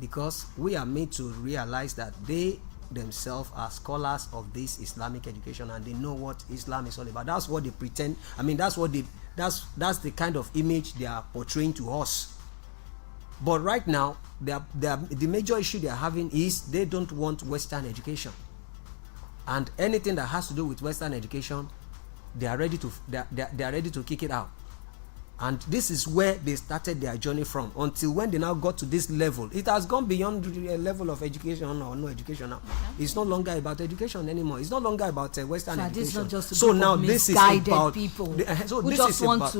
because we are made to realize that they themselves are scholars of this Islamic education and they know what Islam is all about. That's what they pretend. I mean, that's the kind of image they are portraying to us. But right now, the major issue they are having is they don't want Western education, and anything that has to do with Western education, they are ready to kick it out. And this is where they started their journey from, until when they now got to this level. It has gone beyond a level of education or no education now. It's no longer about education anymore. It's no longer about Western education. This is not just so now this is about people so who this just is want about,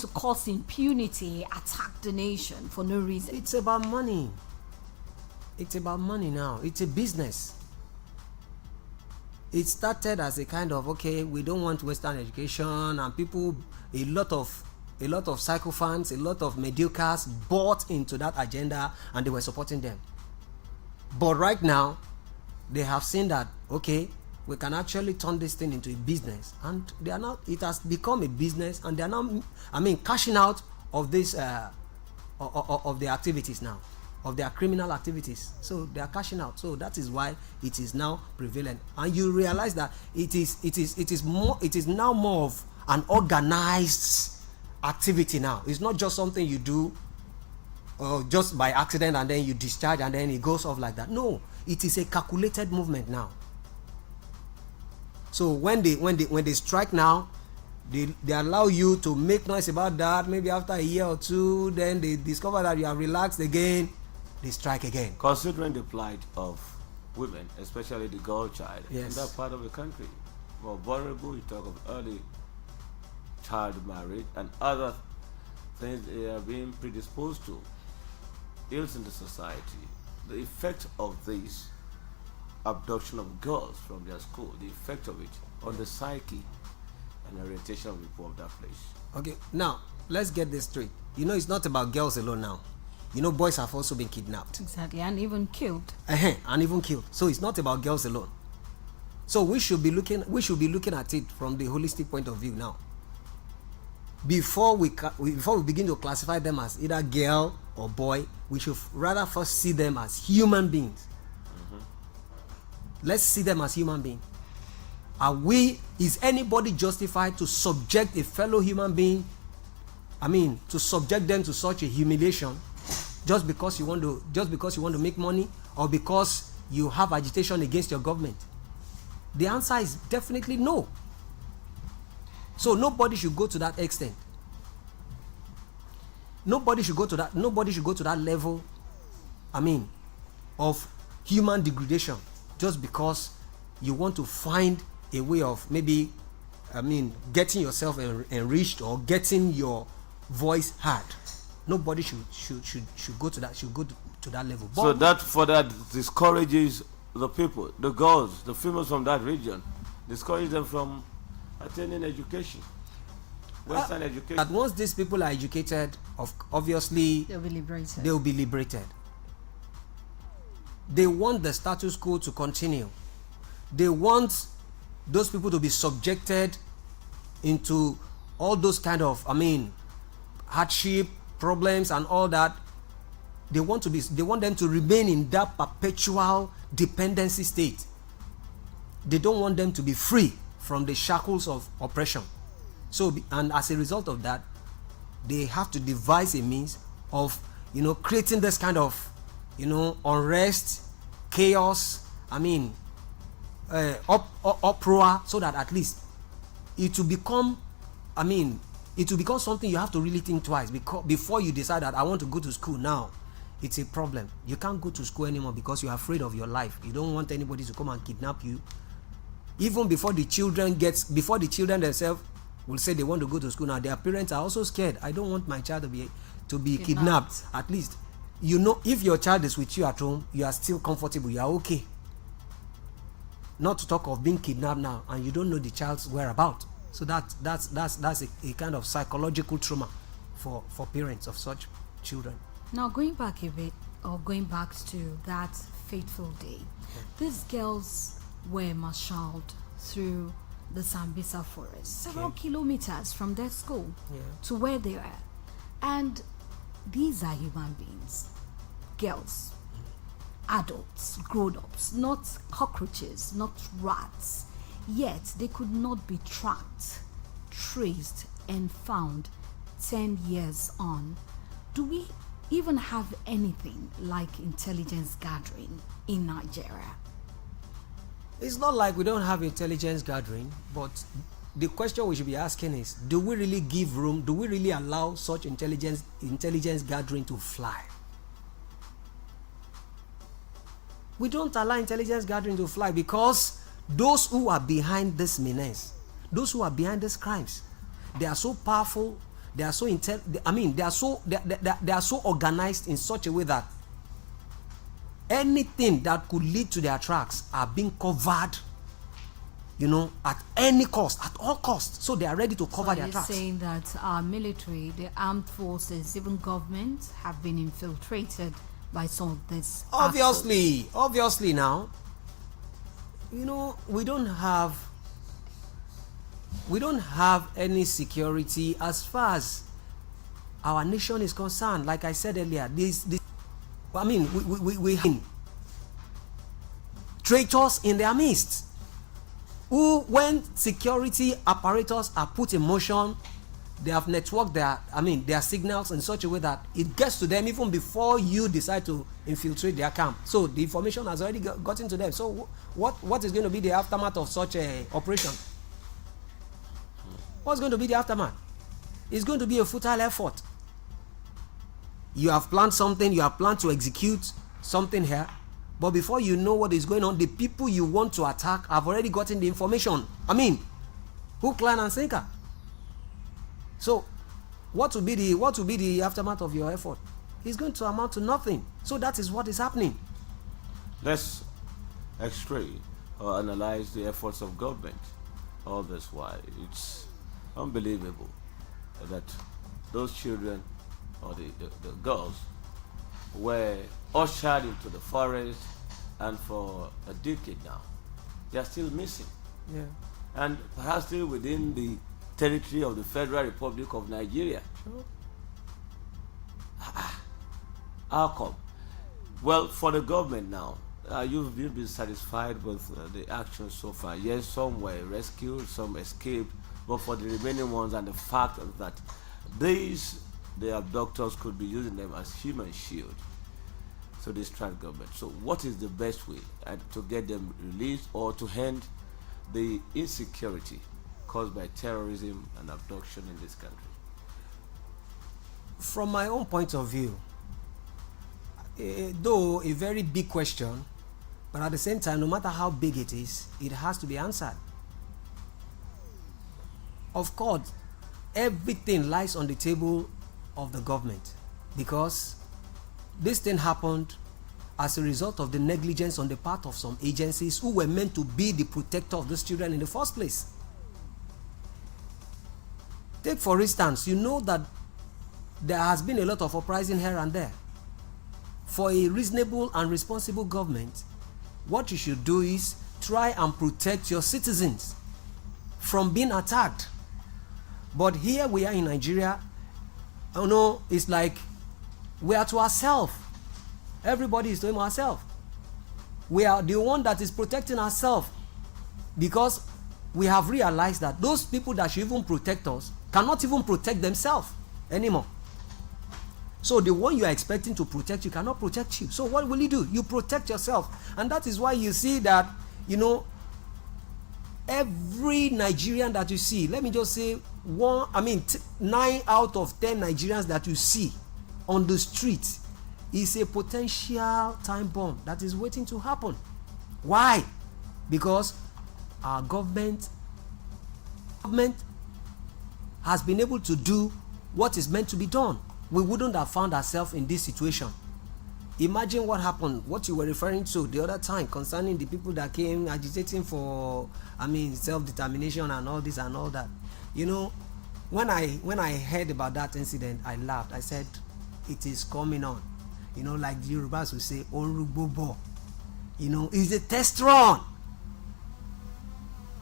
to cause impunity, attack the nation for no reason. It's about money. It's about money now. It's a business. It started as a kind of, okay, we don't want Western education, and people, a lot of sycophants, a lot of mediocres bought into that agenda and they were supporting them. But right now, they have seen that, okay, we can actually turn this thing into a business, and they are now, it has become a business, and they are now, cashing out of this, of their activities now, of their criminal activities. So they are cashing out. So that is why it is now prevalent, and you realize that it is now more of an organized activity now. It's not just something you do just by accident and then you discharge and then it goes off like that. No, it is a calculated movement now. So when they strike now, they allow you to make noise about that. Maybe after a year or two, then they discover that you are relaxed again, they strike again. Considering the plight of women, especially the girl child, yes, in that part of the country, more vulnerable, you talk of early child marriage and other things they are being predisposed to, ills in the society. The effect of this abduction of girls from their school, the effect of it on the psyche and orientation of the people of that place. Okay, now let's get this straight. It's not about girls alone now. Boys have also been kidnapped. Exactly, and even killed. And even killed. So it's not about girls alone. So we should be looking at it from the holistic point of view now. Before we begin to classify them as either girl or boy, we should rather first see them as human beings. Let's see them as human beings. Is anybody justified to subject a fellow human being, to subject them to such a humiliation just because you want to make money, or because you have agitation against your government? The answer is definitely no. So nobody should go to that extent. Nobody should go to that level, of human degradation just because you want to find a way of maybe, getting yourself enriched or getting your voice heard. Nobody should go to that level. But so that further discourages the people, the girls, the females from that region, discourage them from attaining education, Western education. That once these people are educated, obviously They'll be liberated. They want the status quo to continue. They want those people to be subjected into all those kind of, hardship, problems, and all that. They want them to remain in that perpetual dependency state. They don't want them to be free from the shackles of oppression. So, and as a result of that, they have to devise a means of, creating this kind of, unrest, chaos, uproar, so that at least it will become, something you have to really think twice before you decide that I want to go to school now. It's a problem. You can't go to school anymore because you're afraid of your life. You don't want anybody to come and kidnap you. Even before the children themselves will say they want to go to school now, their parents are also scared. I don't want my child to be kidnapped. At least, if your child is with you at home, you are still comfortable, you are okay. Not to talk of being kidnapped now, and you don't know the child's whereabouts. So that's a kind of psychological trauma for parents of such children. Now, going back a bit, or going back to that fateful day, these girls were marshaled through the Sambisa forest, several kilometers from their school to where they are. And these are human beings. girls, adults, grown-ups, not cockroaches, not rats. Yet they could not be tracked, traced, and found 10 years on. Do we even have anything like intelligence gathering in Nigeria? It's not like we don't have intelligence gathering, but the question we should be asking is, do we really give room, do we really allow such intelligence gathering to fly? We don't allow intelligence gathering to fly because those who are behind this menace, those who are behind these crimes, they are so powerful, they are so they are so organized in such a way that anything that could lead to their tracks are being covered, at any cost, at all costs. So they are ready to cover their tracks. You're saying that our military, the armed forces, even governments have been infiltrated by some of this. Obviously now, we don't have any security as far as our nation is concerned. Like I said earlier, we have traitors in their midst who, when security apparatus are put in motion, they have networked their signals in such a way that it gets to them even before you decide to infiltrate their camp. So the information has already gotten to them. So what is going to be the aftermath of such a operation? What's going to be the aftermath? It's going to be a futile effort. You have planned something, you have planned to execute something here, but before you know what is going on, the people you want to attack have already gotten the information. Hook, line, and sinker. So, what will be the aftermath of your effort? It's going to amount to nothing. So that is what is happening. Let's x-ray or analyze the efforts of government. All this while, it's unbelievable that those children or the girls were ushered into the forest, and for a decade now, they are still missing. Yeah. And perhaps still within the territory of the Federal Republic of Nigeria. Sure. How come? Well, for the government now, you've been satisfied with the action so far. Yes, some were rescued, some escaped, but for the remaining ones, and the fact that the abductors could be using them as human shield to distract government. So what is the best way to get them released or to end the insecurity caused by terrorism and abduction in this country? From my own point of view, though a very big question, but at the same time, no matter how big it is, it has to be answered. Of course, everything lies on the table of the government, because this thing happened as a result of the negligence on the part of some agencies who were meant to be the protector of these children in the first place. Take for instance, you know that there has been a lot of uprising here and there. For a reasonable and responsible government, what you should do is try and protect your citizens from being attacked. But here we are in Nigeria, it's like we are to ourselves. Everybody is to him ourselves. We are the one that is protecting ourselves, because we have realized that those people that should even protect us cannot even protect themselves anymore. So the one you are expecting to protect you cannot protect you. So what will you do? You protect yourself. And that is why you see that, every Nigerian that you see, let me just say 9 out of 10 Nigerians that you see on the street is a potential time bomb that is waiting to happen. Why? Because our government has been able to do what is meant to be done. We wouldn't have found ourselves in this situation. Imagine what happened, what you were referring to the other time concerning the people that came agitating for, self-determination and all this and all that. When I heard about that incident, I laughed. I said, it is coming on. Like the Yorubas will say, Orubobo. It's a test run.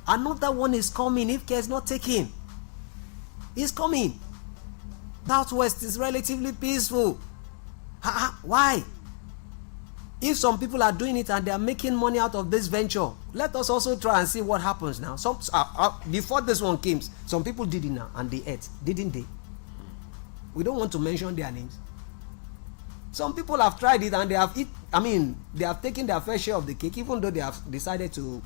Another one is coming if care is not taken. It's coming. Southwest is relatively peaceful. Why? if some people are doing it and they are making money out of this venture, let us also try and see what happens now. Some before this one came, some people did it now and they ate, didn't they? We don't want to mention their names. Some people have tried it and they have they have taken their fair share of the cake, even though they have decided to,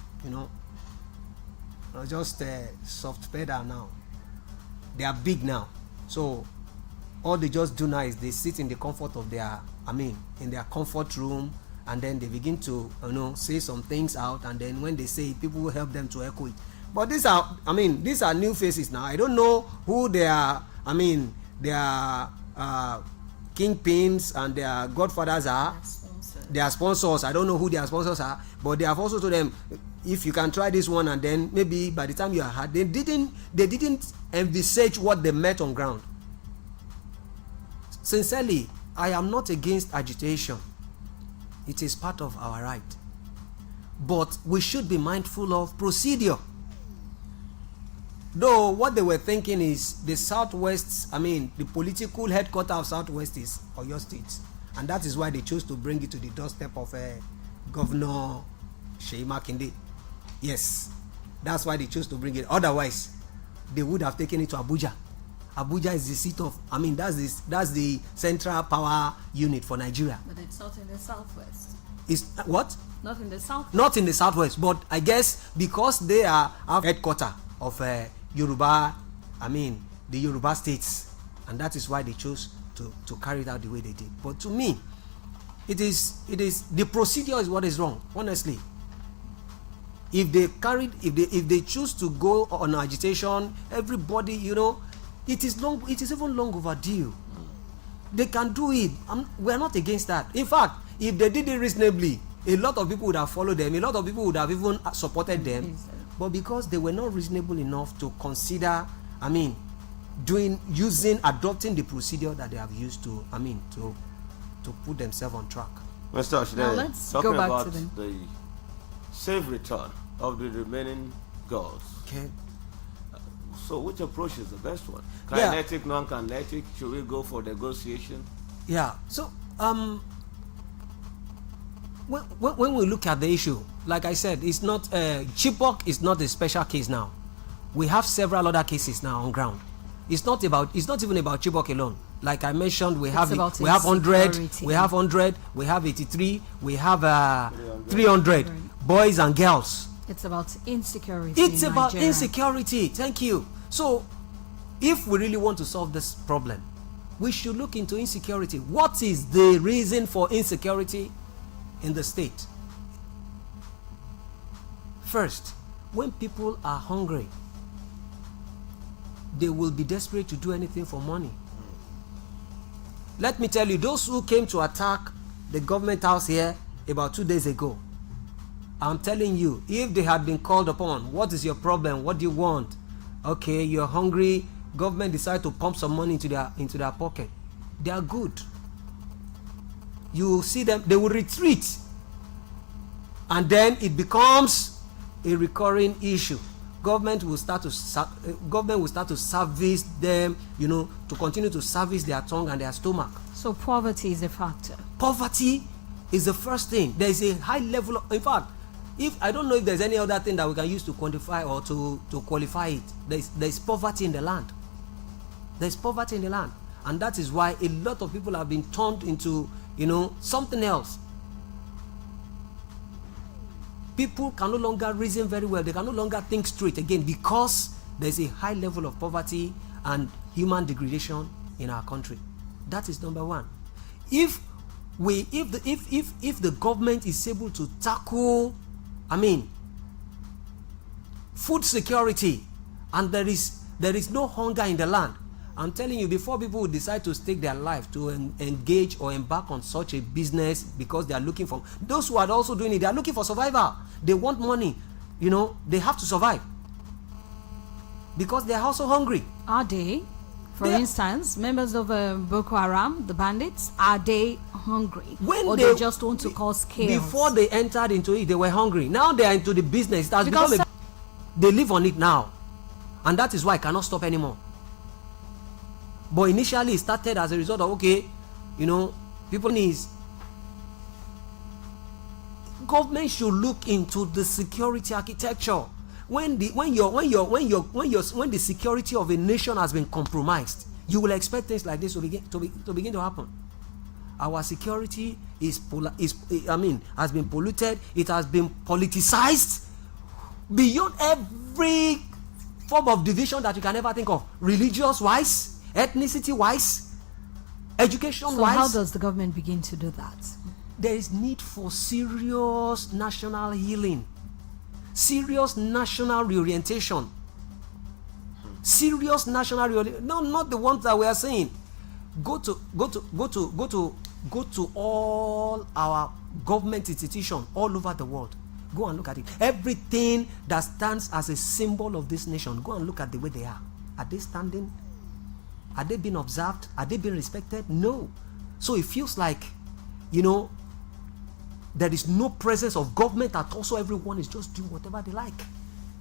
just soft pedal now. They are big now, so all they just do now is they sit in the comfort of their, in their comfort room, and then they begin to, say some things out, and then when they say it, people will help them to echo it. But these are new faces now. I don't know who they are. Their kingpins and their godfathers are. Their sponsors. I don't know who their sponsors are, but they have also told them, if you can try this one, and then maybe by the time you are hard, they didn't envisage what they met on ground. Sincerely, I am not against agitation. It is part of our right. But we should be mindful of procedure. Though what they were thinking is the Southwest, the political headquarters of Southwest is Oyo State. And that is why they chose to bring it to the doorstep of Governor Seyi Makinde. Yes, that's why they chose to bring it. Otherwise, they would have taken it to Abuja. Abuja is the seat of, that's the central power unit for Nigeria. But it's not in the Southwest. Is what? Not in the Southwest. Not in the Southwest, but I guess because they are headquarters of Yoruba, the Yoruba states, and that is why they chose to carry it out the way they did. But to me, it is the procedure is what is wrong, honestly. If they choose to go on agitation, everybody, it is even long overdue. They can do it. We are not against that. In fact, if they did it reasonably, a lot of people would have followed them. A lot of people would have even supported them. But because they were not reasonable enough to consider, adopting the procedure that they have used to put themselves on track. Mr. Ashide, now let's talking go back about to them. the safe return of the remaining girls. Okay. So which approach is the best one? Kinetic, non-kinetic? Should we go for negotiation? Yeah. So when we look at the issue, like I said, it's not Chibok is not a special case now. We have several other cases now on ground. It's not even about Chibok alone. Like I mentioned, we have 100, we have 83, we have 300 boys and girls. It's about insecurity. It's about insecurity. Thank you. So, if we really want to solve this problem, we should look into insecurity. What is the reason for insecurity in the state? First, when people are hungry, they will be desperate to do anything for money. Let me tell you, those who came to attack the government house here about 2 days ago, I'm telling you, if they had been called upon, what is your problem? What do you want? Okay, you're hungry. Government decide to pump some money into their pocket. They are good. You see them, they will retreat. And then it becomes a recurring issue. Government will start to service them, to continue to service their tongue and their stomach. So poverty is a factor. Poverty is the first thing. There is a high level of, in fact, if I don't know if there's any other thing that we can use to quantify or to qualify it. There's poverty in the land. There's poverty in the land, and that is why a lot of people have been turned into something else. People can no longer reason very well. They can no longer think straight again because there's a high level of poverty and human degradation in our country. That is number one. If the government is able to tackle, food security, and there is no hunger in the land, I'm telling you, before people will decide to stake their life to engage or embark on such a business, because they are looking for, those who are also doing it, they are looking for survival. They want money. They have to survive because they are also hungry. Are they? For instance, members of Boko Haram, the bandits, are they hungry? Or they just want to cause chaos? Before they entered into it, they were hungry. Now they are into the business. It has become they live on it now. And that is why it cannot stop anymore. But initially it started as a result of, people needs. Government should look into the security architecture. When the security of a nation has been compromised, you will expect things like this to begin to happen. Our security has been polluted. It has been politicized beyond every form of division that you can ever think of, religious wise, ethnicity wise, education wise. So how does the government begin to do that? There is need for serious national healing, serious national reorientation, no, not the ones that we are saying. Go to all our government institutions all over the world. Go and look at it. Everything that stands as a symbol of this nation, go and look at the way they are. Are they standing? Are they being observed? Are they being respected? No. So it feels like, there is no presence of government at all. So everyone is just doing whatever they like.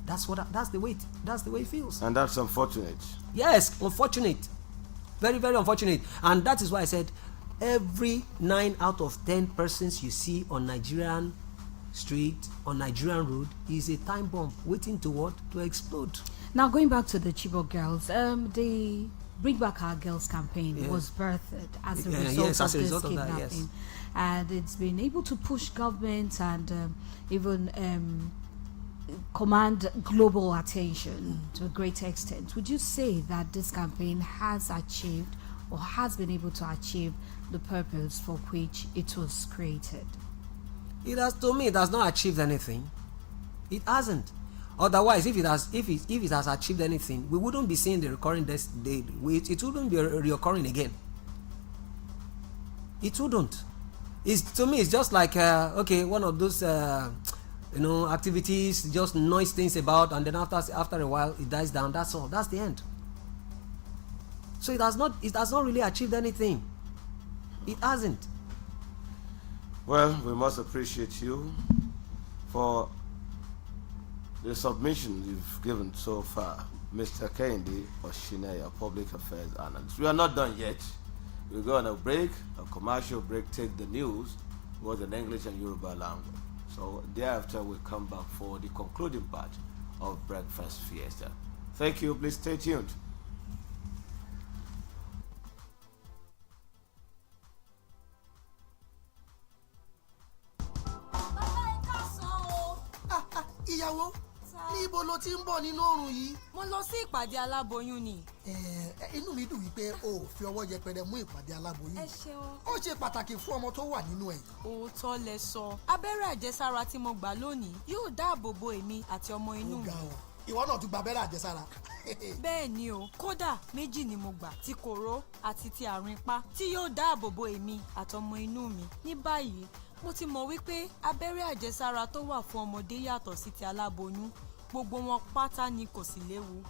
That's the way it feels. And that's unfortunate. Yes, unfortunate. Very, very unfortunate. And that is why I said every 9 out of 10 persons you see on Nigerian street, on Nigerian road, is a time bomb waiting to explode. Now, going back to the Chibok girls, the Bring Back Our Girls campaign was birthed as a result of this kidnapping. Yes. And it's been able to push government and even command global attention to a great extent. Would you say that this campaign has achieved or has been able to achieve the purpose for which it was created? It has not achieved anything. It hasn't. Otherwise, if it has achieved anything, we wouldn't be seeing the recurring it wouldn't be reoccurring again. It wouldn't. To me, it's just like one of those activities, just noise things about, and then after a while it dies down. That's all. That's the end. So it has not really achieved anything. It hasn't. Well, we must appreciate you for the submission you've given so far, Mr. Kehinde Oshinaya, Public Affairs Analyst. We are not done yet. We'll go on a commercial break, take the news, both in English and Yoruba language. So thereafter we'll come back for the concluding part of Breakfast Fiesta. Thank you. Please stay tuned. Ìyàwó, níbo ló ti ń bọ̀ nínú oòrùn yìí? Mo lọ sí ìpàdé aláboyún ni. Inú mi dùn wípé o ò fi ọwọ́ yẹpẹrẹ mú ìpàdé aláboyún. Ẹ ṣeun. Ó ṣe pàtàkì fún ọmọ tó wà nínú ẹ̀. Òótọ́ lẹ sọ. Abẹ́rẹ́ àjẹsára tí mo gbà lónìí yóò dáàbò bo èmi àti ọmọ inú mi. Ó ga ọ. Ìwọ náà tún gba abẹ́rẹ́ àjẹsára. Bẹ́ẹ̀ ni o, kódà méjì ni mo gbà, ti kòró àti ti àrùn ipá tí yóò dáàbò bo èmi àti ọmọ inú mi. Ní báyìí, mo ti mọ̀ wípé abẹ́rẹ́ àjẹsára tó wà fún ọmọdé yàtọ̀ sí ti aláboyún. Gbogbo wọn pátá ni kò sì léwu.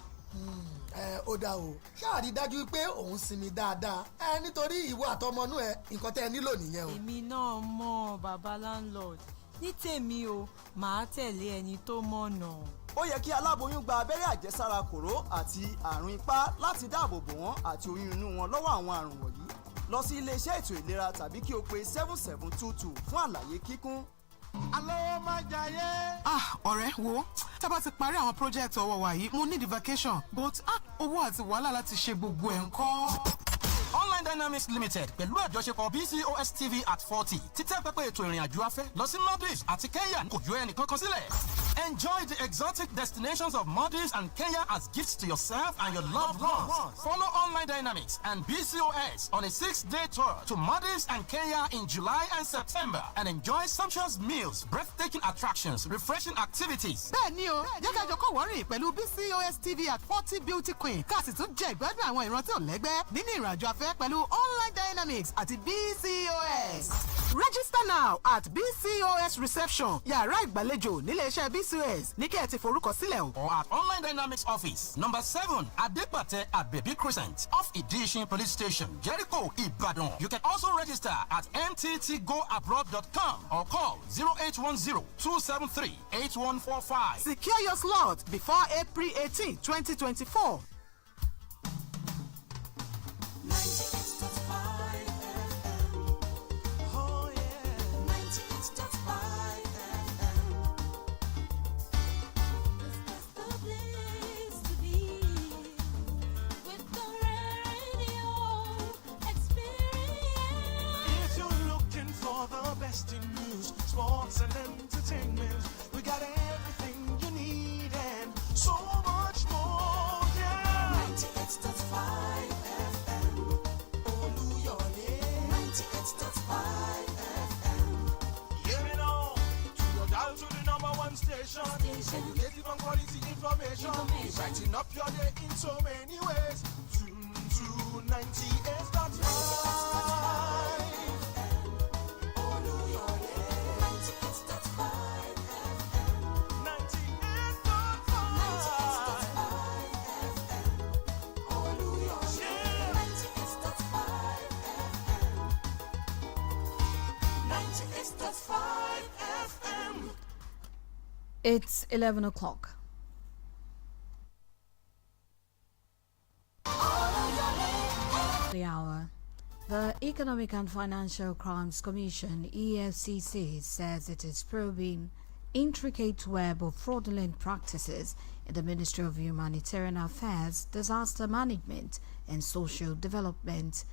Ó dá o, ṣáà rí dájú pé òun sinmi dáadáa. Nítorí ìwọ àtọmọnú ẹ nǹkan tẹ́ ẹ nílò nìyẹn o. Èmi náà mọ̀, bàbá landlord. Ní tèmi o, màá tẹ̀lé ẹni tó mọ̀nà. Ó yẹ kí aláboyún gba abẹ́rẹ́ àjẹsára kòró àti àrùn ipá láti dáàbò bò wọ́n àti oyún inú wọn lọ́wọ́ àwọn àrùn wọ̀nyí. Lọ sí ilé-iṣẹ́ ètò ìlera tàbí kí o pe 7722 fún àlàyé kíkún. Alówó má jayé. Ọ̀rẹ́ wo, tá bá ti parí àwọn project ọwọ́ wa yìí, mo need vacation, but owó àti wàhálà láti ṣe gbogbo ẹ̀ ńkọ́. Online Dynamics Limited pẹ̀lú àjọṣepọ̀ BCOS TV at 40 títẹ́ pẹ́pẹ́ ètò ìrìnàjò afẹ́ lọ sí Maldives àti Kenya kò ju ẹnì kankan sílẹ̀. Enjoy the exotic destinations of Maldives and Kenya as gifts to yourself and your loved ones. Follow Online Dynamics and BCOS on a 6-day tour to Maldives and Kenya in July and September and enjoy sumptuous meals, breathtaking attractions, refreshing activities. Bẹ́ẹ̀ni o, jẹ́ ká jọ kó wọ́rìn pẹ̀lú BCOS TV at 40 Beauty Queen ká sì tún jẹ ìgbádùn àwọn ìrántí ọ̀lẹ́gbẹ́ nínú ìrìnàjò afẹ́ pẹ̀lú Online Dynamics àti BCOS. Register now at BCOS reception yàrá ìgbàlejò nílé iṣẹ́ BCOS ní kí ẹ ti forúkọ sílẹ̀ o. Or at Online Dynamics office, number 7, Adepate Abebi Crescent, off Idishin Police Station, Jericho, Ibadan. You can also register at mttgoabroad.com or call 0810-273-8145. Secure your slot before April 18, 2024. 98.5 FM. Oh yeah. 98.5 FM. Educative and quality information. Brighten up your day in so many ways. Tune to 98.5. It's 11 o'clock. The hour. The Economic and Financial Crimes Commission, EFCC, says it is probing intricate web of fraudulent practices in the Ministry of Humanitarian Affairs, Disaster Management and Social Development.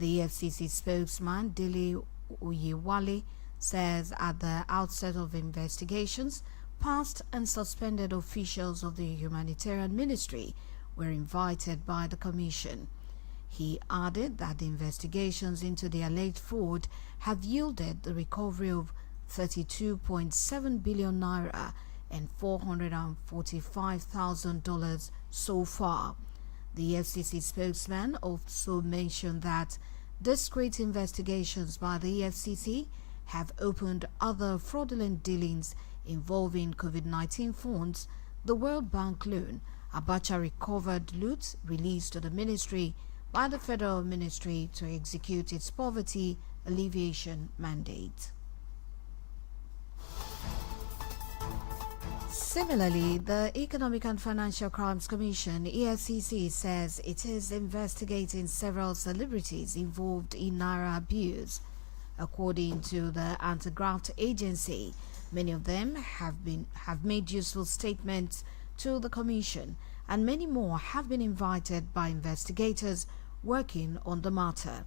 The EFCC spokesman, Dele Oyewale, says at the outset of investigations, past and suspended officials of the Humanitarian Ministry were invited by the Commission. He added that the investigations into the alleged fraud have yielded the recovery of 32.7 billion naira and $445,000 so far. The FCC spokesman also mentioned that discreet investigations by the EFCC have opened other fraudulent dealings involving COVID-19 funds, the World Bank loan, Abacha recovered loot released to the ministry by the Federal Ministry to execute its poverty alleviation mandate. Similarly, the Economic and Financial Crimes Commission, EFCC, says it is investigating several celebrities involved in naira abuse. According to the anti-graft agency, many of them have made useful statements to the Commission, and many more have been invited by investigators working on the matter.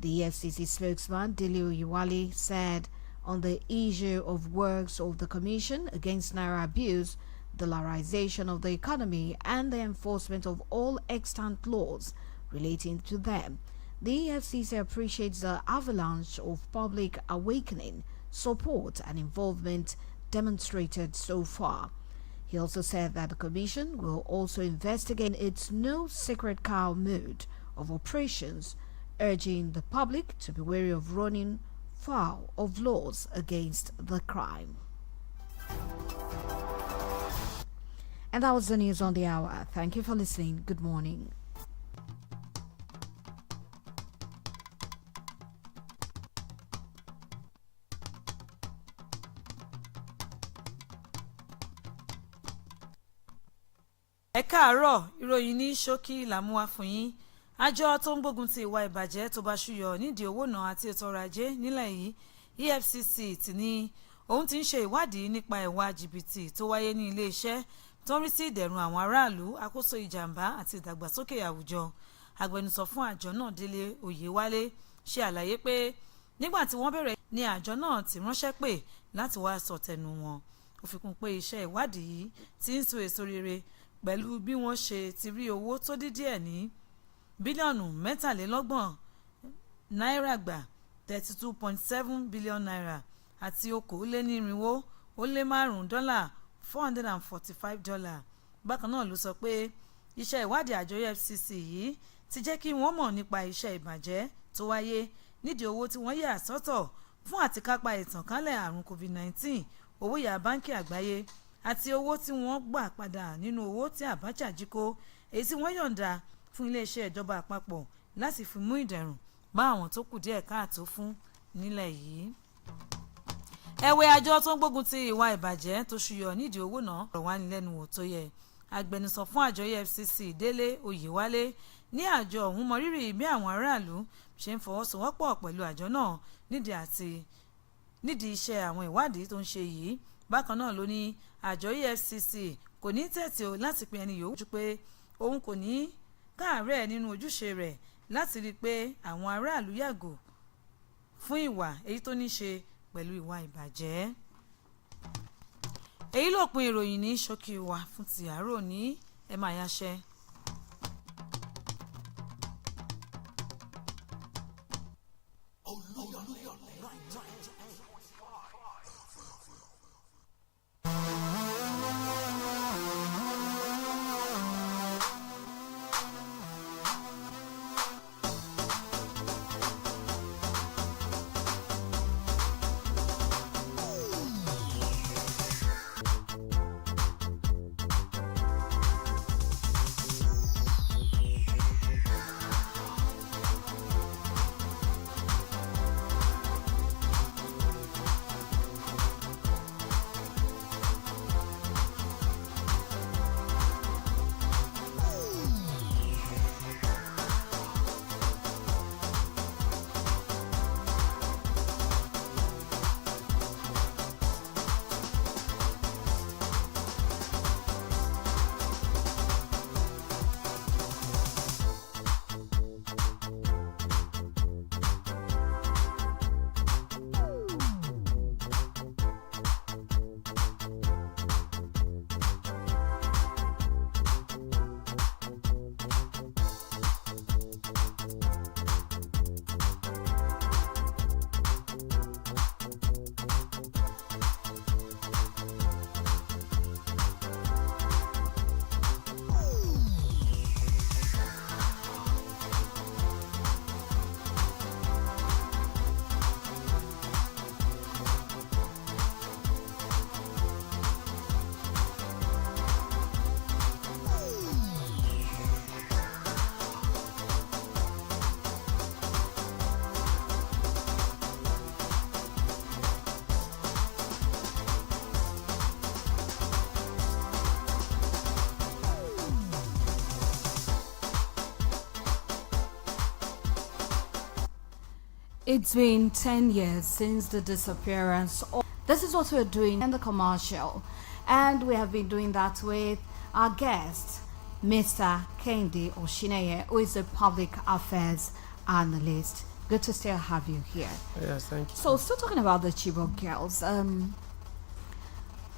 The EFCC spokesman, Dele Oyewale, said on the issue of works of the Commission against naira abuse, dollarization of the economy, and the enforcement of all extant laws relating to them, the EFCC appreciates the avalanche of public awakening, support, and involvement demonstrated so far. He also said that the Commission will also investigate its no sacred cow mode of operations, urging the public to be wary of running foul of laws against the crime. And that was the news on the hour. Thank you for listening. Good morning. Ẹ káàárọ̀, ìròyìn ní ṣókí là mú wá fún yín. Àjọ tó ń gbógun ti ìwà ìbàjẹ́ tó bá ṣúyọ nídìí owó náà àti ètò ọrọ̀ ajé nílẹ̀ yìí, EFCC ti ní òun ti ń ṣe ìwádìí nípa ìwà jìbìtì tó wáyé ní ilé-iṣẹ́ tó ń rí sí ìdẹ̀rùn àwọn aráàlú, àkóso ìjàmbá àti ìdàgbàsókè àwùjọ. Agbẹnusọ fún àjọ náà, Dele Oyewale, ṣe àlàyé pé nígbà tí wọ́n bẹ̀rẹ̀ ní àjọ náà ti ránṣẹ́ pè láti wá sọ tẹnu wọn. Ó fi kún pé iṣẹ́ ìwádìí yìí ti ń so èso rere pẹ̀lú bí wọ́n ṣe ti rí owó tó dín díẹ̀ ní bílíọ̀nù 23 náírà gbà, 32.7 billion naira, àti $445 $445. Bákan náà ló sọ pé iṣẹ́ ìwádìí àjọ EFCC yìí ti jẹ́ kí wọ́n mọ̀ nípa iṣẹ́ ìbàjẹ́ tó wáyé nídìí owó tí wọ́n yà sọ́tọ̀ fún àtikápá ìtànkálẹ̀ àrùn COVID-19, owó yá báńkì àgbáyé, àti owó tí wọ́n gbà padà nínú owó tí Abacha jí kó, èyí tí wọ́n yọ̀ǹda fún iléeṣẹ́ ìjọba àpapọ̀ láti fi mú ìdẹ̀rùn bá àwọn tó kù díẹ̀ káàtó fún nílẹ̀ yìí. Ẹ̀wẹ̀ àjọ tó ń gbógun ti ìwà ìbàjẹ́ tó ṣúyọ nídìí owó náà rọ̀ wá nílẹ́nuwò tó yẹ. Agbẹnusọ fún àjọ EFCC, Dele Oyewale, ní àjọ ọ̀hún mọrírì bí àwọn aráàlú ṣe ń fọwọ́sowọ́pọ̀ pẹ̀lú àjọ náà nídìí iṣẹ́ àwọn ìwádìí tó ń ṣe yìí. Bákan náà ló ní àjọ EFCC kò ní tẹ̀tì láti pe ẹni yòówù, pé òun kò ní káàárẹ̀ nínú ojúṣe rẹ̀ láti rí i pé àwọn aráàlú yàgò fún ìwà èyí tó ní ṣe pẹ̀lú ìwà ìbàjẹ́. Èyí ló pin ìròyìn ní ṣókí wa fún ti àárọ̀ ní ẹ máa yáṣẹ́. It's been 10 years since the disappearance. This is what we're doing in the commercial. And we have been doing that with our guest, Mr. Kendi Oshineye, who is a public affairs analyst. Good to still have you here. Yes, thank you. So, still talking about the Chibok girls.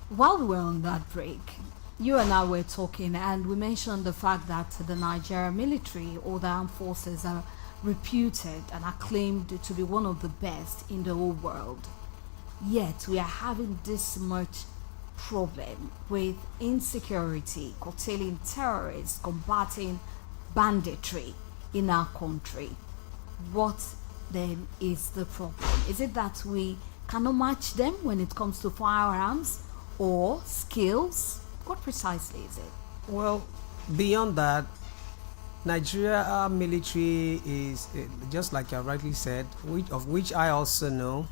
While we were on that break, you and I were talking, and we mentioned the fact that the Nigerian military or the armed forces are reputed and acclaimed to be one of the best in the whole world. Yet we are having this much problem with insecurity, curtailing terrorists, combating banditry in our country. What then is the problem? Is it that we cannot match them when it comes to firearms or skills? What precisely is it? Well, beyond that, Nigeria military is, just like you rightly said, which I also know,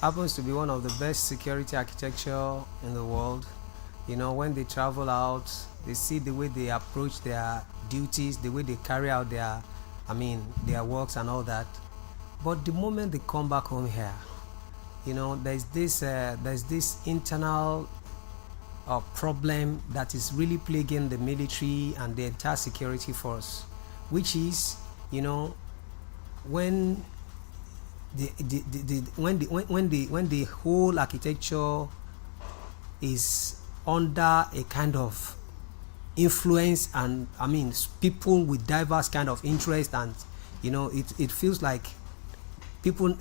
happens to be one of the best security architecture in the world. You know, when they travel out, they see the way they approach their duties, the way they carry out their works and all that. But the moment they come back home here, you know, there's this internal problem that is really plaguing the military and the entire security force, which is, you know, when the whole architecture is under a kind of influence, and people with diverse kind of interest, and you know, it feels like people,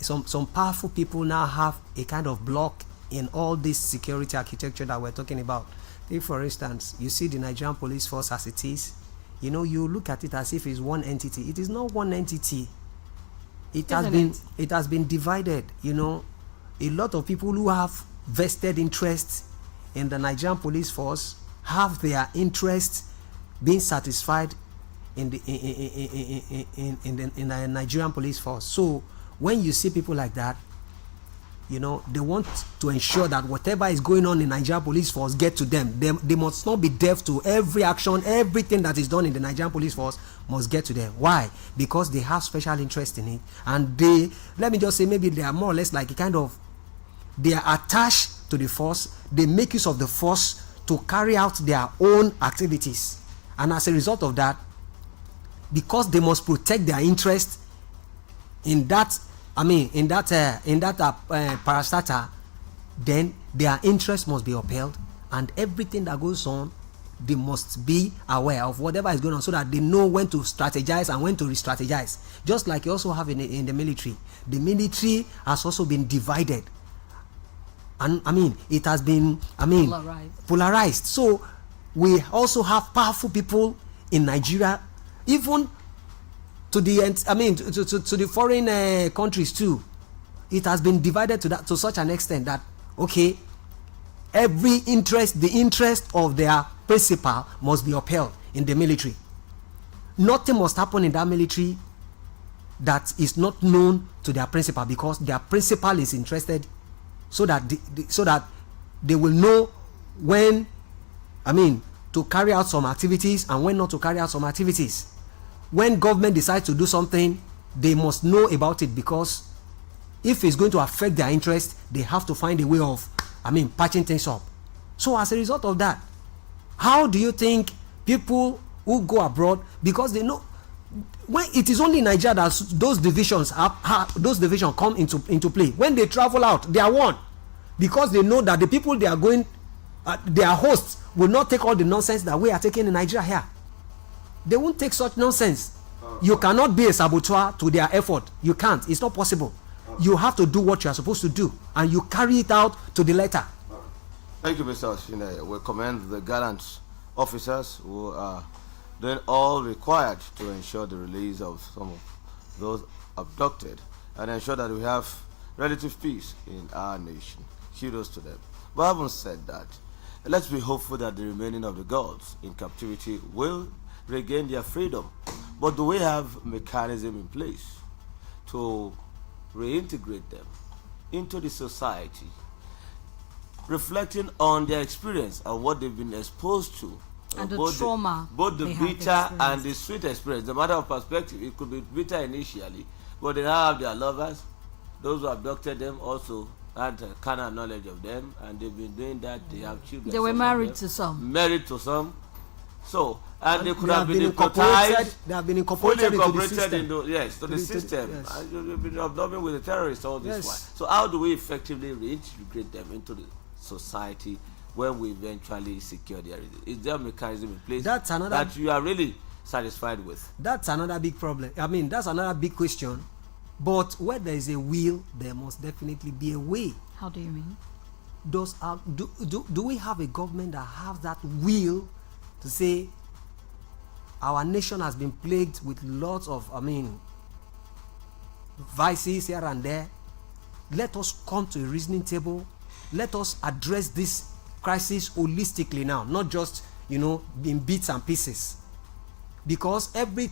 some powerful people now have a kind of block in all this security architecture that we're talking about. Take for instance, you see the Nigerian police force as it is. You know, you look at it as if it's one entity. It is not one entity. It has been divided. You know, a lot of people who have vested interests in the Nigerian police force have their interests being satisfied in the Nigerian police force. So when you see people like that, you know, they want to ensure that whatever is going on in Nigerian police force get to them. They must not be deaf to every action. Everything that is done in the Nigerian police force must get to them. Why? Because they have special interest in it, and they, let me just say, maybe they are more or less like a kind of, they are attached to the force. They make use of the force to carry out their own activities, and as a result of that, because they must protect their interest in that, parastatal, then their interest must be upheld, and everything that goes on, they must be aware of whatever is going on, so that they know when to strategize and when to re-strategize. Just like you also have in the military. The military has also been divided, and it has been polarized. So we also have powerful people in Nigeria, even to the to the foreign countries too. It has been divided to such an extent that, okay, the interest of their principal must be upheld in the military. Nothing must happen in that military that is not known to their principal, because their principal is interested, so that they will know when to carry out some activities and when not to carry out some activities. When government decides to do something, they must know about it, because if it's going to affect their interest, they have to find a way of patching things up. So as a result of that, how do you think people who go abroad, because they know when it is only in Nigeria that those divisions come into play. When they travel out, they are one, because they know that the people they are going, their hosts will not take all the nonsense that we are taking in Nigeria here. They won't take such nonsense. You cannot be a saboteur to their effort. You can't. It's not possible. You have to do what you are supposed to do, and you carry it out to the letter. Thank you, Mr. Oshineye. We commend the gallant officers who are doing all required to ensure the release of some of those abducted and ensure that we have relative peace in our nation. Kudos to them. But having said that, let's be hopeful that the remaining of the girls in captivity will regain their freedom. But do we have mechanism in place to reintegrate them into the society, reflecting on their experience and what they've been exposed to, and the trauma, both the bitter and the sweet experience? The matter of perspective, it could be bitter initially, But they have their lovers. Those who abducted them also had a carnal knowledge of them, and they've been doing that. They have children. They were married to some. Married to some. So, and they could They have been incorporated. hypnotized. They have been Fully incorporated into the incorporated system. into to the system. yes. And you've been observing with the terrorists all this Yes. while. So how do we effectively reintegrate them into the society when we eventually secure their? Is there a mechanism in place That's another- that you are really satisfied with? That's another big problem. I mean, that's another big question. But where there is a will, there must definitely be a way. How do you mean? Do we have a government that has that will to say our nation has been plagued with lots of, vices here and there? Let us come to a reasoning table. Let us address this crisis holistically now, not just in bits and pieces. Because every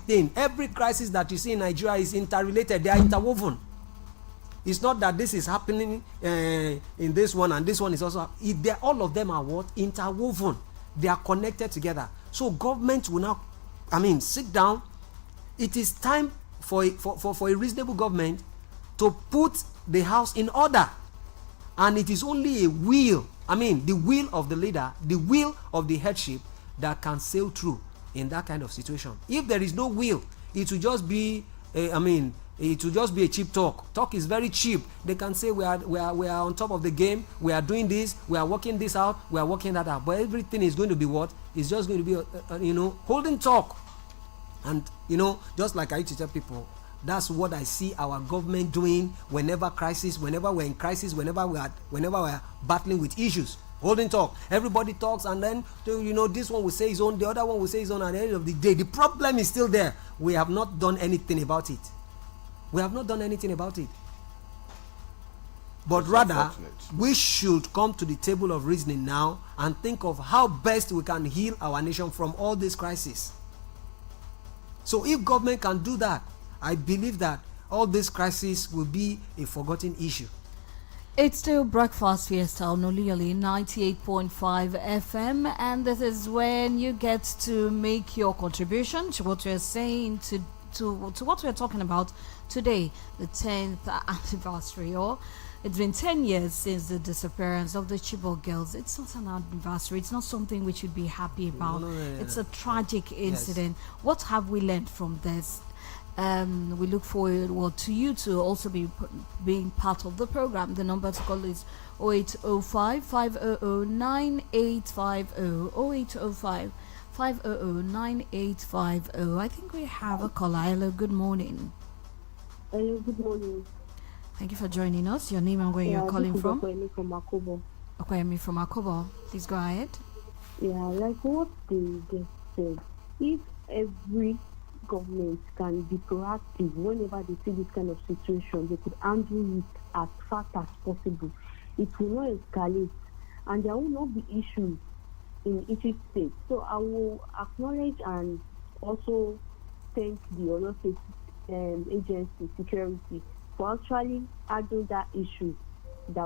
crisis that you see in Nigeria is interrelated. They are interwoven. It's not that this is happening in this one and this one is also. All of them are what? Interwoven. They are connected together. So government will now, sit down. It is time for a reasonable government to put the house in order. And it is only a will, the will of the leader, the will of the headship that can sail through in that kind of situation. If there is no will, it will just be it will just be a cheap talk. Talk is very cheap. They can say we are on top of the game, we are doing this, we are working this out, we are working that out. But everything is going to be what? It's just going to be holding talk. And just like I used to tell people, that's what I see our government doing whenever we're in crisis, whenever we're battling with issues. Holding talk. Everybody talks, and then this one will say his own, the other one will say his own. At the end of the day, the problem is still there. We have not done anything about it. But rather, we should come to the table of reasoning now and think of how best we can heal our nation from all these crises. So if government can do that, I believe that all this crisis will be a forgotten issue. It's still Breakfast Fiesta on OLUYOLE 98.5 FM, and this is when you get to make your contribution to what we're saying, to what we're talking about today, the 10th anniversary. Or it's been 10 years since the disappearance of the Chibok girls. It's not an anniversary. It's not something we should be happy about. No. It's a tragic incident. Yes. What have we learned from this? We look forward to you to also being part of the program. The number to call is 0805 500 9850 0805 500 9850. I think we have a caller. Hello, good morning. Hello, good morning. Thank you for joining us. Your name and where you're calling from? Okoyemi from Akobo. Okoyemi from Akobo. Please go ahead. Yeah, like what they just said. If every government can be proactive whenever they see this kind of situation, they could handle it as fast as possible. It will not escalate, and there will not be issues in each state. So I will acknowledge and also thank the other state agency security for actually handling that issue that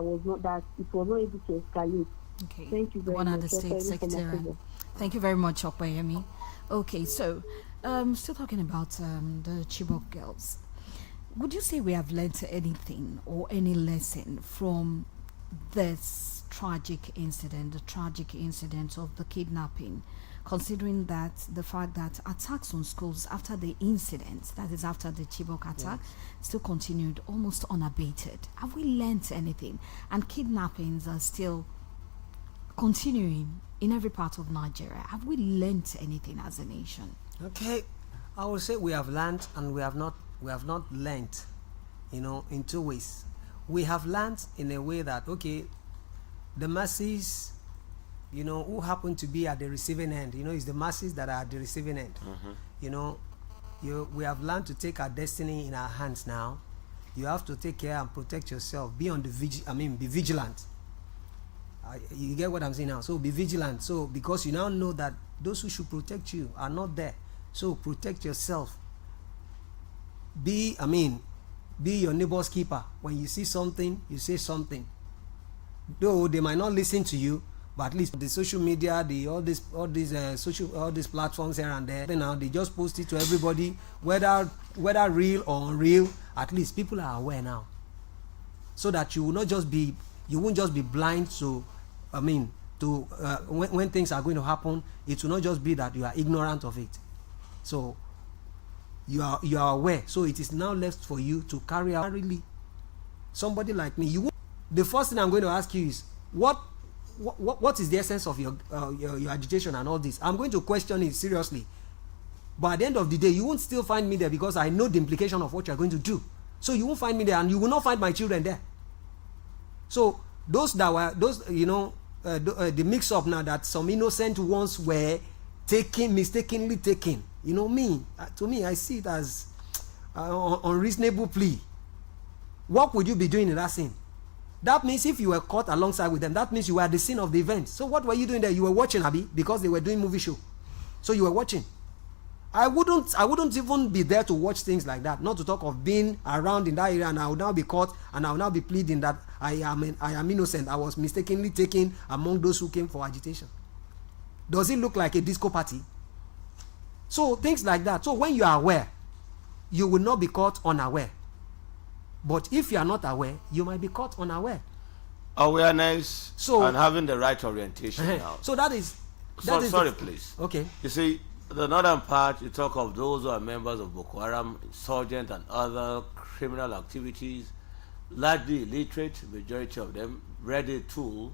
it was not able to escalate. Okay. Thank you very One much. of the state secretary. Thank you very much, Okoyemi. Okay, so still talking about the Chibok girls. Would you say we have learned anything or any lesson from this tragic incident, the tragic incident of the kidnapping, considering that the fact that attacks on schools after the incident, that is after the Chibok attack, still continued almost unabated? Have we learned anything? And kidnappings are still continuing in every part of Nigeria. Have we learned anything as a nation? Okay, I would say we have learned and we have not learned, in two ways. We have learned in a way that, okay, the masses, who happen to be at the receiving end, it's the masses that are at the receiving end. We have learned to take our destiny in our hands now. You have to take care and protect yourself. Be on the be vigilant. You get what I'm saying now? So be vigilant. So because you now know that those who should protect you are not there. So protect yourself. Be your neighbor's keeper. When you see something, you say something. Though they might not listen to you, but at least the social media, all these platforms here and there, now they just post it to everybody, whether real or unreal. At least people are aware now, so that you won't just be blind to, when things are going to happen. It will not just be that you are ignorant of it. So you are aware. So it is now left for you to carry out. Really, somebody like me, the first thing I'm going to ask you is what is the essence of your agitation and all this? I'm going to question it seriously, but at the end of the day, you won't still find me there, because I know the implication of what you're going to do. So you won't find me there, and you will not find my children there. So the mix up now, that some innocent ones were mistakenly taken. To me, I see it as unreasonable plea. What would you be doing in that scene? That means if you were caught alongside with them, that means you were at the scene of the event. So what were you doing there? You were watching, Abi, because they were doing movie show. So you were watching. I wouldn't even be there to watch things like that. Not to talk of being around in that area, and I will now be caught, and I will now be pleading that I am innocent. I was mistakenly taken among those who came for agitation. Does it look like a disco party? So things like that. So when you are aware, you will not be caught unaware. But if you are not aware, you might be caught unaware. Awareness and having the right orientation now. So that is. Sorry, please. Okay. You see, the northern part, you talk of those who are members of Boko Haram, insurgent, and other criminal activities, largely illiterate, majority of them, ready tool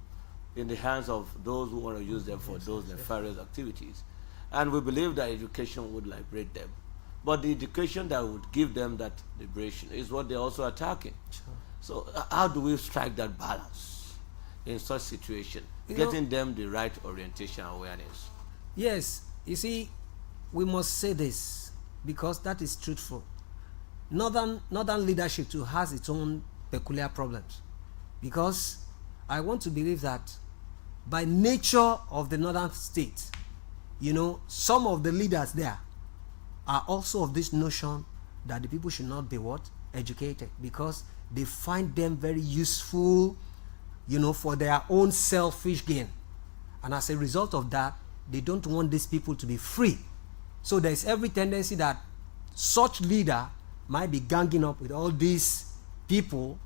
in the hands of those who want to use them for those nefarious activities. And we believe that education would liberate them. But the education that would give them that liberation is what they're also attacking. Sure. So how do we strike that balance in such situation, getting them the right orientation and awareness? Yes, you see, we must say this because that is truthful. Northern leadership too has its own peculiar problems, because I want to believe that by nature of the northern state, some of the leaders there are also of this notion that the people should not be educated, because they find them very useful, for their own selfish gain. And as a result of that, they don't want these people to be free. So there's every tendency that such leader might be ganging up with all these people,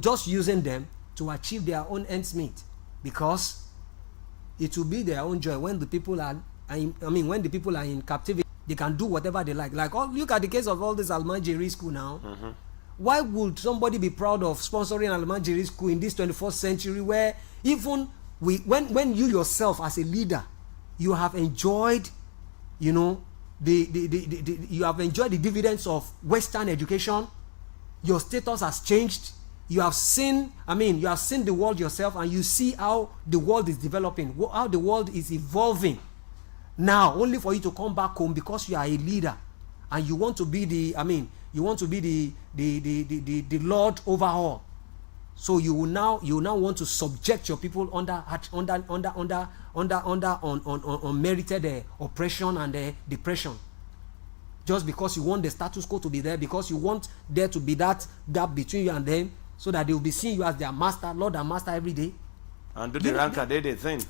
just using them to achieve their own ends meet, because it will be their own joy when the people are when the people are in captivity. They can do whatever they like. Look at the case of all this Almajiri school now. Mm-hmm. Why would somebody be proud of sponsoring Almajiri school in this 21st century, where even when you yourself as a leader, you have enjoyed, you have enjoyed the dividends of Western education. Your status has changed. You have seen the world yourself, and you see how the world is developing, how the world is evolving. Now, only for you to come back home because you are a leader, and you want to be the Lord over all. So you now want to subject your people under unmerited oppression and depression, just because you want the status quo to be there, because you want there to be that gap between you and them, so that they will be seeing you as their master, Lord and master every day. And do the ranker they thing.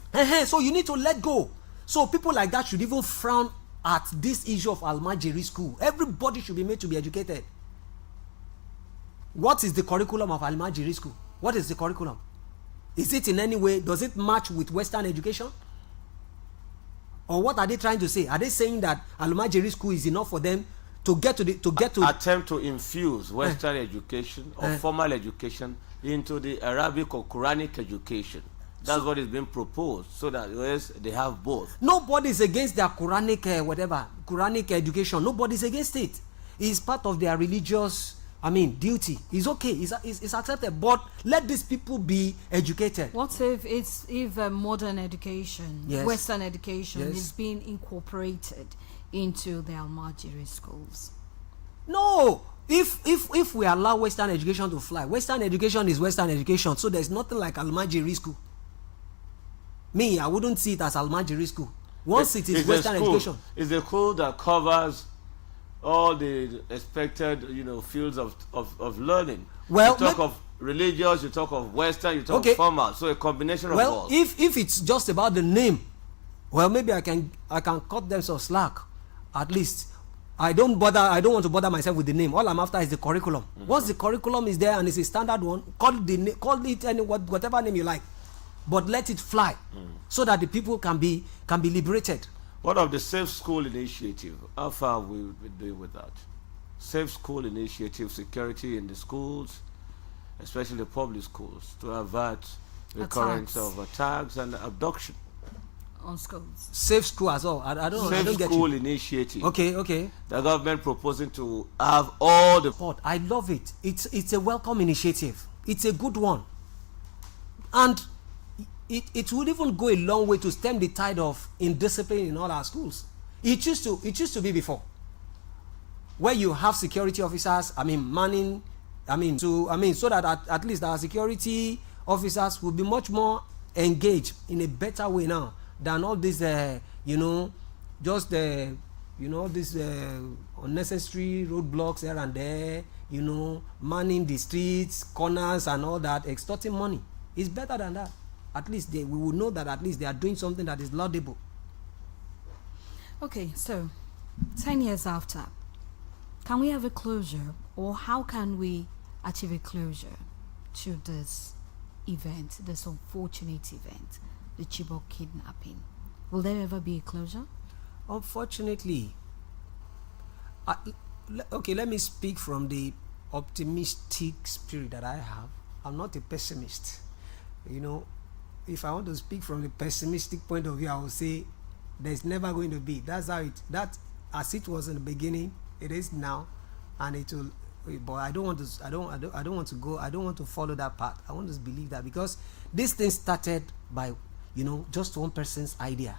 So you need to let go. So people like that should even frown at this issue of Almajiri school. Everybody should be made to be educated. What is the curriculum of Almajiri school? What is the curriculum? Is it in any way, does it match with Western education? Or what are they trying to say? Are they saying that Almajiri school is enough for them to get to attempt to infuse Western education or formal education into the Arabic or Quranic education? That's what is being proposed, so that they have both. Nobody is against their Quranic Quranic education. Nobody is against it. It's part of their religious duty. It's okay. It's accepted. But let these people be educated. What if modern education, yes, Western education, yes, is being incorporated into the Almajiri schools? No. If we allow Western education to fly, Western education is Western education. So there's nothing like Almajiri school. Me, I wouldn't see it as Almajiri school. Once it is Western education, it's a school that covers all the expected fields of learning. Well, we talk of religious, you talk of Western, you talk of formal. So a combination of well, all. if it's just about the name, well, maybe I can cut them some slack. At least I don't want to bother myself with the name. All I'm after is the curriculum. Once the curriculum is there and it's a standard one, call it any whatever name you like, but let it fly, so that the people can be liberated. What of the Safe School Initiative? How far have we been doing with that? Safe School Initiative, security in the schools, especially the public schools, to avert recurrence of attacks and abduction. On schools. Safe school as well. I don't get you. Safe School Initiative. Okay. The government proposing to have all the... I love it. It's a welcome initiative. It's a good one. And it would even go a long way to stem the tide of indiscipline in all our schools. It used to be before, where you have security officers, so that at least our security officers will be much more engaged in a better way now than all this unnecessary roadblocks here and there, manning the streets, corners and all that, extorting money. It's better than that. At least we will know that at least they are doing something that is laudable. Okay, so 10 years after, can we have a closure, or how can we achieve a closure to this event, this unfortunate event, the Chibok kidnapping? Will there ever be a closure? Unfortunately, let me speak from the optimistic spirit that I have. I'm not a pessimist. If I want to speak from the pessimistic point of view, I will say there's never going to be. That's how as it was in the beginning, it is now, and it will. But I don't want to follow that path. I want to believe that, because this thing started by just one person's idea.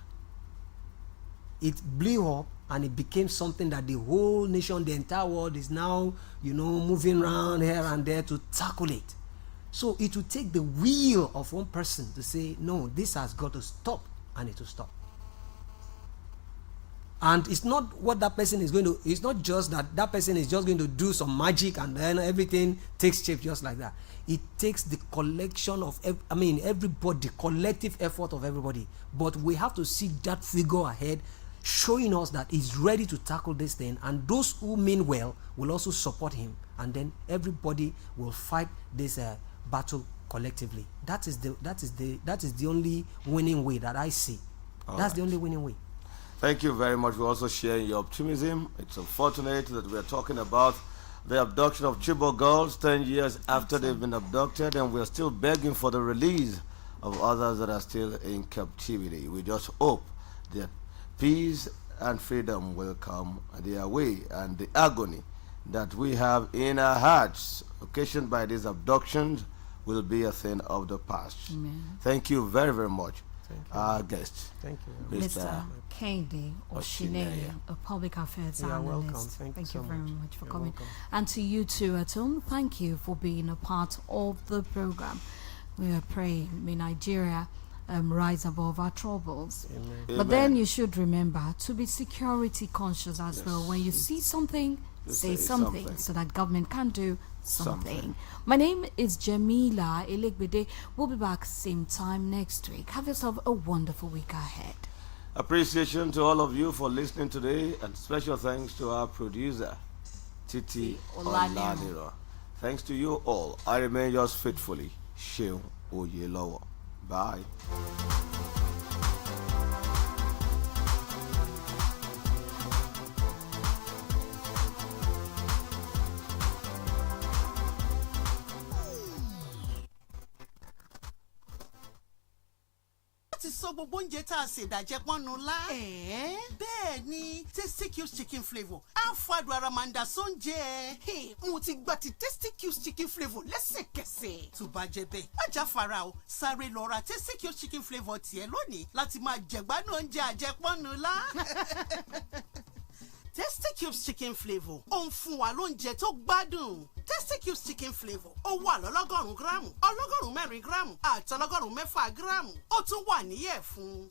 It blew up and it became something that the whole nation, the entire world is now moving around here and there to tackle it. So it will take the will of one person to say, no, this has got to stop, and it will stop. And it's not what that person is going to, it's not just that person is just going to do some magic and then everything takes shape just like that. It takes the collection of, everybody, collective effort of everybody. But we have to see that figure ahead, showing us that he's ready to tackle this thing, and those who mean well will also support him, and then everybody will fight this battle collectively. That is the only winning way that I see. That's the only winning way. Thank you very much for also sharing your optimism. It's unfortunate that we are talking about the abduction of Chibok girls 10 years after they've been abducted, and we're still begging for the release of others that are still in captivity. We just hope that peace and freedom will come their way, and the agony that we have in our hearts occasioned by these abductions will be a thing of the past. Amen. Thank you very, very much, our guest. Thank you. Mr. Kende Oshineye, a public affairs You are analyst. welcome. Thank you so very much. much for You're coming. welcome. And to you too at home, thank you for being a part of the program. We are praying, may Nigeria rise above our troubles. Amen. But then you should remember to be security conscious as well. When you see something, say something so that government can do something. My name is Jamila Elegbede. We'll be back same time next week. Have yourself a wonderful week ahead. Appreciation to all of you for listening today, and special thanks to our producer, Titi Oladiro. Thanks to you all. I remain yours faithfully, Sheun Oyelowo. Bye. ti sọ gbogbo oúnjẹ tá a ṣe ìdàjẹ́ pọ́nnu lá. bẹ́ẹ̀ ni Tasty Cubes chicken flavour á fàdùn ara máa ń da sóúnjẹ. mo ti gba ti Tasty Cubes chicken flavour lẹ́sẹ̀kẹsẹ̀. tó bá jẹ bẹ́ẹ̀ má já fara o, sáré lọ ra Tasty Cubes chicken flavour tiẹ̀ lónìí láti máa jẹ̀gbádùn oúnjẹ àjẹpọ́nnu lá. Tasty Cubes chicken flavour ó ń fún wa lóúnjẹ tó gbádùn. Tasty Cubes chicken flavour ó wà lọ́lọ́gọ́rùn-ún gíráàmù, ọlọ́gọ́rùn-ún mẹ́rin gíráàmù àti ọlọ́gọ́rùn-ún mẹ́fà gíráàmù. Ó tún wà níyẹ̀fun.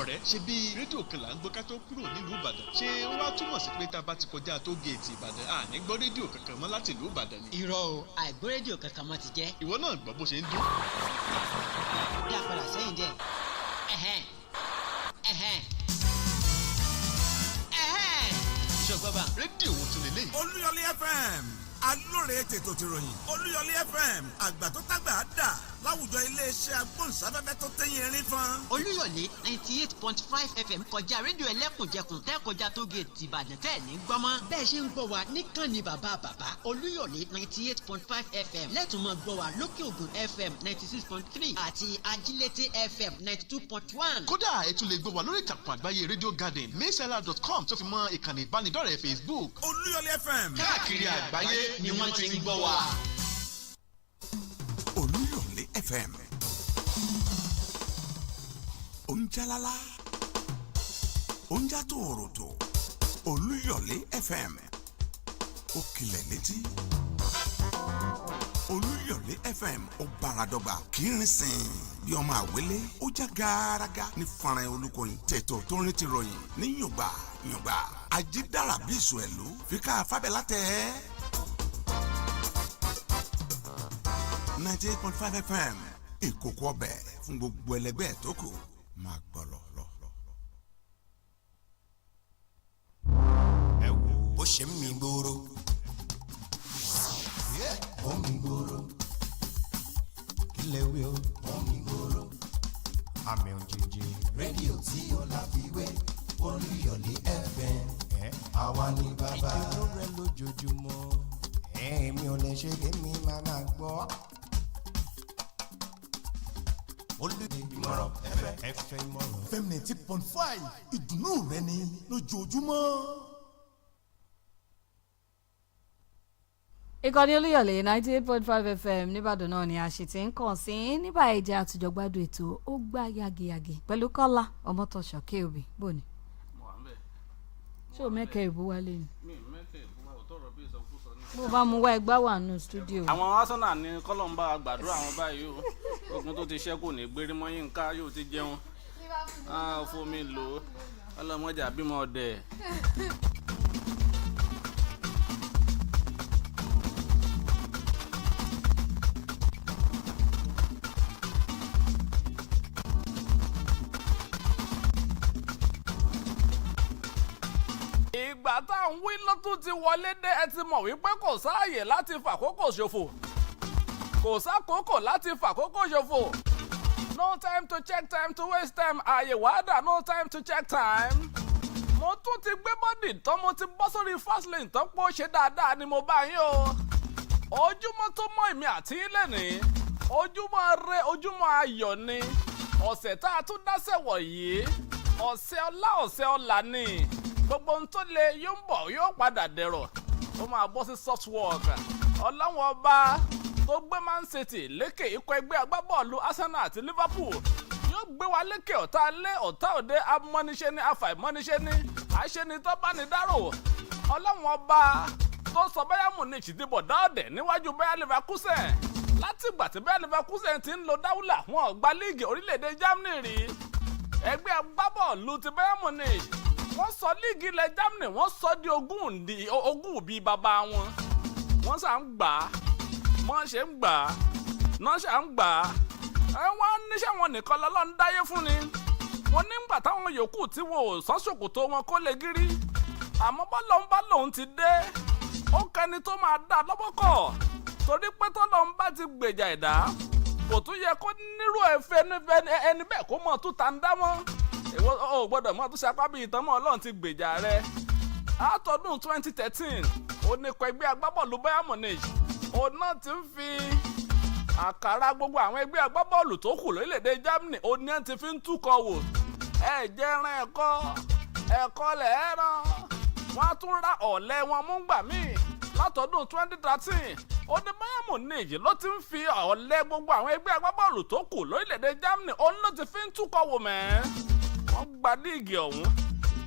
ọ̀rẹ́ ṣe bí rédíò kan là ń gbọ́ ká tó kúrò nílùú Ìbàdàn ṣé ó wá túmọ̀ sí pé tá a bá ti kọjá tó géètì Ìbàdàn à ní gbọ́ rédíò kankan mọ́ láti ìlú Ìbàdàn ni. irọ́ o àìgbọ́ rédíò kankan mọ́ ti jẹ́. ìwọ náà gbọ́ bó ṣe ń dún. dá a padà sẹ́yìn díẹ̀. ṣọgbọ́n bá. rédíò wo tún lélẹ̀. Olúyọlé FM alóore tètò tìròyìn Olúyọlé FM àgbà tó tágbà dà láwùjọ iléeṣẹ́ agbóhùnsáfẹ́fẹ́ tó tẹ́yìn erin fún. Olúyọlé 98.5 FM kọjá rédíò ẹlẹ́kùnjẹkùn tẹ́ kọjá tó géètì Ìbàdàn tẹ́ ní gbọ́mọ́. bẹ́ẹ̀ ṣe ń gbọ́ wa níkànnì bàbá Olúyọlé 98.5 FM lẹ́tùmọ̀ gbọ́ wa lókè ògùn FM 96.3 àti ajílété FM 92.1. kódà ẹ tún lè gbọ́ wa lórí ìtàkùn àgbáyé Radio Garden maysela.com tó fi mọ́ ìkànnì ìbánidọ́rẹ̀ẹ́ Facebook. Olúyọlé FM káàkiri àgbáyé ni wọ́n ti ń gbọ́ wa. Olúyọlé FM onjalala onja tòòròtò Olúyọlé FM ó kilẹ̀ létí Olúyọlé FM ó báradọ́gba kìírin sìn bí ọmọ àwélé ó já gàràgà ní fara olùkọ́yìn tètò tó ń retí ròyìn ní yùngbà ajídára bí ìṣù ẹ̀lú fíkà fábẹ́lá tẹ̀ 98.5 FM ìkòkò ọbẹ̀ fún gbogbo ẹlẹgbẹ́ tó kù máa gbọ́ lọ. ẹ wo bó ṣe ń mi gbòòrò ó mi gbòòrò kí lè wí o ó mi gbòòrò àmì òjijì rédíò tí ó láfiwé Olúyọlé FM àwa ni bàbá ìdúró rẹ lójoojúmọ́ èmi ò lè ṣe kémi máa gbọ́. Ìmọ̀ràn ẹ̀fẹ̀ ìmọ̀ràn. FM 90.5 ìdùnnú rẹ ni lójoojúmọ́. ìkànnì Olúyọ̀lé 98.5 FM nìbàdàn náà ni a ṣì ti ń kàn sí níbà ìjà àtijọ́ gbádùn ètò ó gbá yagiyagi pẹ̀lú Kọ́lá Ọmọtọ́ṣọ̀ kéòbí bóni. ṣé o mẹ́kẹ́ ìbú wálé ni. bó bá mú wá ẹgbá wà nù stúdíò. àwọn Arsenal ní kọ́lọ́mbà gbàdúrà àwọn báyìí o ogun tó ti ṣẹ́kù ní gbérí mọ́ Yínká yóò ti jẹun fún mi lò ó ọlọ́mọjà bímọ ọdẹ. ìgbà tá à ń wí ló tún ti wọlé dé ẹ ti mọ̀ wípé kò sáàyè láti fàkókò ṣòfò kò sákòókò láti fàkókò ṣòfò no time to check time to waste time ààyè wàdà no time to check time. mo tún ti gbé bọ́dì tán mo ti bọ́ sórí fast lane tán pé ó ṣe dáadáa ni mo bá yín o ojúmọ́ tó mọ́ èmi àti ilé ní ojúmọ́ rẹ ojúmọ́ ayọ̀ ni ọ̀sẹ̀ tá a tún dáṣẹ̀ wọ̀ yìí ọ̀sẹ̀ ọlá ọ̀sẹ̀ ọlà ni gbogbo ohun tó le yóò ń bọ̀ yóò padà dẹ̀rọ̀ ó máa bọ́ sí soft work ọlọ́wọ́n ọba tó gbé Man City lékè ikọ̀ ẹgbẹ́ agbábọ́ọ̀lù Arsenal àti Liverpool yóò gbé wa lékè ọ̀tá lé ọ̀tá òde amọ́niṣẹ́ ní afàìmọ́niṣẹ́ ní àṣẹni tó bá ní dárò ọlọ́wọ́n ọba tó sọ Bayern Munich dìbò dáọ̀dẹ̀ níwájú Bayer Leverkusen láti ìgbà tí Bayer Leverkusen ti ń lo dáwùlà wọn ò gba líìgì orílẹ̀-èdè Germany rí ẹgbẹ́ agbábọ́ọ̀lù ti Bayern Munich wọ́n sọ líìgì ilẹ̀ Germany wọ́n sọ di ogún bíi bàbá wọn wọ́n ṣà ń gbà á wọ́n ṣe ń gbà á náà ṣà ń gbà á wọ́n níṣẹ́ wọn nìkan lọ́lọ́ ń dáyé fún ni wọ́n nígbà táwọn yòókù tí wọn ò sán ṣòkòtò wọn kó lè gírí àmọ́ bọ́lọ́hún bá lòun ti dé ó kẹni tó máa dá lọ́bọ̀kọ̀ torí pé tọ́lọ́hún bá ti gbèjà ẹ̀dá kò tún yẹ kó nírú ẹ̀fẹ́ ẹni bẹ́ẹ̀ kó mọ̀ tún ta ń dá mọ́ èwo ò gbọ́dọ̀ mọ́ tó ṣapá bíi ìtàn mọ́ Ọlọ́run ti gbèjà rẹ̀ látọdún 2013 oníkọ̀ ẹgbẹ́ agbábọ́ọ̀lù Bayern Munich òun náà ti ń fi àkàrà gbogbo àwọn ẹgbẹ́ agbábọ́ọ̀lù tó kù lórílẹ̀‐èdè Germany òun náà ti fi ń túkọ̀ wò ẹ jẹ́ ran ẹ̀kọ́ lẹ̀ ẹ́ ràn wọ́n á tún ra ọ̀lẹ́ wọn mú gbà míì látọdún 2013 ó ní Bayern Munich ló ti ń fi ọ̀lẹ́ gbogbo àwọn ẹgbẹ́ agbábọ́ọ̀lù tó kù lórílẹ̀‐èdè Germany òun ló ti fi ń túkọ̀ wò mẹ́ẹ́ wọ́n gba líìgì ọ̀hún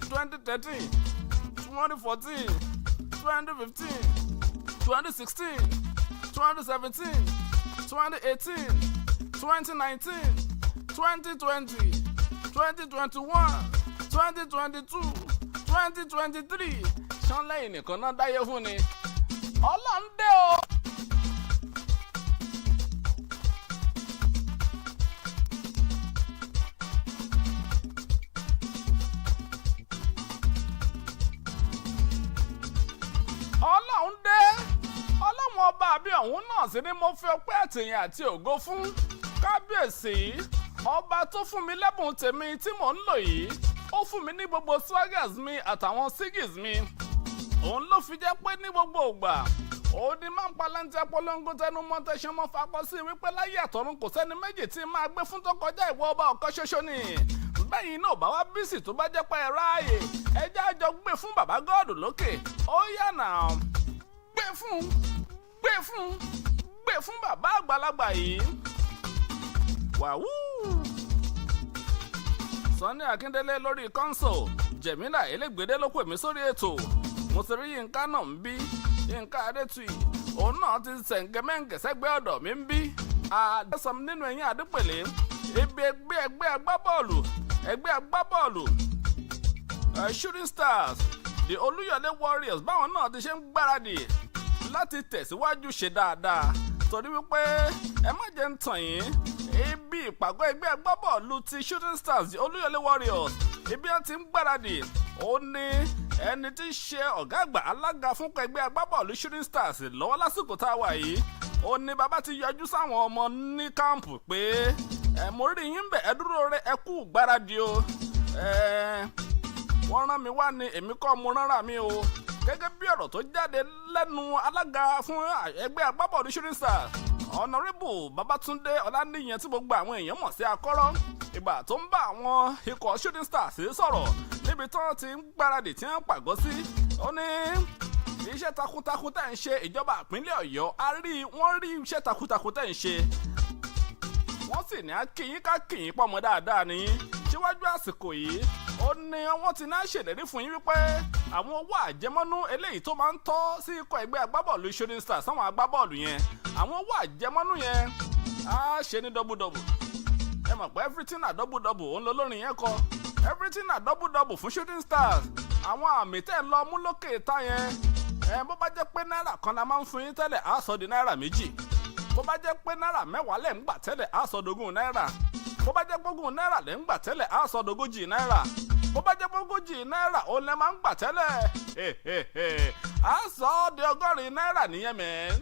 2013 2014 2015 2016 2017 2018 2019 2020 2021 2022 2023 ṣán lẹ́yìn nìkan náà dáyé fún ni ọlọ́run dé o. ọlọ́run dé ọlọ́run ọba àbí ọ̀hún náà sí ni mo fi ọpẹ́ àtìyìn àti ògo fún kábíyèsí ọba tó fún mi lẹ́bùn tèmi tí mò ń lò yìí ó fún mi ní gbogbo swaggers mi àtàwọn sigis mi òun ló fi jẹ́ pé ní gbogbo ìgbà òun ni máa ń palẹ́ńtẹ́ polongo tẹnu mọ́ tẹ̀sán mọ́ fakọ́ sí wípé láyé àtọ̀run kò sẹ́ni méjì tí máa gbé fún tó kọjá ìwọ ọba ọ̀kan ṣoṣo ni bẹ́yìn náà bá wá bísí tó bá jẹ́ pé ẹ ráàyè ẹjẹ́ àjọ gbé fún bàbá gọ́ọ̀dù lókè ó yà náà gbé fún bàbá àgbàlagbà yìí wàhù. Sunday Akíndélé lórí console Jẹ̀mílà elégbèdé ló pè mí sórí ètò mo ti rí Yínká náà ń bí Yínká Adétúyì òun náà ti sẹ̀ǹgẹ̀mẹ̀ǹgẹ̀ sẹ́gbẹ́ ọ̀dọ̀ mi ń bí àdẹ́sọ̀m nínú ẹ̀yìn àdúpèlé ibi ẹgbẹ́ agbábọ́ọ̀lù Shooting Stars the Olúyọ̀lé Warriors báwọn náà ti ṣe ń gbáradì láti tẹ̀síwájú ṣe dáadáa torí wípé ẹ má jẹ́ ń tàn yín ibi ìpàgọ́ ẹgbẹ́ agbábọ́ọ̀lù ti Shooting Stars the Olúyọ̀lé Warriors ibi wọn ti ń gbáradì ó ní ẹni tí í ṣe ọ̀gá àgbà alága fún ẹgbẹ́ agbábọ́ọ̀lù Shooting Stars lọ́wọ́ lásìkò tá a wà yìí ó ní bàbá ti yọjú sáwọn ọmọ ní káàmpù pé mo rí yín bẹ̀ ẹ dúró rẹ ẹ kú gbáradì o wọ́n rán mi wá ní èmi kọ́ mo rán ra mi o gẹ́gẹ́ bí ọ̀rọ̀ tó jáde lẹ́nu alága fún ẹgbẹ́ agbábọ́ọ̀lù Shooting Stars Honorable Babatunde Ọláníyàn tí gbogbo àwọn èèyàn mọ̀ sí Akọ́rọ́ ìgbà tó ń bá àwọn ikọ̀ Shooting Stars sọ̀rọ̀ níbi tí wọ́n ti ń gbáradì tí wọ́n pàgọ́ sí ó ní iṣẹ́ takuntakun tẹ̀ ń ṣe ìjọba ìpínlẹ̀ Ọ̀yọ́ wọ́n rí iṣẹ́ takuntakun tẹ̀ ń ṣe wọ́n sì ní kíyín pọ̀mọ́ dáadáa ní síwájú àsìkò yìí ó ní wọ́n ti náà ṣèlérí fún yín wípé àwọn owó àjẹmọ́nú eléyìí tó máa ń tọ́ sí ikọ̀ ẹgbẹ́ agbábọ́ọ̀lù Shooting Stars sáwọn agbábọ́ọ̀lù yẹn àwọn owó àjẹmọ́nú yẹn á ṣe ní dọ́bùdọ́bù ẹ mọ̀ pé everything na dọ́bùdọ́bù òun lolórin yẹn kọ everything na dọ́bùdọ́bù fún Shooting Stars àwọn àmì tẹ́ ń lọ mú lókè ta yẹn bó bá jẹ́ pé náírà kan la máa ń fún yín tẹ́lẹ̀ á sọ di náírà méjì bó bá jẹ́ pé náírà mẹ́wàá lẹ́ ń gbà tẹ́lẹ̀ á sọ dogún náírà bó bá jẹ́ gbógun náírà lẹ́ ń gbà tẹ́lẹ̀ á sọ dogójì náírà bó bá jẹ́ gbógójì náírà ó lẹ́ máa ń gbà tẹ́lẹ̀ á sọ ọ́ di 100 náírà nìyẹn mẹ́ẹ́.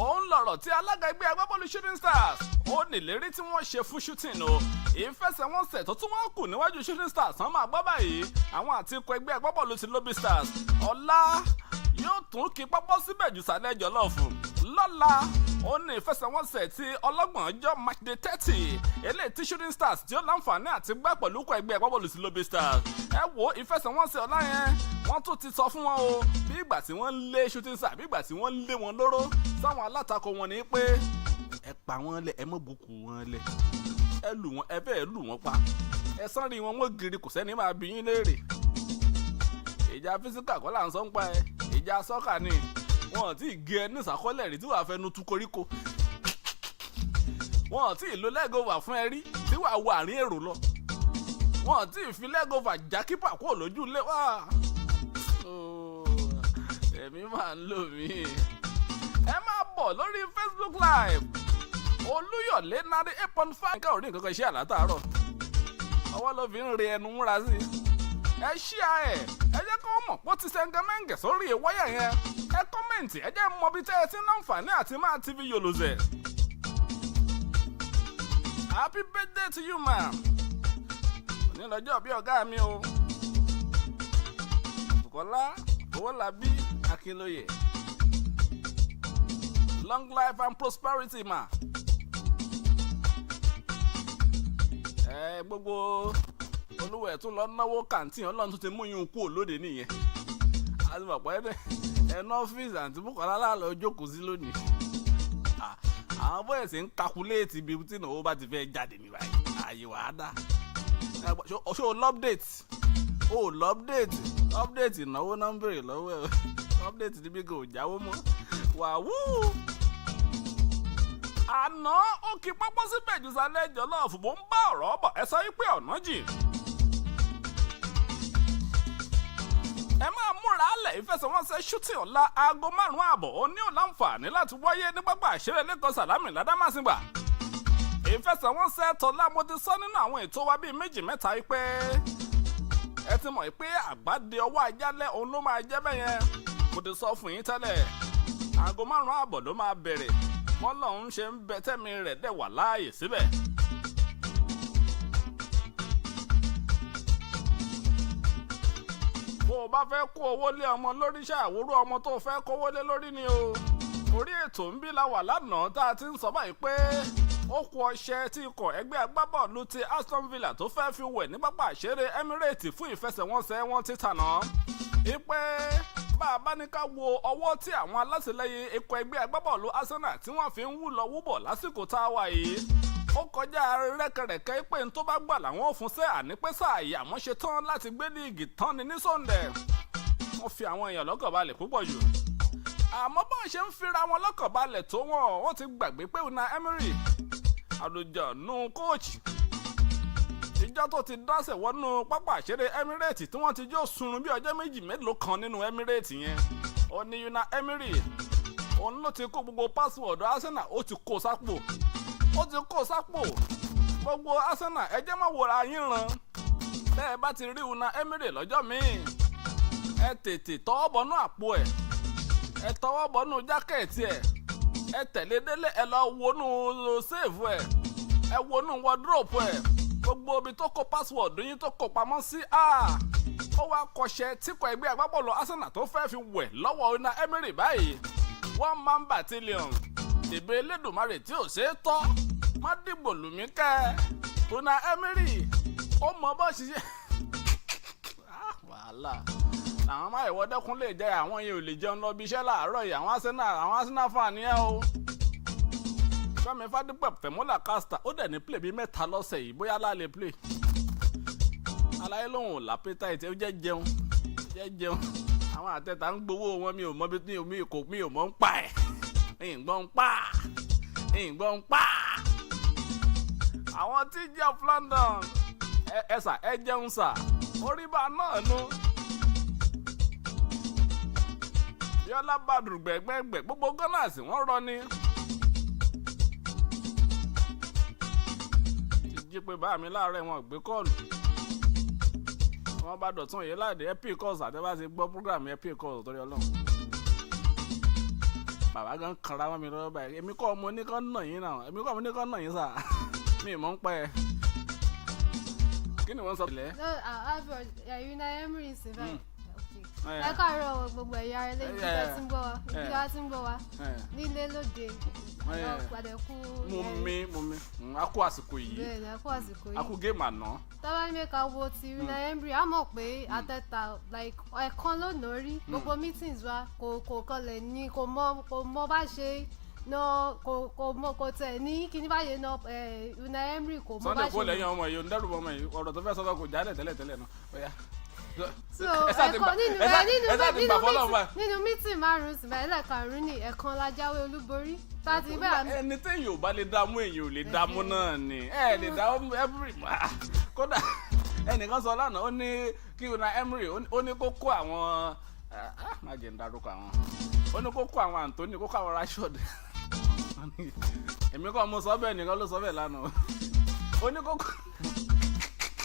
òun lọ̀rọ̀ tí alága ẹgbẹ́ agbábọ́ọ̀lù Shooting Stars ó nílérí tí wọ́n ṣe fún shooting o ìfẹsẹ̀wọnsẹ̀ tó tún wọ́n kù níwájú Shooting Stars wọ́n máa gbọ́ báyìí àwọn àti ikọ̀ ẹgbẹ́ agbábọ́ọ̀lù ti Lobby Stars ọ̀la yóò tún kí pápọ́ síbẹ̀ jù sálẹ̀ jọlọ́ọ̀fù lọ́la ó ní ìfẹsẹ̀wọnsẹ̀ tí ọlọ́gbọ̀n ọjọ́ match day 30 eléyìí tí Shooting Stars tí ó láǹfààní àti gbá pẹ̀lú ikọ̀ ẹgbẹ́ agbábọ́ọ̀lù sí Lobby Stars ẹ wo ìfẹsẹ̀wọnsẹ̀ ọ̀la yẹn wọ́n tún ti sọ fún wọn o bí ìgbà tí wọ́n lé Shooting Stars bí ìgbà tí wọ́n lé wọn lóró sáwọn alátakò wọn ní pé ẹ pa wọn lẹ ẹ mọ bùkù wọn lẹ ẹ lù wọn ẹ bẹ́ẹ̀ lù wọn pa ẹ sán rí wọn wọ́n giri kò sẹ́ni máa bí yín léèrè ìjà físíkà kọ́ là ń sọ ń pa ẹ ìjà sọ́kà ni wọn ti gé ẹ ní ìsàkọ́lẹ̀ rí tí wàá fẹnu tú koríko wọn ti lo lẹ́gọ̀fà fún ẹ rí tí wàá wọ àárín èrò lọ wọn ti fi lẹ́gọ̀fà já kípà kúrò lójú lé wá ẹ̀mí máa ń lò mí. ẹ máa bọ̀ lórí Facebook Live Olúyọ̀lé 98.5 nǹkan ò ní nǹkan kan iṣẹ́ àlátàárọ̀ ọwọ́ ló fi ń re ẹnu múra sí ẹ ṣíà ẹ jẹ́ kó mọ̀ pọ́ ti sẹ́ńgẹ́mẹ́ǹgẹ̀ sórí ìwáyà yẹn ẹ kọ́mẹ̀ntì ẹ jẹ́ mọ bí tẹ́ ẹ ti ń láǹfààní àti máa TV yòlòzẹ̀. Happy birthday to you ma òní lọ́jọ́ bí ọ̀gá mi o Bùkọ́lá Owólabí Akínlóye long life and prosperity ma gbogbo olúwẹ̀ tún lọ náwó kàǹtì ọlọ́run tún ti mú yín kú òlóde nìyẹn àti bàbá ẹnu ọ́fíìsì àti Bùkọ́lá láàlọ́ jókòó sí lónìí àwọn bóyá sì ń kakuléètì ibi tí ìnáwó bá ti fẹ́ jáde ní báyìí ààyè wàá dá ṣé o lọ́pdẹ̀tì update ìnáwó náà ń bèrè lọ́wọ́ ẹ̀ update níbi kò jáwó mọ́ wàhù àná ó kí pápá síbẹ̀ jù sálẹ̀ jọlọ́ọ̀fù bó ń bá ọ̀rọ̀ bọ̀ ẹ sọ wípé ọ̀nà jìn. ẹ máa múra lẹ̀ ìfẹsẹ̀wọnsẹ̀ shooting ọ̀la aago 5:30 ó ní ò láǹfààní láti wáyé ní pápá àṣírí lẹ́kọ̀ọ́ sàlámì ládámàsìngbà. ìfẹsẹ̀wọnsẹ̀ tọ́lá mo ti sọ nínú àwọn ètò wa bíi 2-3 wípé ẹ ti mọ̀ pé àgbàdé ọwọ́ ajálẹ̀ òun ló máa jẹ́ bẹ́yẹn mo ti sọ fún yín tẹ́lẹ̀ aago 5:30 ló máa bẹ̀rẹ̀ wọ́n lọ́hún ṣe ń bẹ tẹ́mi rẹ̀ dẹ̀ wà láàyè síbẹ̀. bó o bá fẹ́ kó owó lé ọmọ lórí iṣẹ́ àwòrán ọmọ tó fẹ́ kówó lé lórí ni o orí ètò ń bí la wà lánàá tá a ti ń sọ báyìí pé ó kù ọṣẹ tí ikọ̀ ẹgbẹ́ agbábọ́ọ̀lù ti Aston Villa tó fẹ́ fi wẹ̀ ní pápá àṣeré Emirates fún ìfẹsẹ̀wọnsẹ̀ wọn ti tànà ipe bá a bá ní ká wo ọwọ́ tí àwọn alátìlẹyìn ikọ̀ ẹgbẹ́ agbábọ́ọ̀lù Arsenal tí wọ́n fi ń wú lọ wúbọ̀ lásìkò tá a wà yìí ó kọjá rẹ́kẹrẹ́kẹ́ pé n tó bá gbà làwọn ò fún sẹ́ àní pé sáàyè àwọn ṣe tán láti gbé líìgì tán ni ní Sunday wọ́n fi àwọn èèyàn lọ́kàn balẹ̀ púpọ̀ jù àmọ́ bá ṣe ń fira wọn lọ́kàn balẹ̀ tó wọ́n ti gbàgbé pé Unai Emery àlùjọ̀nù kóòchì ìjọ tó ti dáṣẹ̀ wọnú pápá àṣeré Emirates tí wọ́n ti jó sunrun bí ọjọ́ méjì mélòó kan nínú Emirates yẹn ó ní Unai Emery òun ló ti kó gbogbo pásíwọ̀dù Arsenal ó ti kó sápò gbogbo Arsenal ẹ jẹ́ má wòra yín ràn bẹ́ẹ̀ bá ti rí Unai Emery lọ́jọ́ míì ẹ tètè tọwọ́ bọnú àpò ẹ̀ ẹ tọwọ́ bọnú jákẹ́ẹ̀tì ẹ̀ ẹ tẹ̀lé délé ẹ lọ wọnú sèèfù ẹ̀ ẹ wọnú wọdúrópù ẹ̀ gbogbo ibi tó kó pásíwọ̀dù yín tó kó pamọ́ sí ó wá kọṣẹ́ tíkọ̀ ẹgbẹ́ agbábọ́ọ̀lù Arsenal tó fẹ́ fi wẹ̀ lọ́wọ́ Unai Emery báyìí 1 man battalion ìbè Elédùmarè tí ò ṣeé tọ́ má dìbò lùmí kẹ́ Unai Emery ó mọ bó ṣiṣẹ́ wàhálà àwọn máa ìwọ́dẹ́kùn lè jẹ́ àwọn yẹn ò lè jẹun lọ bí iṣẹ́ láàárọ̀ yìí àwọn Arsenal fan ni ẹ o Fẹ́mi Fádípẹ̀ Fẹ̀mọ́là Casta ó dẹ̀ ní play bíi 3 lọ́sẹ̀ yìí bóyá láàlẹ́ play aláyé lòun ò lápẹ́tà ìtẹ́ ó jẹ́ jẹun àwọn àtẹ̀tà ń gbowó wọn mi ò mọ bí mi ò mọ ń pa ẹ̀ ìgbọ́n ń pa àwọn tí jẹ́ of London ẹ̀sà ẹ jẹun sà orí bá náà nù Bíọ́lá Bàdùrù gbẹ̀gbẹ̀gbẹ̀ gbogbo Gunners wọ́n rọ ni. jí pé bá mi láàárọ̀ wọn gbé kọ́ọ̀lù wọn bá dọ̀tún yìí láàdé epic calls àtẹ́bá ti gbọ́ program epic calls torí Ọlọ́run bàbá gan kanra wọn mi lọ́wọ́ báyìí èmi kọ́ ọmọ oníkan nà yín náà èmi kọ́ ọmọ oníkan nà yín sà mi mọ̀ ń pẹ́ ẹ kí ni wọ́n sọ. Unai Emery sí báyìí ẹ káàárọ̀ gbogbo ẹ̀yà ẹlẹ́yìn tí wọ́n ti ń gbọ́ wa ibi wa ti ń gbọ́ wa nílé lóde àdẹ̀kù mumi a kú àsìkò yìí bẹ́ẹ̀ ni a kú àsìkò yìí a kú géèmù àná. tábà ní mẹ́ka wo ti Unai Emery a mọ̀ pé Arteta like ẹ̀kan lónà rí gbogbo meetings wa kò kọlẹ̀ ní kò mọ bá ṣe náà kò tẹ̀ ní kíní báyìí náà Unai Emery kò mọ bá ṣe. Sunday kò lẹ́yìn ọmọ yìí ò ń dẹ́rù ọmọ yìí ọ̀rọ̀ tó fẹ́ sọ́kọ̀ kò jálẹ̀ tẹ́lẹ̀ náà so nínú mítìn márùn-ún sì báyìí lẹ́ẹ̀karùn-ún ní ẹ̀kan la jáwé olúborí tàbí bẹ́ẹ̀. ẹni téèyàn ò bá lè dààmú èèyàn ò lè dààmú náà ni ẹ lè dààmú every kódà ẹnìkan sọ lánàá ó ní kí Unai Emery ó ní kó kó àwọn má jẹ́ ń darúkọ àwọn ó ní kó kó àwọn Anthony kó kó àwọn Rashford èmi kọ́ mo sọ bẹ́ẹ̀ nìkan ló sọ bẹ́ẹ̀ lánàá ó ní kó kó.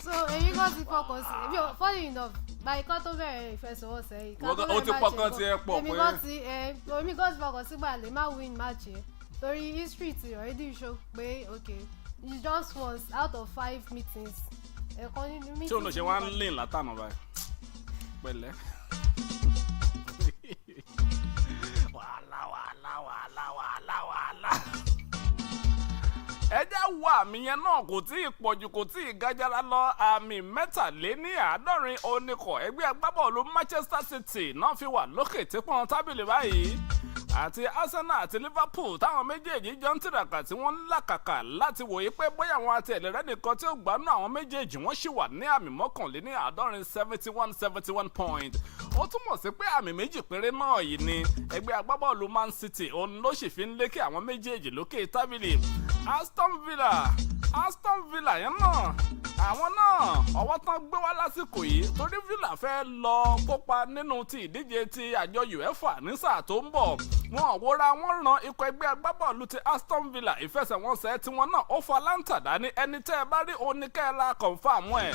so èyí kan ti fọkàn sí èmi ò funny enough báyìí kan tó bẹ̀rẹ̀ ìfẹsẹ̀wọnsẹ̀ yìí ká tó bẹ̀rẹ̀ match yẹn èmi kan ti fọkàn sí gbà lè má win match yẹn torí history ti already show pé okay it's just once out of 5 meetings ẹ̀kan nínú meetings. tí òun ṣe wá ń lè látànà báyìí pẹ̀lẹ́. wàhálà ẹ jẹ́ wo àmì yẹn náà kò tí ì pọ̀jù kò tí ì gajara lọ àmì 73 oníkọ̀ ẹgbẹ́ agbábọ́ọ̀lù Manchester City náà fi wà lókè típọ̀n tábìlì báyìí àti Arsenal àti Liverpool táwọn méjèèjì jọ ń tìràkà tí wọ́n ń làkàkà láti wòye pé bóyá àwọn àti ẹ̀lẹ́rẹ́ nìkan tí ó gbanú àwọn méjèèjì wọ́n sì wà ní àmì 71 71 point ó túmọ̀ sí pé àmì méjì péré náà yìí ni ẹgbẹ́ agbábọ́ọ̀lù Man City òun ló sì fi ń lékè àwọn méjèèjì lókè tábìlì Aston Villa yẹn náà àwọn náà ọwọ́ tán gbé wá lásìkò yìí torí Villa fẹ́ lọ kópa nínú ti ìdíje ti àjọ UEFA ní sáà tó ń bọ̀ wọn wòra wọn ran ikọ̀ ẹgbẹ́ agbábọ́ọ̀lù ti Aston Villa ìfẹsẹ̀wọnsẹ̀ tiwọn náà ó fa láǹtà dání ẹni tẹ́ ẹ bá rí oníkẹ́ẹ̀lá kọ̀ǹfàmù ẹ̀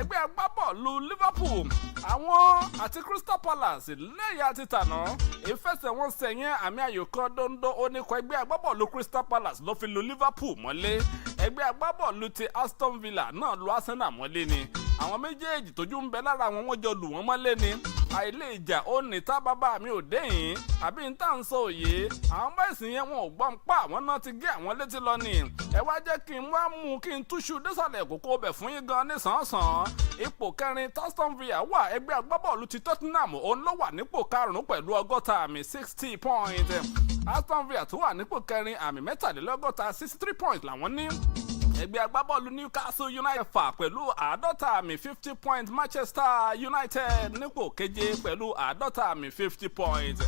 ẹgbẹ́ agbábọ́ọ̀lù Liverpool àwọn àti Crystal Palace lẹ́yìn àti tànà ìfẹsẹ̀wọnsẹ̀ yẹn àmì ayò kan dondo oníkọ̀ ẹgbẹ́ agbábọ́ọ̀lù Crystal Palace ló fi lu Liverpool mọ́lé ẹgbẹ́ agbábọ́ọ̀lù ti Aston Villa náà lu Arsenal mọ́lé ni àwọn méjèèjì tójú ń bẹ lára àwọn wọn jọ lù wọ́n mọ́lé ni àìlè ìjà ó ní tá bàbá mi ò déyìn àbí ń tà ń sọ òye àwọn báyìí yẹn wọn ò gbọ́n pa àwọn náà ti gé àwọn létí lọ ni ẹ wá jẹ́ kí n wá mú kí n túṣu désàlẹ̀ kókó bẹ̀ fún yín gan ní sàn-án ipò kẹrin Aston Villa wà ẹgbẹ́ agbábọ́ọ̀lù ti Tottenham òun ló wà nípò karùn-ún pẹ̀lú 60 àmì 60 point Aston Villa tó wà nípò kẹrin àmì 63 63 point làwọn ní ẹgbẹ́ agbábọ́ọ̀lù Newcastle United fà pẹ̀lú 50 àmì 50 point Manchester United nípò keje pẹ̀lú 50 àmì 50 point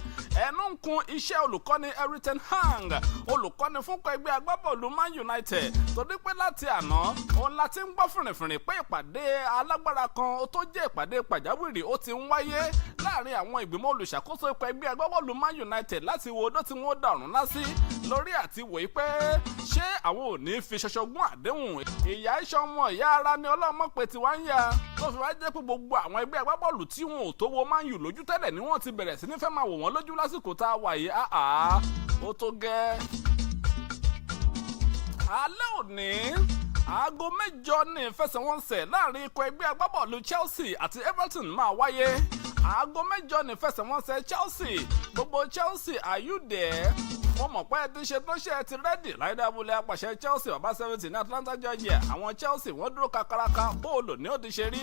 ẹnu ń kun iṣẹ́ olùkọ́ni Erik ten Hag olùkọ́ni fúnkọ́ ẹgbẹ́ agbábọ́ọ̀lù Man United torí pé láti àná òun la ti ń gbọ́ fìrìfìrì pé ìpàdé alágbára kan tó jẹ́ ìpàdé pàjáwìrì ó ti ń wáyé láàrin àwọn ìgbìmọ̀ olùṣàkóso ikọ̀ ẹgbẹ́ agbábọ́ọ̀lù Man United láti wo odó tí wọ́n dàrún lásì lórí àti wòye pé ṣé àwọn ò ní fi ṣọṣọgún àdéhùn ìyá ìṣọmọ ìyá ara ni ọlọ́mọ pé tí wá ń ya tó fi wá jẹ́ pé gbogbo àwọn ẹgbẹ́ agbábọ́ọ̀lù tí wọn ò tó wo Man U lójú tẹ́lẹ̀ ni wọ́n ti bẹ̀rẹ̀ sí ní fẹ́ máa wò wọ́n lójú lásìkò tá a wà yìí ó tó gẹ́. alẹ́ òní aago 8 ní ìfẹsẹ̀wọnsẹ̀ láàrin ikọ̀ ẹgbẹ́ agbábọ́ọ̀lù Chelsea àti Everton máa wáyé aago 8 ní ìfẹsẹ̀wọnsẹ̀ Chelsea gbogbo Chelsea are you there? wọ́n mọ̀ pé ẹ ti ṣe tó ṣe ti rẹ́dì láìdá abúlé apàṣẹ Chelsea bàbá 70 ní Atlanta Georgia àwọn Chelsea wọ́n dúró kakaraka bóòlù ní òdi ṣe rí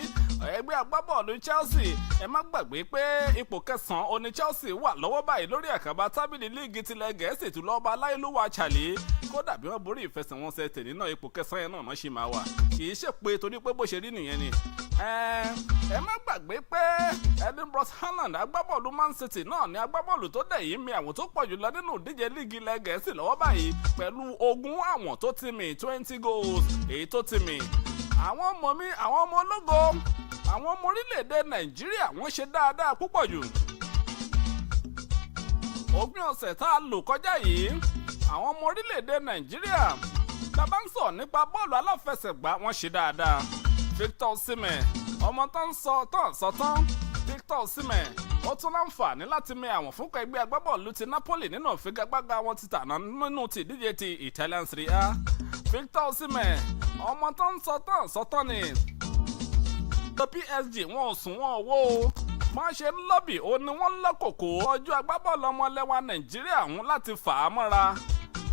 ẹgbẹ́ agbábọ́ọ̀lù Chelsea ẹ má gbàgbé pé ipò kẹsàn-án oní Chelsea wà lọ́wọ́ báyìí lórí àkàbà tábìlì líìgì tilẹ̀ Gẹ̀ẹ́sì tó lọ́ba aláìlúwà Chale kódà bí wọ́n borí ìfẹsẹ̀wọnsẹ̀ tèmi náà ipò kẹsàn-án yẹn náà ṣì máa wà kì í ṣe pé torí pé bó ṣe rí nìyẹn ni ẹ má gbàgbé pé Edinburgh Haaland agbábọ́ọ̀lù Man City náà ni agbábọ́ọ̀lù tó dẹ̀ yìí mi àwọn tó pọ̀ jùlọ nínú ìdíje líìgì ilẹ̀ Gẹ̀ẹ́sì lọ́wọ́ báyìí pẹ̀lú 20 àwọn tó ti mì 20 goals èyí tó ti mì àwọn ọmọ ológo àwọn ọmọ orílẹ̀-èdè Nàìjíríà wọ́n ṣe dáadáa púpọ̀ jù òpin ọ̀sẹ̀ tá a lò kọjá yìí àwọn ọmọ orílẹ̀-èdè Nàìjíríà tá bá ń sọ nípa bọ́ọ̀lù aláfẹsẹ̀gbá wọ́n ṣe dáadáa Victor Osimhen ọmọ tó ń sọ tán Victor Osimhen ó tún láǹfààní láti mẹ àwọn fúnkọ ẹgbẹ́ agbábọ́ọ̀lù ti Napoli nínú ìfigagbága wọn ti tàná nínú ti ìdíje ti Italian Serie A Victor Osimhen ọmọ tó ń sọ tán ni PSG wọn ò sùn wọn ò wó o wọ́n ṣe ń lọ́bì ó ní wọ́n lọ́kòkò ọjọ́ agbábọ́ọ̀lù ọmọlẹ́wà Nàìjíríà ń láti fà á mọ́ra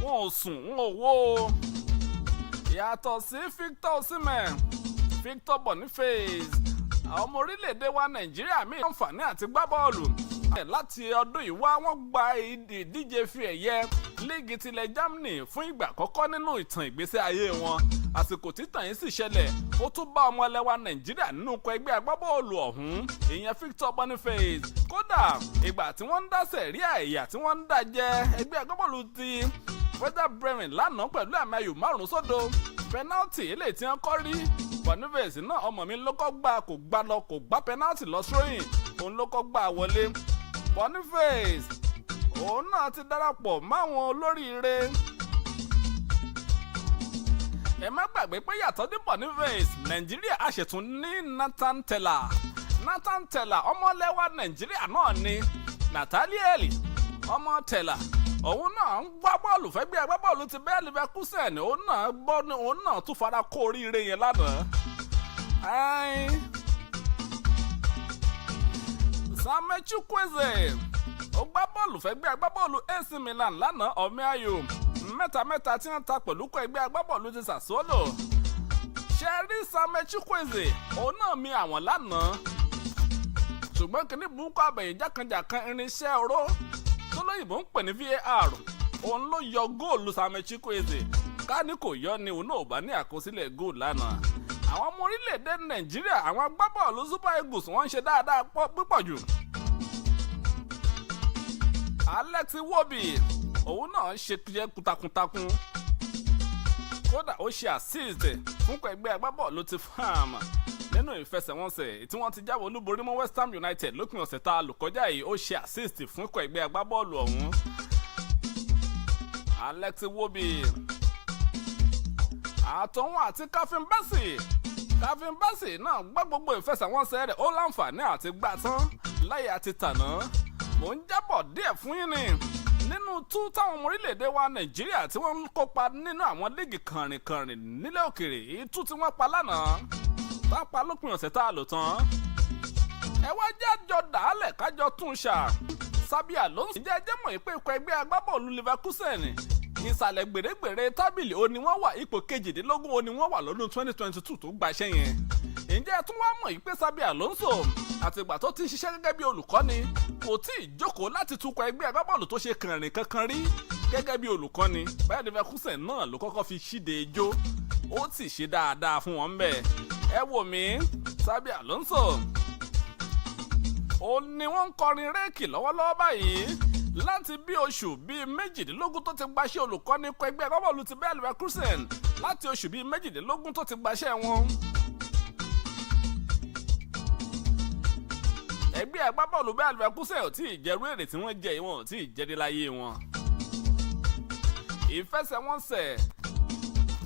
wọn ò sùn wọn ò wó o yàtọ̀ sí Victor Osimhen Victor Boniface àwọn ọmọ orílẹ̀-èdè wa Nàìjíríà míì àǹfààní àti gbá bọ́ọ̀lù láti ọdún yìí wá wọ́n gba ìdíje fi ẹ̀yẹ líìgì tilẹ̀ Germany fún ìgbà àkọ́kọ́ nínú ìtàn ìgbésí ayé wọn àsìkò títàn yìí sì ṣẹlẹ̀ ó tún bá ọmọ ẹlẹ́wà Nàìjíríà nínú ikọ̀ ẹgbẹ́ agbábọ́ọ̀lù ọ̀hún ìyẹn Victor Boniface kódà ìgbà tí wọ́n ń dá sẹ̀ríà ẹ̀yà tí wọ́n ń dá jẹ ẹgbẹ́ agbábọ́ọ̀lù ti Werder Bremen lánàá pẹ̀lú àmì ayò 5-0 penalty eléyìí tí wọ́n kọ́ rí Boniface náà ọmọ mi ló kọ́ gbà kò gbà lọ kò gbá penalty lọ sóyìn òun ló kọ́ gbà wọlé Boniface òun náà ti darapọ̀ máwọn olóríire ẹ má gbàgbé pé yàtọ̀ dé Boniface Nàìjíríà àṣetún ní Nathan Tella ọmọlẹ́wà Nàìjíríà náà ni Nathaniel ọmọ Tella òun náà ń gbá bọ́ọ̀lù fẹ́ gbé agbábọ́ọ̀lù ti bẹ́ẹ̀ Leverkusen òun náà tún fara kó oríire yẹn lánàá. Samuel Chukwueze ó gbá bọ́ọ̀lù fẹ́ gbé agbábọ́ọ̀lù AC Milan lánàá ọ̀mí ayò mẹ́ta tí wọ́n ta pẹ̀lú kọ ẹgbẹ́ agbábọ́ọ̀lù ti Sassuolo. Ṣẹ́rí Samuel Chukwueze òun náà mi àwọn lánàá. Ṣùgbọ́n kìíní burúkú àbẹ̀yìn jákànjàkan irinṣẹ́ oró tó lóyìnbó ń pè ní VAR òun ló yọ góòlù Samuel Chukwueze. Ká ní kò yọ ni òun náà ò bá ní àkọsílẹ̀ góòlù lánàá. Àwọn ọmọ orílẹ̀-èdè Nàìjíríà àwọn agbábọ́ọ̀lù Super Eagles wọ́n ń ṣe dáadáa púpọ̀ jù. Alex Iwobi òun náà ṣe takuntakun. Kódà ó ṣe assist fún ẹgbẹ́ agbábọ́ọ̀lù ti Farm nínú ìfẹsẹ̀wọnsẹ̀ tí wọ́n ti jáwé olúborí mọ́ West Ham United lópin ọ̀sẹ̀ tá a lò kọjá yìí ó ṣe assist fún ẹgbẹ́ agbábọ́ọ̀lù ọ̀hún. Alex Iwobi àtọ̀hún àti Calvin Bassey náà gbá gbogbo ìfẹsẹ̀wọnsẹ̀ rẹ̀ ó láǹfààní àti gbà tán láyé àti tàná. Mò ń jábọ̀ díẹ̀ fún yín ni nínú tú táwọn ọmọ orílẹ̀-èdè wa Nàìjíríà tí wọ́n ń kópa nínú àwọn líìgì kànrìnkànrìn nílẹ̀ òkèrè ìtú tí wọ́n pa lánàá pápá lópin ọ̀sẹ̀ tá a lò tán. Ẹ wá jájọ dàálẹ̀ kájọ tún ṣà. Xabi Alonso jẹ́ ẹjẹ́ mọ̀ pé ikọ̀ ẹgbẹ́ agbábọ́ọ̀lù Leverkusen ìsàlẹ̀ gbèrègbèrè tábìlì ó ní wọ́n wà ipò kejìdínlógún ó ní wọ́n wà lọ́dún 2022 tó gbaṣẹ́ yẹn. Ǹjẹ́ ẹ tún wá mọ̀ pé Xabi Alonso àtìgbà tó ti ń ṣiṣẹ́ gẹ́gẹ́ bí olùkọ́ni kò tí ì jókòó láti tukọ̀ ẹgbẹ́ agbábọ́ọ̀lù tó ṣe kànrìn kankan rí gẹ́gẹ́ bí olùkọ́ni. Bayer Leverkusen náà ló kọ́kọ́ fi ṣíde ijó ó sì ṣe dáadáa fún wọn bẹ́ẹ̀. Ẹ wò mí Xabi Alonso ó ní wọ́n ń kọrin réèkì lọ́wọ́lọ́wọ́ báyìí láti bí oṣù bíi méjìdínlógún tó ti gbaṣẹ́ olùkọ́ni kọ ẹgbẹ́ agbábọ́ọ̀lù ti Bayer Leverkusen láti oṣù bíi méjìdínlógún tó ti gbaṣẹ́ wọn. Ẹgbẹ́ agbábọ́ọ̀lù Bayer Leverkusen ò tí ì jẹ́rú èrè tí wọ́n jẹ ìwọ̀n ò tí ì jẹ́dé láyé wọn. Ìfẹsẹ̀wọnsẹ̀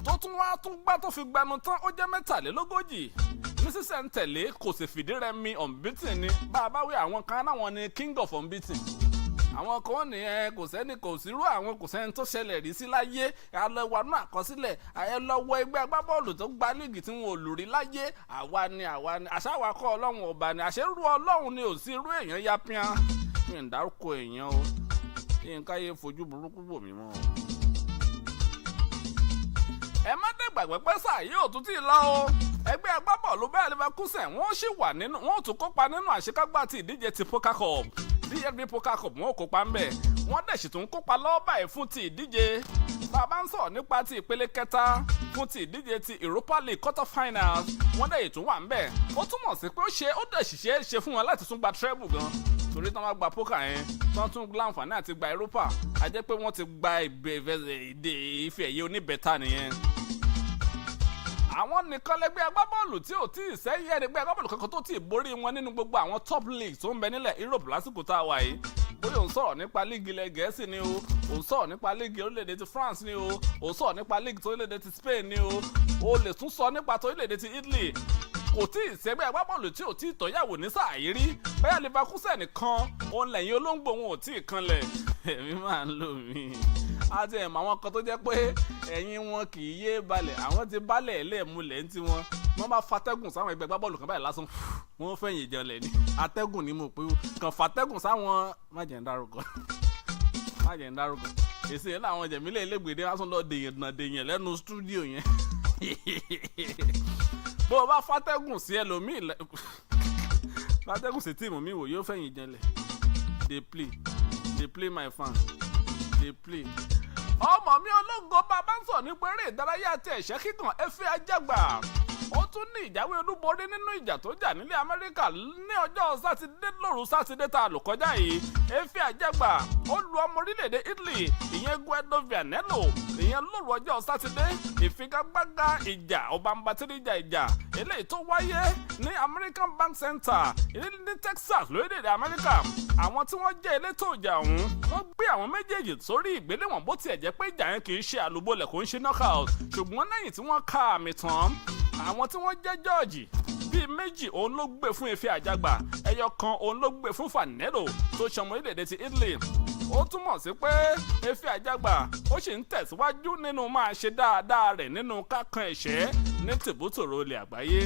tó tún gbá tó fi gbanu tán ó jẹ́ 43 ní sísẹ̀ntẹ̀lé kò sì fìdí rẹmi unbeaten ni bá a bá wí àwọn kan náwọn ni king of unbeaten. Àwọn kan ní kò sẹ́ni kò sírú àwọn kò sẹ́ni tó ṣẹlẹ̀ rí sí láyé alẹ́wàánú àkọsílẹ̀ ayẹlọ́wọ́ ẹgbẹ́ agbábọ́ọ̀lù tó gba líìgì tí wọn ò lò rí láyé àwa ni àṣàwakọ̀ ọlọ́run ọba ni àṣẹrú ọlọ́run ni ò sí irú èèyàn ya píán mi ń dárúkọ èèyàn o nǹkan yẹ fojú burúkú bò mí mọ́. Ẹ má dé gbàgbé pé sáà yóò tún ti lọ o ẹgbẹ́ agbábọ́ọ̀lù Bayer Leverkusen wọ́n sì wà nínú wọ́n tún kópa nínú àṣekágbá ti ìdíje ti Poker Cup DFB Poker Cup wọ́n kópa ń bẹ̀ wọ́n dẹ̀ sì tún kópa lọ́wọ́ báyìí fún ti ìdíje bàbá ń sọ̀rọ̀ nípa ti ìpele kẹta fún ti ìdíje ti Europa League quarter finals wọ́n dẹ̀ tún wà ń bẹ̀ ó túmọ̀ sí pé ó dẹ̀ ṣiṣẹ́ ṣe fún wọn láti tún gba treble gan torí tán bá gba poker yẹn tán tún láǹfààní àti gba Europa a jẹ́ pé wọ́n ti gba ife ẹ̀yẹ oníbẹ̀ta nìyẹn. Àwọn nìkan lẹgbẹ́ agbábọ́ọ̀lù tí ò tí ì sẹ́yìn ẹgbẹ́ agbábọ́ọ̀lù kankan tó tí ì borí wọn nínú gbogbo àwọn top league tó ń bẹ nílẹ̀ Europe lásìkò tá a wà yìí. Bóyá òun sọ̀rọ̀ nípa líìgì ilẹ̀ Gẹ̀ẹ́sì ni o, òun sọ̀rọ̀ nípa líìgì orílẹ̀-èdè ti France ni o, òun sọ̀rọ̀ nípa líìgì tó orílẹ̀-èdè ti Spain ni o lè tún sọ nípa tó orílẹ̀-èdè ti Italy. Kò tí ì sẹ́gbẹ́ agbábọ́ọ̀lù tí ò tí ì tọ́yàwó ní sáà yìí rí. Bayer Leverkusen nìkan òun lẹ́yìn olóńgbò wọn ò tí ì kanlẹ̀. Èmi máa ń lò mí. Àti ẹ̀mọ àwọn kan tó jẹ́ pé ẹ̀yìn wọn kì í yé balẹ̀ àwọn ti balẹ̀ ẹlẹ́ẹ̀múlẹ̀ ń tí wọ́n bá fatẹ́gùn sáwọn ẹgbẹ́ agbábọ́ọ̀lù kan báyìí lásán wọ́n fẹ̀yìn jẹlẹ̀ ni atẹ́gùn ni mo pé kàn fatẹ́gùn sáwọn má jẹ́ ń dárúkọ èsì yẹn làwọn jẹ̀mílẹ̀ elégbèdé lásán lọ́ọ́ dèyàn lẹ́nu stúdíò yẹn bó o bá fatẹ́gùn sí ẹlòmíì fatẹ́gùn sí tíìmù mi wò yóò fẹ̀yìn jẹlẹ̀ they play my fan they play. Ọmọ mi ológo bàbá ń sọ nípa eré ìdárayá àti ẹ̀ṣẹ́ kíkàn Efe Ajagba ó tún ní ìjáwé olúborí nínú ìjà tó jà nílẹ̀ Amẹ́ríkà ní ọjọ́ sátidé lóru sátidé tá a lò kọjá yìí Efe Ajagba ó lu ọmọ orílẹ̀-èdè Italy ìyẹn Guido Vianello ìyẹn lóru ọjọ́ sátidé ìfigagbága ìjà ọbàǹbàtìrìjà ìjà eléyìí tó wáyé ní American Bank Center ní Texas lórílẹ̀-èdè Amẹ́ríkà àwọn tí wọ́n jẹ́ elétò ìjà ọ̀hún wọ́n gbé àwọn méjèèjì sórí ìgbéléwọ̀n bó tiẹ̀ jẹ́ pé ìjà yẹn kì í ṣe àlùbọ́lẹ̀ kò ń ṣe knockout ṣùgbọ́n lẹ́yìn tí wọ́n ka àmì tán àwọn tí wọ́n jẹ́ jọ́ọ̀jì bíi méjì òun ló gbé fún Efe Ajagba ẹyọ kan òun ló gbé fún Vianello tó ṣọmọ orílẹ̀-èdè ti Italy ó túmọ̀ sí pé Efe Ajagba ó sì ń tẹ̀síwájú nínú máa ṣe dáadáa rẹ̀ nínú kákan ẹ̀ṣẹ́ ní tìbútòrò ilẹ̀ àgbáyé.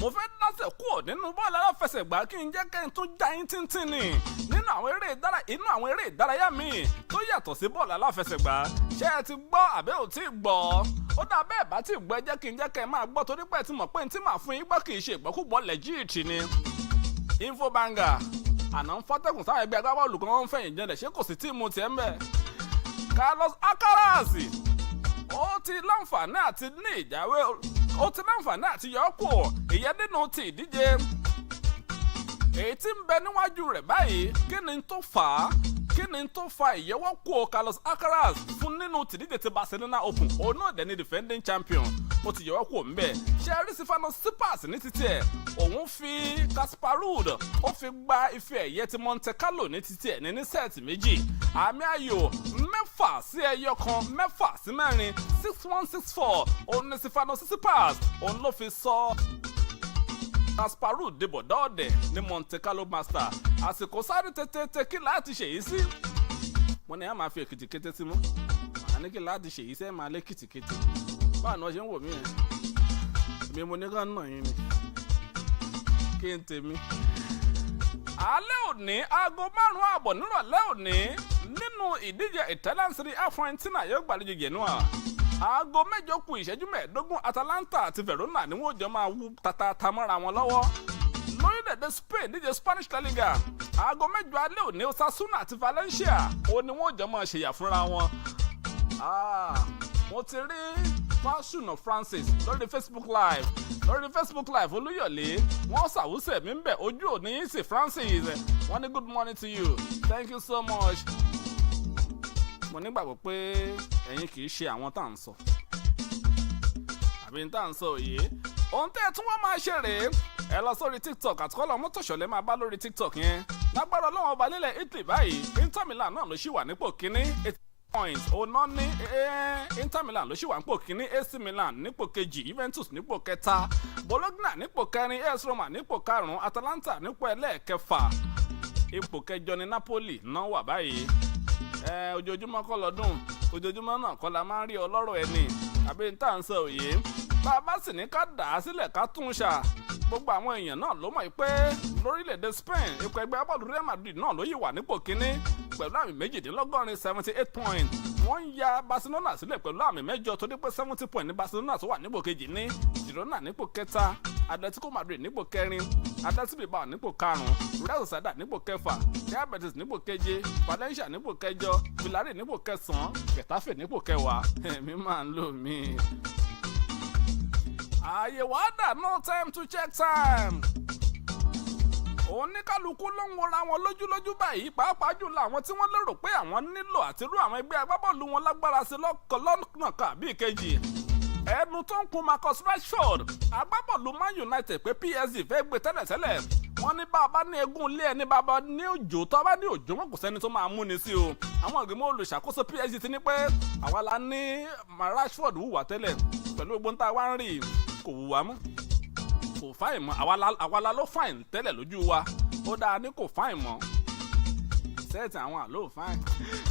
Mo fẹ́ dá tẹ̀ kúrò nínú bọ́ọ̀lù aláfẹsẹ̀gbá kí n jẹ́ kẹ́yìn tó já yín tíntín ni nínú àwọn eré ìdárayá míì tó yàtọ̀ sí bọ́ọ̀lù aláfẹsẹ̀gbá. Ṣé ẹ ti gbọ́ àbẹ́ ò tí ì gbọ́? Ó dà bẹ́ẹ̀ bá ti gbọ́ ẹ jẹ́ kí n jẹ́ kẹ́ ẹ máa gbọ́ torí pé ẹ ti mọ̀ pé n tí màá fún yín gbọ́ kì í ṣe ìgbọ́kúgbọ́ lẹ́jìtì ni. Infobanga àná ń fọ́tẹ́kùn sáwọn ẹgbẹ́ agbábọ́ọ̀lù kan wọ́n ń fẹ̀yìn jẹ́lẹ̀ ṣé kò sí tíìmù tiẹ̀ ń bẹ̀. Carlos Alcaraz ó ti láǹfààní àti ní ìjáwé ó ti láǹfààní àti yọ ọ́ kù ìyẹn nínú ti ìdíje èyí tí ń bẹ níwájú rẹ̀ báyìí. Kí ni tó fà á? Kí ni tó fa ìyọwọ́kù Carlos Alcaraz fún nínú tìdíje ti Barcelona Open? Òun náà dẹ̀ ni defending champion. Ó ti yọwọ́kù ńbẹ̀. Ṣé Stefanos Tsitsipas ní títí ẹ̀? Òun fi Casper Ruud ó fi gba ife ẹ̀yẹ ti Monte Carlo ní títí ẹ̀ ní sẹ́ẹ̀tì méjì. Àmì ayò 6-1, 6-4 6-1, 6-4. Òun ni Stefanos Tsitsipas. Òun ló fi sọ Casper Ruud dìbò dọ́ọ̀dẹ̀ ní Monte Carlo Master. Àsìkò sáré tètè kí láti ṣèyí sí. Wọ́n ní a máa fi èkìtì kété sí mú. Àní kí láti ṣèyí sẹ́ máa lé kìtì kété. Báwo ni wọ́n ṣe ń wò mí yẹn? Èmi mo ní ká nà yín ni. Kí n tèmi. Alẹ́ òní aago 5:30 nírọ̀lẹ́ òní nínú ìdíje Italian Serie A Fiorentina yóò gbàlejò Genoa. Aago 7:15 Atalanta àti Verona ni wọ́n jọ máa wú tatata mọ́ra wọn lọ́wọ́. Lórílẹ̀‐èdè Spain díje Spanish La Liga. Aago 7 alẹ́ òní Osasuna àti Valencia ó ní wọ́n jọ máa ṣèyà fúnra wọn. Mo ti rí Fásùnà Francis lórí Facebook Live Olúyọ̀lé wọ́n ṣàwùsẹ̀ mi ń bẹ̀ ojú òní sí Francis wọ́n ní good morning to you, thank you so much. Mo nígbàgbọ́ pé ẹ̀yin kì í ṣe àwọn tá à ń sọ àbí tá à ń sọ òye. Ohun tẹ́ ẹ tún wọ́n máa ṣe rèé, ẹ lọ sórí TikTok àtikọ́lọ́ mọ́tòṣọ́lẹ́ máa bá lórí TikTok yẹn. Lágbára Ọlọ́run ọba nílẹ̀ Italy báyìí Inter Milan náà ló ṣì wà nípò kínní 8 points. Ọ̀nà ní Inter Milan ló ṣì wà nípò kínní, AC Milan nípò kejì, Juventus nípò kẹta, Bologna nípò kẹrin, AS Roma nípò karùn-ún, Atalanta nípò ẹlẹ́ẹ̀kẹfà, ipò kẹjọ ní Napoli náà wà báyìí. Ojoojúmọ́ kọ́ lọ́dún, ojoojúmọ́ náà kọ́ la máa ń rí ọlọ́rọ̀ ẹni àbí n tá à ń sọ òye. Bá a bá sì ní ká dà á sílẹ̀ ká tún ṣà, gbogbo àwọn èèyàn náà ló mọ̀ pé lórílẹ̀‐èdè Spain ikọ̀ ẹgbẹ́ agbábọ́ọ̀lù Real Madrid náà ló yìí wà nípò kínní pẹ̀lú àmì 78 78 points. Wọ́n ń ya Barcelona sílẹ̀ pẹ̀lú àmì 8 tó dé pé 70 points ní Barcelona tó wà nípò kejì ní Girona nípò kẹta, Atletico Madrid nípò kẹrin, Athletic Bilbao nípò karùn-ún, Real Sociedad nípò kẹfà, Real Betis nípò keje, Valencia nípò kẹjọ, Villarreal nípò kẹsàn-án, Getafe nípò kẹwàá. Èmi máa ń lò mí. Ààyè wá dà, no time to check time. Oníkálukú ló ń wọra wọn lójúlójú báyìí, pàápàá jùlọ àwọn tí wọ́n lérò pé àwọn nílò àti rú àwọn ẹgbẹ́ agbábọ́ọ̀lù wọn lágbára sí lọ́nà kan àbí ìkejì. Ẹnu tó ń kun Marcus Rashford, agbábọ́ọ̀lù Man United pé PSG fẹ́ gbé tẹ́lẹ̀tẹ́lẹ̀. Wọ́n ní bàbá ní egún ilé ẹni bàbá ní òjò tó bá ní òjò wọn kò sẹ́ni tó máa múni sí o. Àwọn ìgbìmọ̀ olùṣàkóso PSG ti ní pé àwa la ní Rashford hùwà tẹ́lẹ̀ pẹ̀lú gbogbo tá a wá ń rí kò hùwà mọ́. Kò fáìn mọ́, àwa la ló fáìn tẹ́lẹ̀ lójú wa, ó dáa ní kò fáìn mọ́. Sẹ́ẹ̀tì àwọn àlọ́ fáìn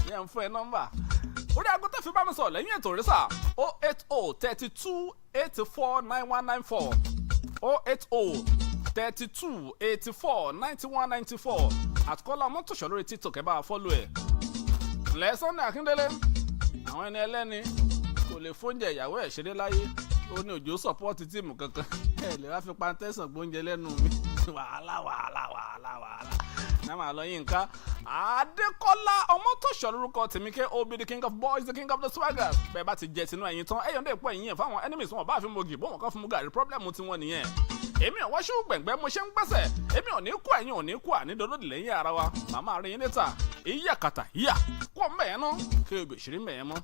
yẹn ń fún ẹ nọ́mbà. Orí aago tẹ́ fi bá mi sọ̀rọ̀ lẹ́yìn ètò ìrísà 080 32 84 9194 080 32 84 91 94 àtikọ́lá mọ́tòṣọ́ lórí TikTok ẹ bá a fọ́lọ́ ẹ̀. Lẹ́ Sunday Akíndélé àwọn ẹni ẹlẹ́ni kò lè fóúnjẹ ìyàwó ẹ̀ ṣeré láyé, ó ní òjò sọ́pọ́ọ̀tì tíìmù kankan ẹ lè wá fi pàǹtẹ́sàn gbóúnjẹ lẹ́nu mi. wàhálà náà máa lọ yín ká. Adékọ́lá Ọmọ́tòṣọ́ lórúkọ tèmi ké Obi the king of boys, the king of the swaggers. Bẹ́ẹ̀ bá ti jẹ tinú ẹ̀yin tán ẹ̀yọ́ ndé pọ̀ ẹ̀yìn yẹn fáwọn enemies wọn bá fi mogi bó wọn kàn fún mu gàrí problem tiwọn nìyẹn. Èmi ò wáṣú gbẹ̀ngbẹ́ mo ṣe ń gbẹ́sẹ̀, èmi ò ní kú ẹ̀yin ò ní kú ànídọ́lódì lẹ́yìn ara wa. Màmá rí yín létà ìyá kàtà yíyà kó mẹ́yẹn náà kí o gbèsè rí mẹ́yẹn mọ́.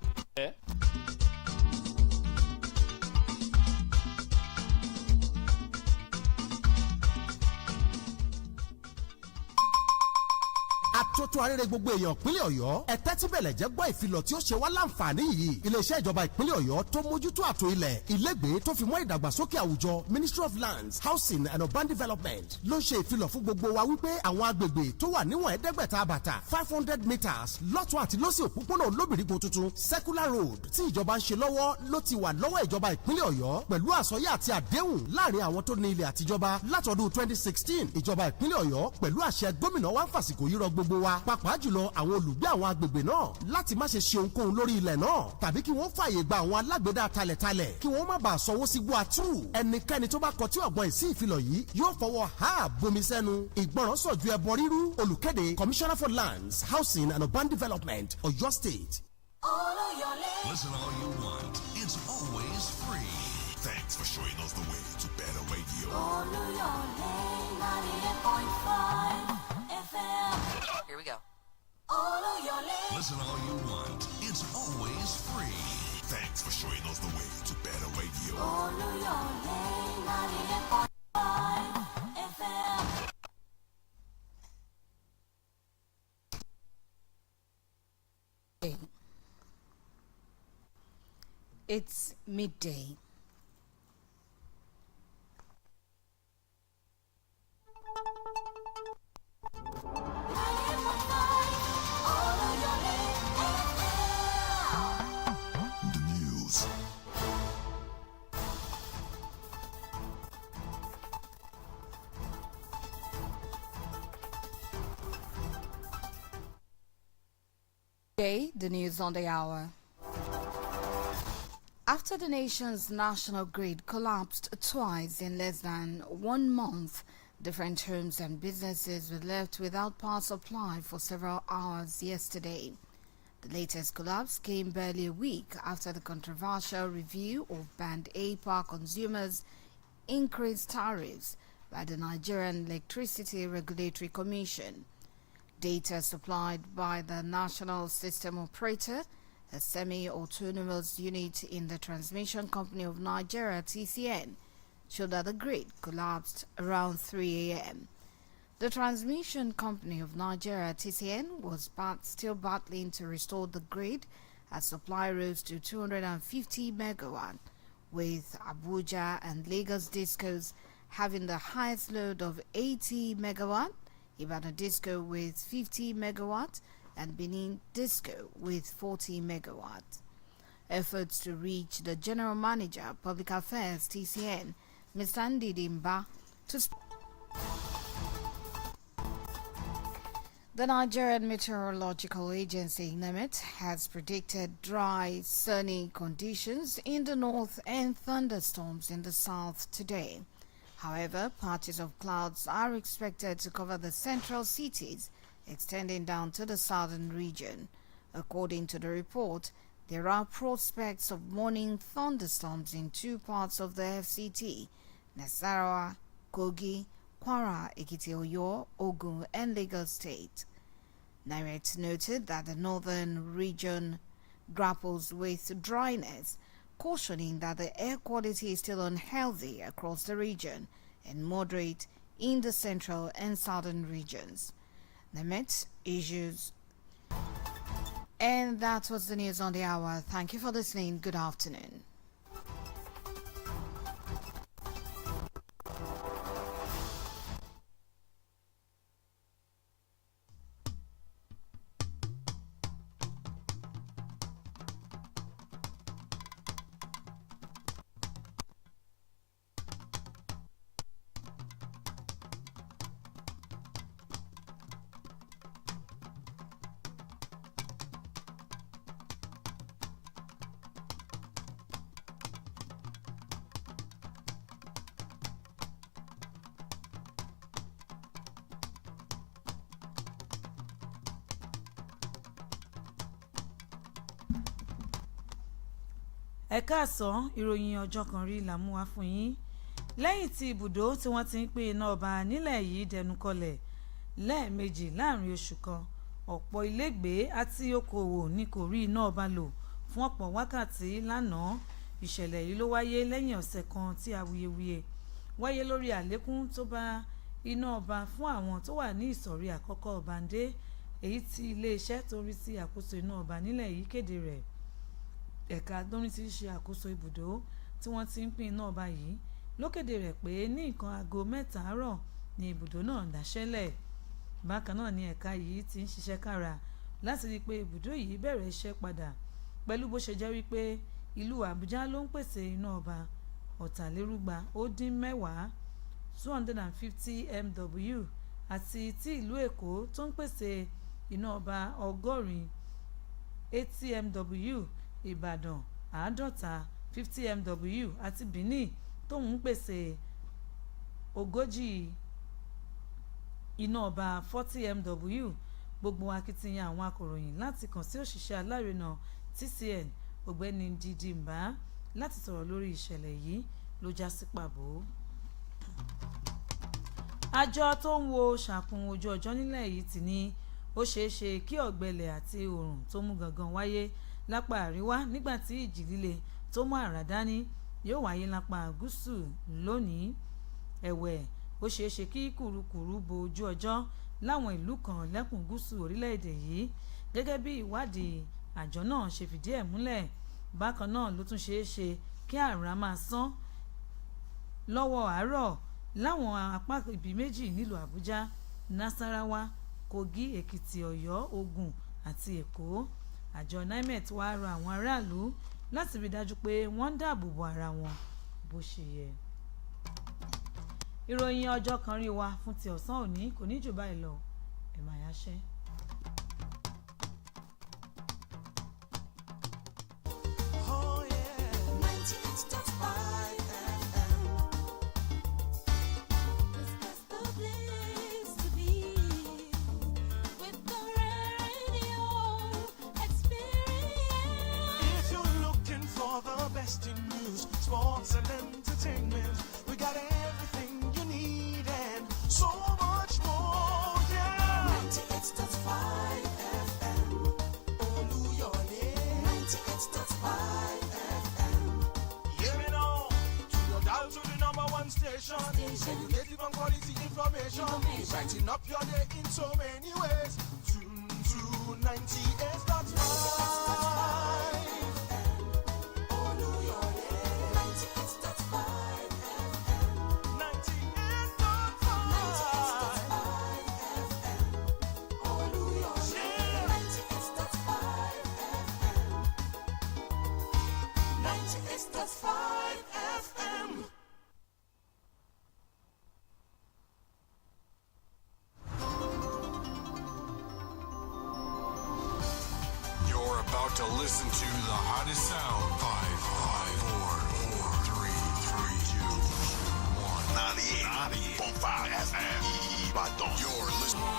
àtótó arére gbogbo èèyàn ìpínlẹ̀ Ọ̀yọ́ ẹ tẹ́tí bẹ̀lẹ̀ jẹ́ gbọ́ ìfilọ̀ tí ó ṣe wá láǹfààní yìí iléeṣẹ́ ìjọba ìpínlẹ̀ Ọ̀yọ́ tó mójútó ààtò ilẹ̀ ilégbèé tó fi mọ́ ìdàgbàsókè àwùjọ Ministry of Lands, Housing and Urban Development ló ń ṣe ìfilọ̀ fún gbogbo wa wípé àwọn agbègbè tó wà níwọ̀n ẹ̀ẹ́dẹ́gbẹ̀ta bàtà 500 meters lọ́tún àti lọ́sì òpópónà olóbìrípo tuntun Circular Road tí ìjọba ń ṣe lọ́wọ́ ló ti wà lọ́wọ́ ìjọba ìpínlẹ̀ Ọ̀yọ́ pẹ̀lú àsọyé àti àdéhùn láàrin àwọn tó ní ilẹ̀ àtijọba látọdún 2016 ìjọba ìpínlẹ̀ Ọ̀yọ́ pẹ̀lú àṣẹ gómìnà wa ń fàsìkò yìí rọ gbogbo wa pàápàá jùlọ àwọn olùgbé àwọn agbègbè náà láti má ṣe ṣe ohunkóhun lórí ilẹ̀ náà tàbí kí wọ́n fààyè gba àwọn alágbèédá talẹ̀talẹ̀ kí wọ́n má bàa sanwó sí guatu ẹnikẹ́ni tó bá kọtí ọ̀gbọ́n ìsí ìfilọ̀ yìí yóò fọwọ́ ha bomi sẹ́nu ìgbọràn sọ ju ẹbọ rírú olùkéde Commissioner for Lands, Housing and Urban Development, Ọ̀yọ́ State. Listen all you want. It's always free. Thanks for showing us the way to better radio. Here we go. Listen all you want. It's always free. Thanks for showing us the way to better radio. It's midday. The news. Today, the news on the hour. After the nation's national grid collapsed twice in less than 1 month, different homes and businesses were left without power supply for several hours yesterday. The latest collapse came barely a week after the controversial review of Band A power consumers' increased tariffs by the Nigerian Electricity Regulatory Commission. Data supplied by the National System Operator, a semi-autonomous unit in the Transmission Company of Nigeria (TCN), showed that the grid collapsed around 3 a.m. The Transmission Company of Nigeria (TCN) was still battling to restore the grid as supply rose to 250 megawatt, with Abuja and Lagos discos having the highest load of 80 megawatt, Ibadan disco with 50 megawatt, and Benin disco with 40 megawatt. Efforts to reach the General Manager, Public Affairs (TCN), Mr. Ndidi Mba, to the Nigerian Meteorological Agency (NEMET) has predicted dry, sunny conditions in the north and thunderstorms in the south today. However, patches of clouds are expected to cover the central cities, extending down to the southern region. According to the report, there are prospects of morning thunderstorms in 2 parts of the FCT, Nasarawa, Kogi, Kwara, Ekiti-Oyo, Ogun, and Lagos State. NIMET noted that the northern region grapples with dryness, cautioning that the air quality is still unhealthy across the region and moderate in the central and southern regions. NIMET issues. And that was the news on the hour. Thank you for listening. Good afternoon. ẹ káàsán ìròyìn ọjọ́ kan rí là mú wá fún yín lẹ́yìn tí ibùdó tí wọ́n ti ń pín iná ọba nílẹ̀ yìí dẹnu kọlẹ̀ lẹ́ẹ̀mejì láàrin oṣù kan ọ̀pọ̀ ilégbèé àti okòwò ni kò rí iná ọba lò fún ọ̀pọ̀ wákàtí lánàá. Ìṣẹ̀lẹ̀ yìí ló wáyé lẹ́yìn ọ̀sẹ̀ kan tí awuyewuye wáyé lórí àlékún tó bá iná ọba fún àwọn tó wà ní ìsọ̀rí àkọ́kọ́ Bande èyí tí iléeṣẹ́ tó rí sí àkóso iná ọba nílẹ̀ yìí kéde rẹ̀. Ẹ̀ka tó rí sí ṣe àkóso ibùdó tí wọ́n ti ń pín iná ọba yìí ló kéde rẹ̀ pé ní nǹkan aago 7 àárọ̀ ni ibùdó náà dáṣẹ́lẹ̀. Bákan náà ni ẹ̀ka yìí ti ń ṣiṣẹ́ kára láti rí i pé ibùdó yìí bẹ̀rẹ̀ iṣẹ́ padà pẹ̀lú bó ṣe jẹ́ wípé ìlú Àbújá ló ń pèsè iná ọba 250 MW àti tí ìlú Èkó tó ń pèsè iná ọba 80 MW, Ìbàdàn 50 MW àti Benin tóun ń pèsè 40 iná ọba 40 MW. Gbogbo akitiyan àwọn akọ̀ròyìn láti kàn sí òṣìṣẹ́ alárinà TCN ọ̀gbẹ́ni Didi Mba láti sọ̀rọ̀ lórí ìṣẹ̀lẹ̀ yìí ló já sí pàbó. Àjọ tó ń wo ṣàkun ojú ọjọ́ nílẹ̀ yìí ti ní ó ṣeéṣe kí ọ̀gbẹlẹ̀ àti oòrùn tó mú gangan wáyé lápá àríwá nígbàtí ìjì líle tó mú àrá dání yóò wáyé lápá gúúsù lónìí. Ẹ̀wẹ̀ ó ṣeéṣe kí kùrukùru bo ojú ọjọ́ láwọn ìlú kan lẹ́kùn gúúsù orílẹ̀-èdè yìí gẹ́gẹ́ bí ìwádìí àjọ náà ṣe fìdí ẹ̀ múlẹ̀. Bákan náà ló tún ṣeéṣe kí àrá máa sán lọ́wọ́ àárọ̀ láwọn apá ibi méjì nílùú Àbújá, Nasarawa, Kogi, Èkìtì, Ọ̀yọ́, Ògùn àti Èkó. Àjọ NIMET wá rọ àwọn aráàlú láti rí dájú pé wọ́n ń dáàbò bo ara wọn bó ṣe yẹ. Ìròyìn ọjọ́ kan rí wa fún ti ọ̀sán òní kò ní jù báyìí lọ. Ẹ máa yáṣẹ́. Sports and entertainment, we got everything you need and so much more, yeah. 98.5 FM, Oluyole. 98.5 FM. Hear it all, to your dial to the #1 station. Educative and quality information. Brighten up your day in so many ways. Tune to 98.5. To listen to the hottest sound. 5, 4, 3, 2, 1. 98.5 FM. Ibadan. You're listening.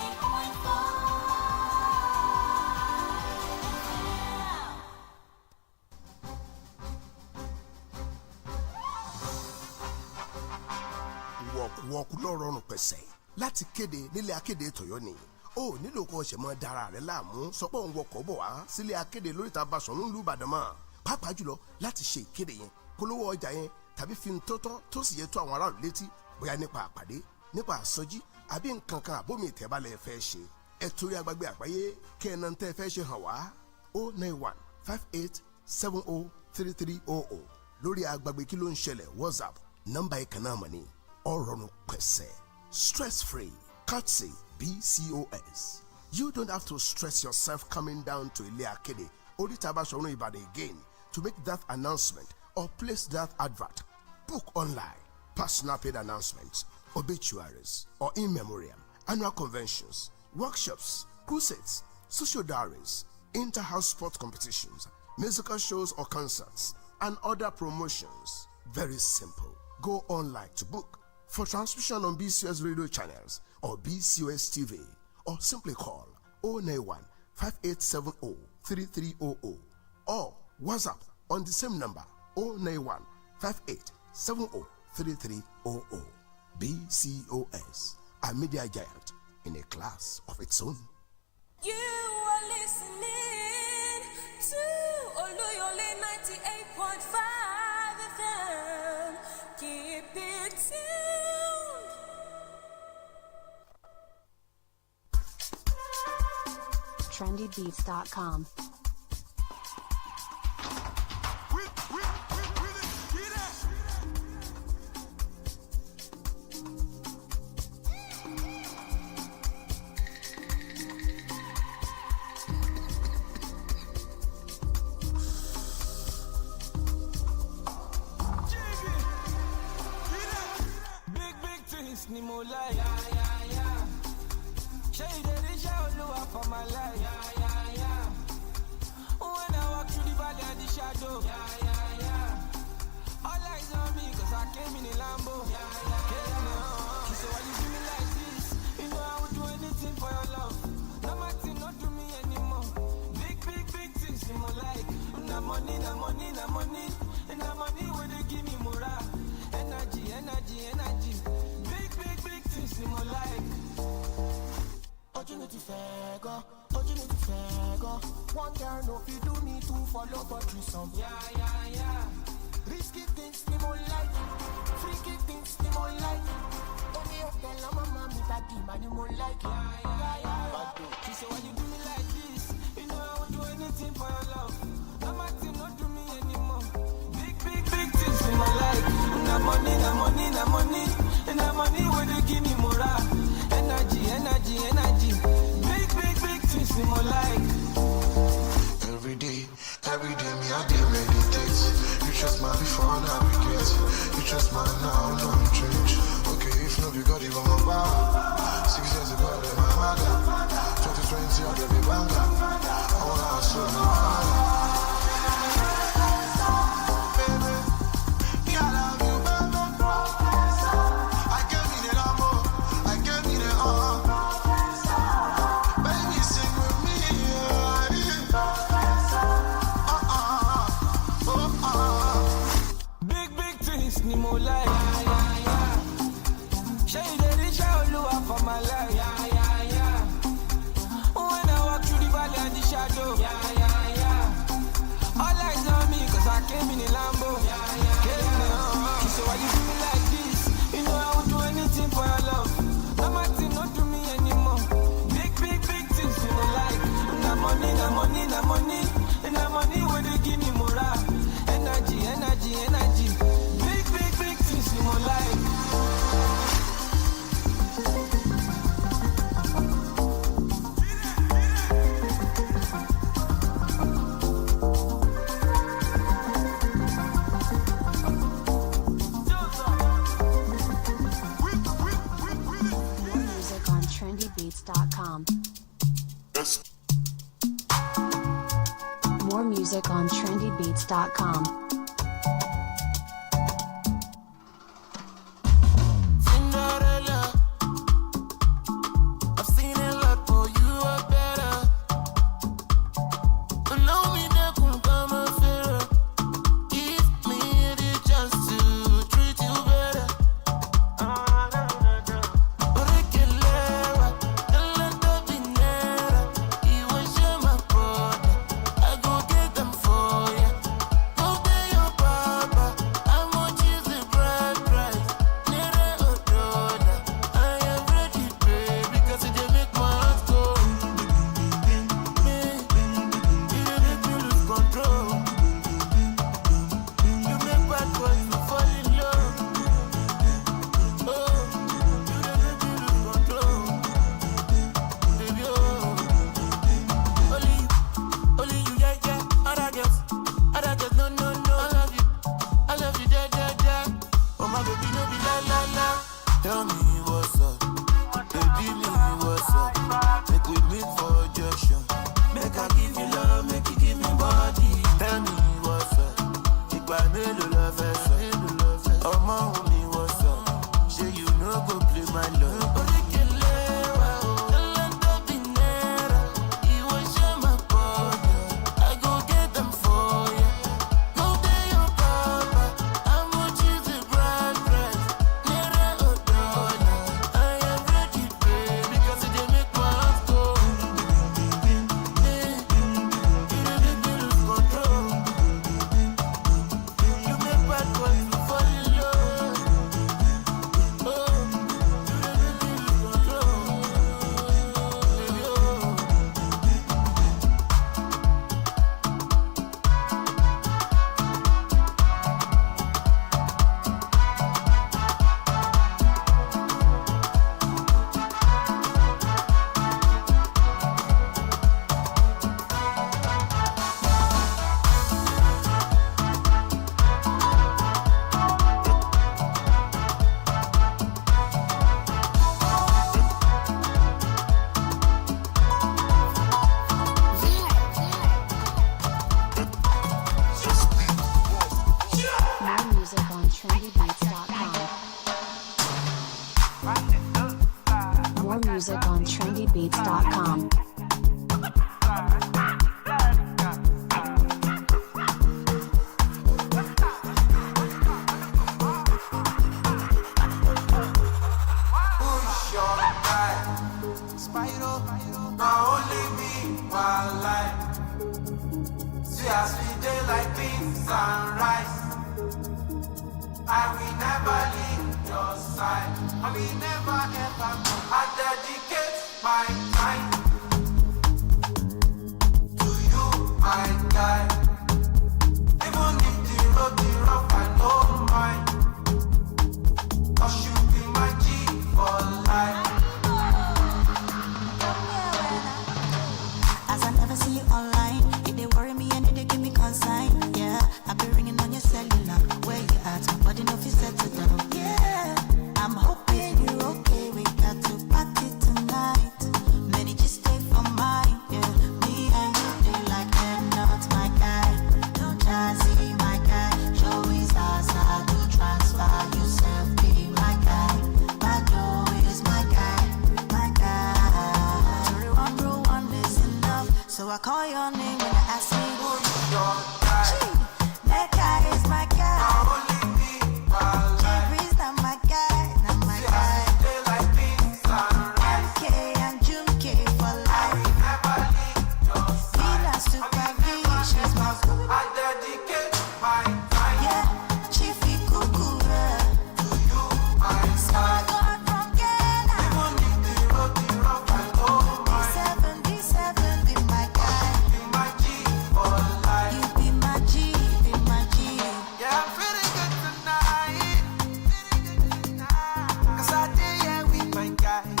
Wọ́ọ̀kù lọ́rọ̀ ọ̀run pẹ̀sẹ̀ láti kéde nílé akéde Tọ̀yọ́ ni. Ó nílò kó ṣe mọ́ dára rẹ̀ láàmú sọpọ̀ òun wọkọ̀ bọ̀ wá sílé akéde lóríta Basọ̀rún ìlú Ìbàdàn mọ́ pàápàá jùlọ láti ṣe ìkéde yẹn polówó ọjà yẹn tàbí fi ń tótọ́ tó sì yẹ tó àwọn aráàlú létí bóyá nípa àpàdé nípa àsọjí àbí nǹkan kan àbómi ìtẹ́balẹ̀ fẹ́ ṣe ẹ torí agbègbè àgbáyé kẹ́ẹ̀nà tẹ́ fẹ́ ṣe hàn wá 09158703300 lórí agbègbè kí ló ń ṣẹlẹ̀ WhatsApp nọ́mbà ìkànnà mọ̀ ní ọ̀rọ̀rùn pẹ̀sẹ̀ stress free courtesy BCOS. You don't have to stress yourself coming down to Ile Akede, Orita Basọ̀rún Ìbàdàn again to make that announcement or place that advert. Book online, personal paid announcements, obituaries, or in memoriam, annual conventions, workshops, crusades, social diaries, inter-house sport competitions, musical shows or concerts, and other promotions. Very simple. Go online to book for transmission on BCOS radio channels or BCOS TV, or simply call 091 5870 3300 or WhatsApp on the same number 091 5870 3300. BCOS, a media giant in a class of its own. You are listening to Oluyole 98.5 FM. Keep it tuned. trendybeats.com. Ni mo like, Shade the show for my life, When I walk through the valley and the shadow, All eyes on me 'cause I came in a Lambo, She said, why you do me like this? You know I would do anything for your love. No matter not do me anymore. Big things in my life. Na money, na money, na money, and na money where they give me morale, energy. Big things in my life. Opportunity fair go. One girl no fi do me two follow for threesome. Yeah. Risky things in my life, freaky things in my life. Only up tell my mama me daddy man you more like. Yeah. She said, why you do me like this? You know I would do anything for your love. No matter not do me anymore. Big things in my life. Na money, and na money where they give me morale, energy. Big things in my life. Every day me I dey meditate. You trust man before now regret. You trust man now don't change. Okay, if no be God even my power. 6 years ago I my mother. 2020 I gave me banger. All I saw my father. Came in a Lambo, She said, why you do me like this? You know I would do anything for your love. No matter not do me anymore. Big things in my life. Na money, and na money where they give me morale, energy. Big things in my life. trendybeats.com. More music on trendybeats.com. Cinderella, I've seen a lot, but you are better. Allow me to come a fairer. Give me the chance to treat you better. Tell me what's up, baby, me what's up. Make we meet for junction. Make I give you love, make you give me body. Tell me what's up, if I made a love vessel. Ọmọ mi what's up, say you no go play my love. as we day like beans and rice. I will never leave your side. I will never ever go. I dedicate my time to you, my guy. Even if the road be rough, I don't mind. 'Cause you be my G for life. As I never see you online, it they worry me and it they give me consign. Yeah, I be ringing on your cellular. Where you at? My body no fit settle down. Yeah, I'm hoping you're okay. We got to party tonight. Many just stay for mine. Yeah, me and you they like them not my guy. Don't jazzy my guy. Show his ass how to transfer yourself. Be my guy. My dough is my guy. My guy. 31 is enough. So I call your name when I ask me who's your guy. That guy is my guy. Jeffrey's not my guy, not my guy. MK and Junke for life. Venus to Paris, she's my girl. I dedicate my time. Yeah, Chiefy Kukura. To you, my side. God from Ghana. Even if the road be rough, I don't mind. D7, be my guy. Be my G for life. You be my G, be my G. Yeah, I'm feeling good tonight. 'Cause I did yeah with my guys.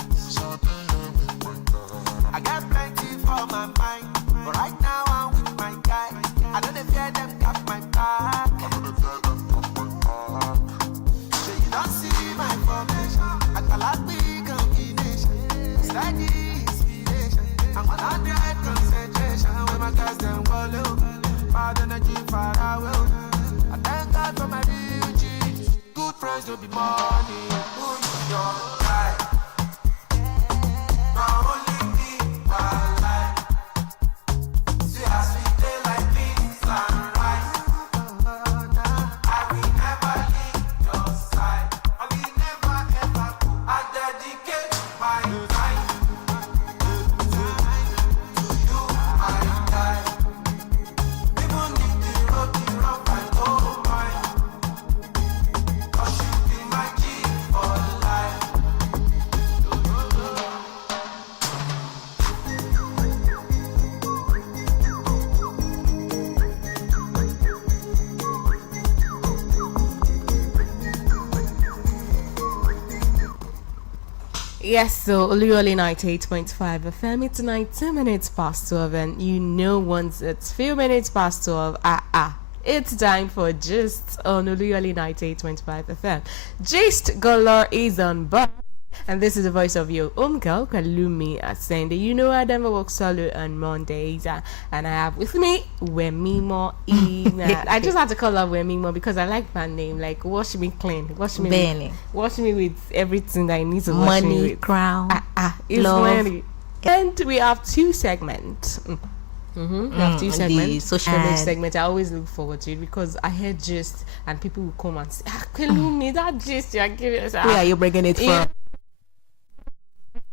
I got plenty for my mind. But right now I'm with my guys. I know they fear them got my back. So you don't see my formation. I got like big combination. Steady inspiration. I'm 100 concentration. When my guys them follow. Bad energy far away. I thank God for my beauty. Good friends will be money. Who's your guy? Not only me, my life. See as we day like beans and rice. I will never leave your side. I will never ever go. I dedicate my time to you, my guy. Even if the road be rough, I don't mind. 'Cause you be my G for life. Yes, so Oluyole 98.5 FM. It's 19 minutes past 12, and you know once it's few minutes past 12, it's time for Gist on Oluyole 98.5 FM. Gist Galore is on board, and this is the voice of your own girl, Kalumi Asende. You know I never work solo on Mondays, and I have with me Wemimo Ina. I just had to call her Wemimo because I like that name. Like, wash me clean, wash me with everything that I need to wash me Money, with. crown, It's love. money. And we have two segments. We have two segments. The social and this ad. segment I always look forward to it because I hear gist and people will come and say, Kalumi, that gist you're giving us. Where are you bringing it from?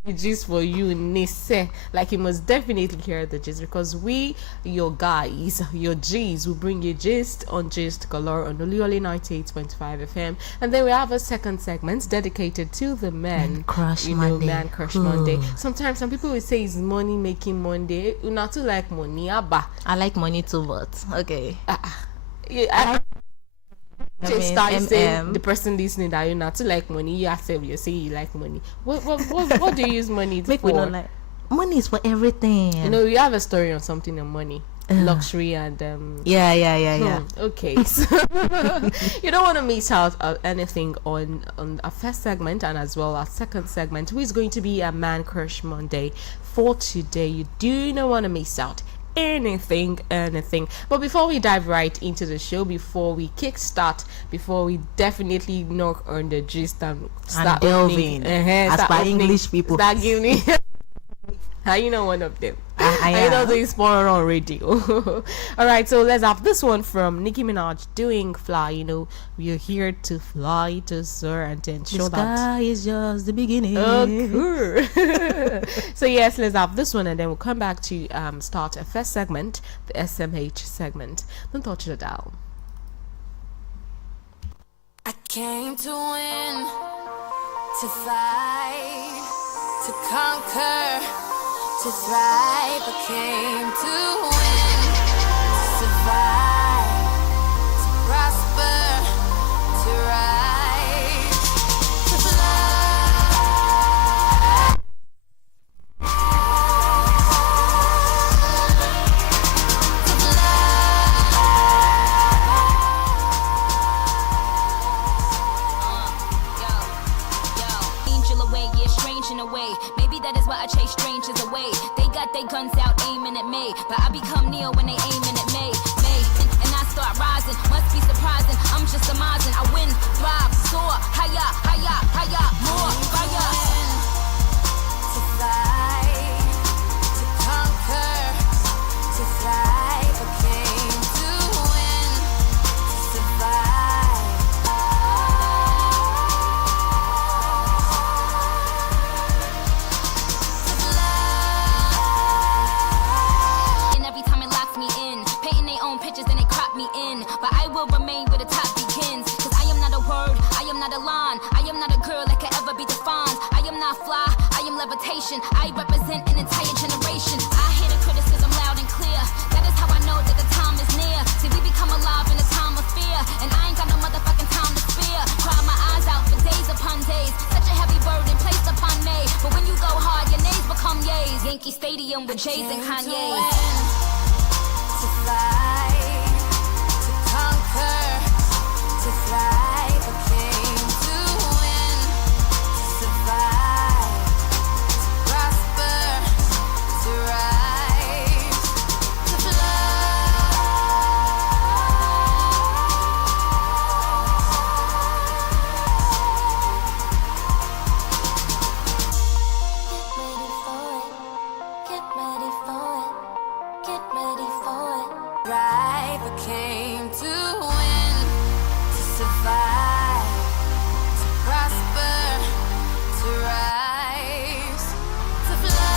The gist for you, Nisse. Like, you must definitely hear the gist because we, your guys, your G's, will bring you gist on Gist Galore on Oluyole 98.5 FM. And then we have a second segment dedicated to the men. Crush Monday. Monday. Man Crush Monday. Sometimes some people will say it's money making Monday. You not to like money, abba. I like money too, but okay. Just start saying the person listening that you're not to like money. You yourself, you say you like money. What do you use money Make for? we don't like money is for everything. You know, you have a story on something on money, luxury, and yeah. Okay, so you don't want to miss out anything on our first segment and as well our second segment, which is going to be a Man Crush Monday for today. You do not want to miss out anything. But before we dive right into the show, before we kickstart, before we definitely knock on the gist and start delving, as start by opening, English people, start giving. How you know one of them? I I know this for on radio. All right, so let's have this one from Nicki Minaj doing Fly. You know, we're here to fly, to soar, and to ensure the that sky is just the beginning. Okay. So yes, let's have this one, and then we'll come back to start a first segment, the SMH segment. Don't touch the dial. I came to win, to fight, to conquer, to thrive. I came to win, to survive, to prosper, to rise, to fly. In a way, maybe that is why I chase strangers away. They got their guns out aiming at me, but I become Neo when they aiming at me. And I start rising, must be surprising. I'm just amazing. I win, thrive, soar, higher, higher, higher, more fire. To fight, to conquer, to thrive. I came to win, to survive. But I will remain where the top begins. Cause I am not a word, I am not a line. I am not a girl that can ever be defined. I am not fly, I am levitation. I represent an entire generation. I hear the criticism loud and clear. That is how I know that the time is near. See, we become alive in a time of fear. And I ain't got no motherfucking time to spare. Cry my eyes out for days upon days. Such a heavy burden placed upon me. But when you go hard, your names become yays. Yankee Stadium with Jays and Kanye's. To fly, conquer, to thrive. I came to win, to survive, to prosper, to rise, to fly. Get ready for it, get ready for it. Thrive, I came to win, to survive, to prosper, to rise, to fly.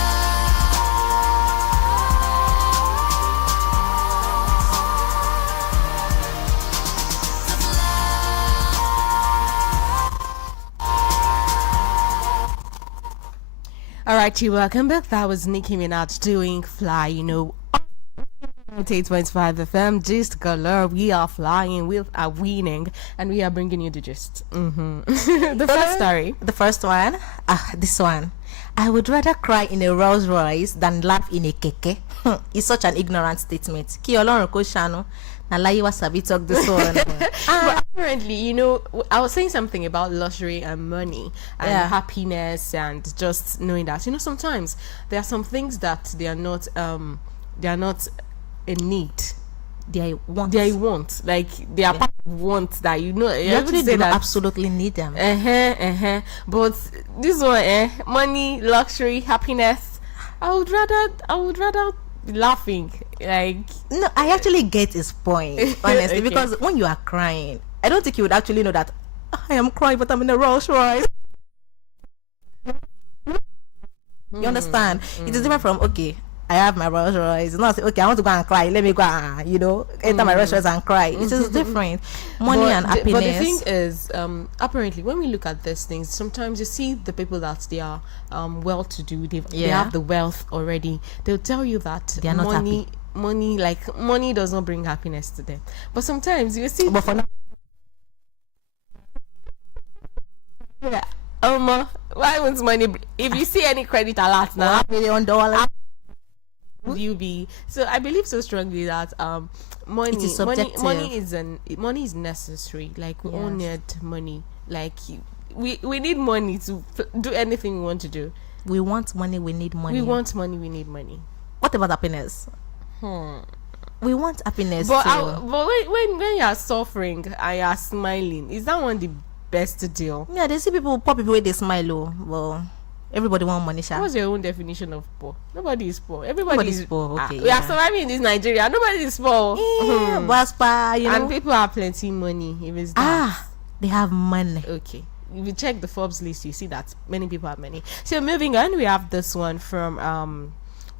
All right, you welcome back. That was Nicki Minaj doing Fly. You know, 8.5 FM, gist galore. We are flying, we are winning, and we are bringing you the gist. The first story. The first one, this one. I would rather cry in a Rolls Royce than laugh in a keke. It's such an ignorant statement. Ki Ọlọ́run kó ṣàánú. Na láyé wá sabi talk this one. But apparently, you know, I was saying something about luxury and money and happiness and just knowing that, you know, sometimes there are some things that they are not a need. They want. Like they are part of want that, you know. You actually do not absolutely need them. But this one, money, luxury, happiness. I would rather be laughing. Like, no, I actually get his point, honestly, because when you are crying, I don't think you would actually know that I am crying, but I'm in a Rolls Royce. You understand? It is different from, okay, I have my Rolls Royce. It's not say, okay, I want to go and cry. Let me go, enter my Rolls Royce and cry. It is different. Money and happiness. But the thing is, apparently, when we look at these things, sometimes you see the people that they are well-to-do. They have the wealth already. They'll tell you that they are not happy. Money does not bring happiness to them. But sometimes you see. But for now, why won't money? If you see any credit alert now, $1 million. You be so I believe so strongly that money is necessary. Like we all need money. Like we need money to do anything we want to do. We want money, we need money. We want money, we need money. What about happiness? We want happiness. But when you are suffering and you are smiling, is that one the best deal? Yeah, they see poor people where they smile. Well, Everybody want money, sha. What's your own definition of poor? Nobody is poor. Everybody is poor. Okay, we are surviving in this Nigeria. Nobody is poor. Yeah, but you know, and people have plenty money. If it's that. They have money. Okay. If you check the Forbes list, you see that many people have money. So moving on, we have this one from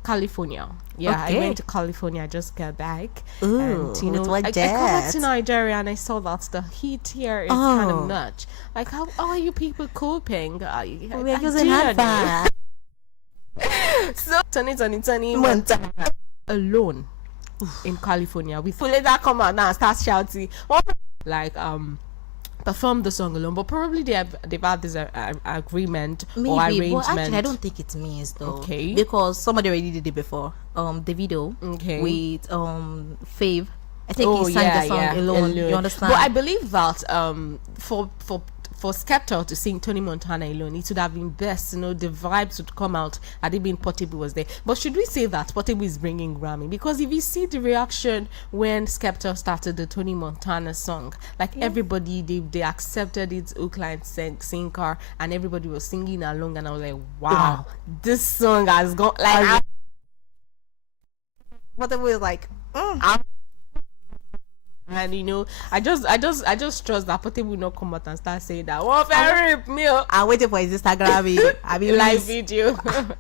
California. Yeah, Okay. I went to California, I just got back. Ooh, and you know, with what I come back jet? to Nigeria and I saw that the heat here is kind of much. Like, how are you people coping? We are using hand fan. So Tony Montana alone in California. We fully that come out now and start shouting. Like perform the song alone, but probably they've had this agreement or arrangement. But actually, I don't think it means though. Okay. Because somebody already did it before. The video. Okay. With Fave. I think he sang the song alone. You understand? But I believe that for Skepta to sing Tony Montana alone, it would have been best, you know, the vibes would come out had it been Portable was there. But should we say that Portable is bringing Grammy? Because if you see the reaction when Skepta started the Tony Montana song, like everybody, they accepted it, Oakland sinker, and everybody was singing along, and I was like, wow. This song has gone, like, Portable is like, and you know, I just trust that Portable will not come out and start saying that. Oh, very rip me. I'm waiting for his Instagram video. I mean, live video.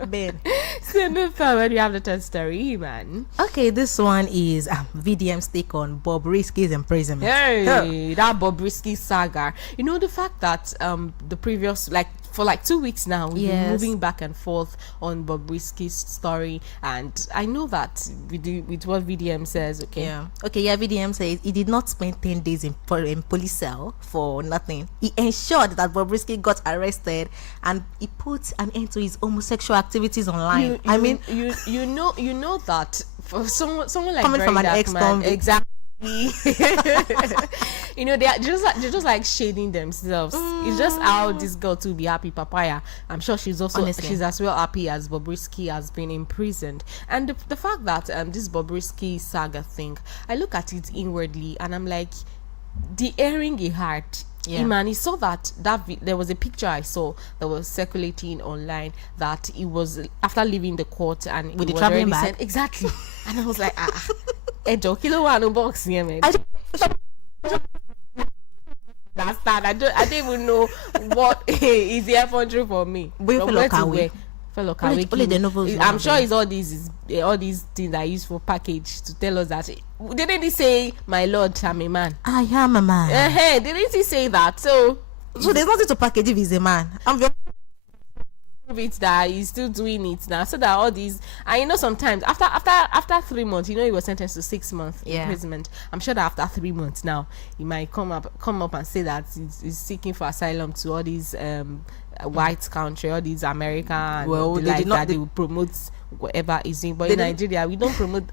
Ben. So move forward, you have the third story, man. Okay, this one is VDM's take on Bob Risky's imprisonment. Hey, that Bob Risky saga. You know, the fact that the previous, like, for like 2 weeks now, we've been moving back and forth on Bob Risky's story, and I know that with what VDM says. VDM says he did not spend 10 days in police cell for nothing. He ensured that Bob Risky got arrested, and he put an end to his homosexual activities online. You know that for someone like coming from an ex-convict, exactly. You know, they're just like shading themselves. It's just how this girl to be happy, papaya. I'm sure she's as well happy as Bob Risky has been imprisoned. And the fact that this Bob Risky saga thing, I look at it inwardly and I'm like, the airing he had. Yeah. Man, he saw that there was a picture I saw that was circulating online that he was after leaving the court and with the traveling bag. Exactly. And I was like, Ejo, kilo one box here, man. That's that. I don't even know what is the F1 for me. Fellow I'm sure it's all these things I use for package to tell us that. Didn't he say, my lord, I'm a man? I am a man. Didn't he say that? So there's nothing to package if he's a man. I'm very it that he's still doing it now, so that all these, and you know, sometimes after 3 months, you know, he was sentenced to 6 months imprisonment. I'm sure that after 3 months now, he might come up and say that he's seeking for asylum to all these white country, all these American. Well, they will promote whatever is in, but in Nigeria we don't promote.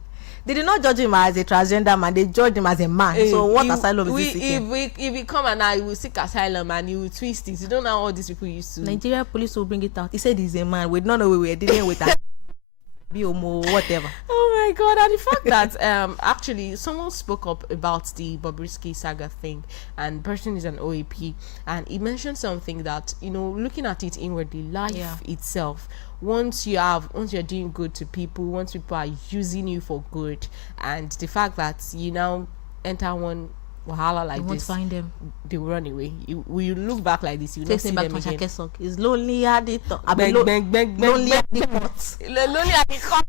They did not judge him as a transgender man. They judged him as a man. So what asylum is he seeking? If we come and now he will seek asylum and he will twist it. You don't know how all these people used to. Nigeria police will bring it out. He said he's a man. We don't know we were dealing with that. Whatever. Oh my god! And the fact that actually someone spoke up about the Bobrisky saga thing, and the person is an OAP, and he mentioned something that, you know, looking at it inwardly, life itself. Once you're doing good to people, once people are using you for good, and the fact that you now enter one wahala like this, find them, they will run away. You look back like this, you will not see them again. It's lonely at the top. Lonely at the court. Lonely at the court.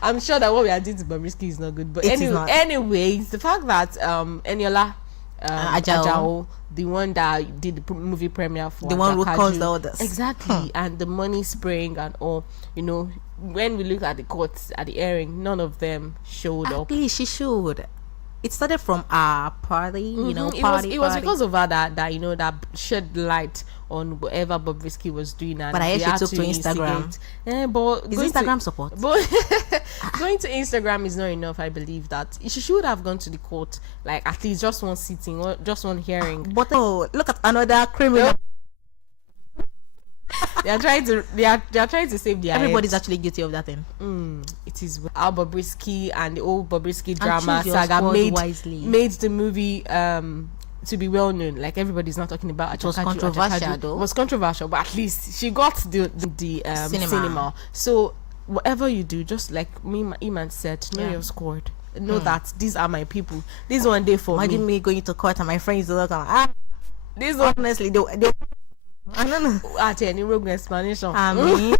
I'm sure that what we are doing to Bobrisky is not good, but anyways, the fact that Eniola Ajao, the one that did the movie premiere for the one who caused all this, exactly, and the money spraying and all, you know, when we look at the courts at the airing, none of them showed up. She showed. It started from our party, you know, it was because of her that you know, that shed light on whatever Bobrisky was doing, and but I actually took to Instagram. But is Instagram support? But going to Instagram is not enough. I believe that she should have gone to the court, like at least just one sitting or just one hearing. But look at another criminal. They are trying to save their everybody's heads. Actually guilty of that thing. It is our Bobrisky and the old Bobrisky drama saga made the movie to be well known. Like everybody's not talking about. It was controversial, though. It was controversial, but at least she got the cinema. So whatever you do, just like Iman said, know your squad. Know that these are my people. This one day for Imagine me going to court and my friends will come. This one, honestly, they I don't know. At any wrong explanation. I mean.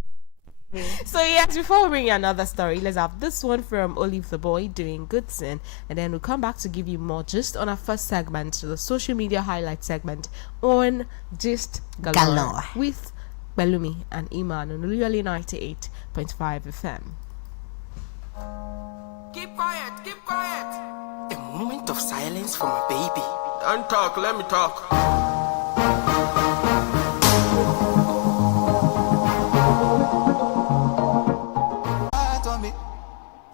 So yes, before we bring you another story, let's have this one from Olive the Boy doing good sin, and then we'll come back to give you more just on our first segment, the social media highlight segment on Gist Galore with Belumi and Iman on Oluyole 98.5 FM. Keep quiet, keep quiet. A moment of silence for my baby. Don't talk, let me talk.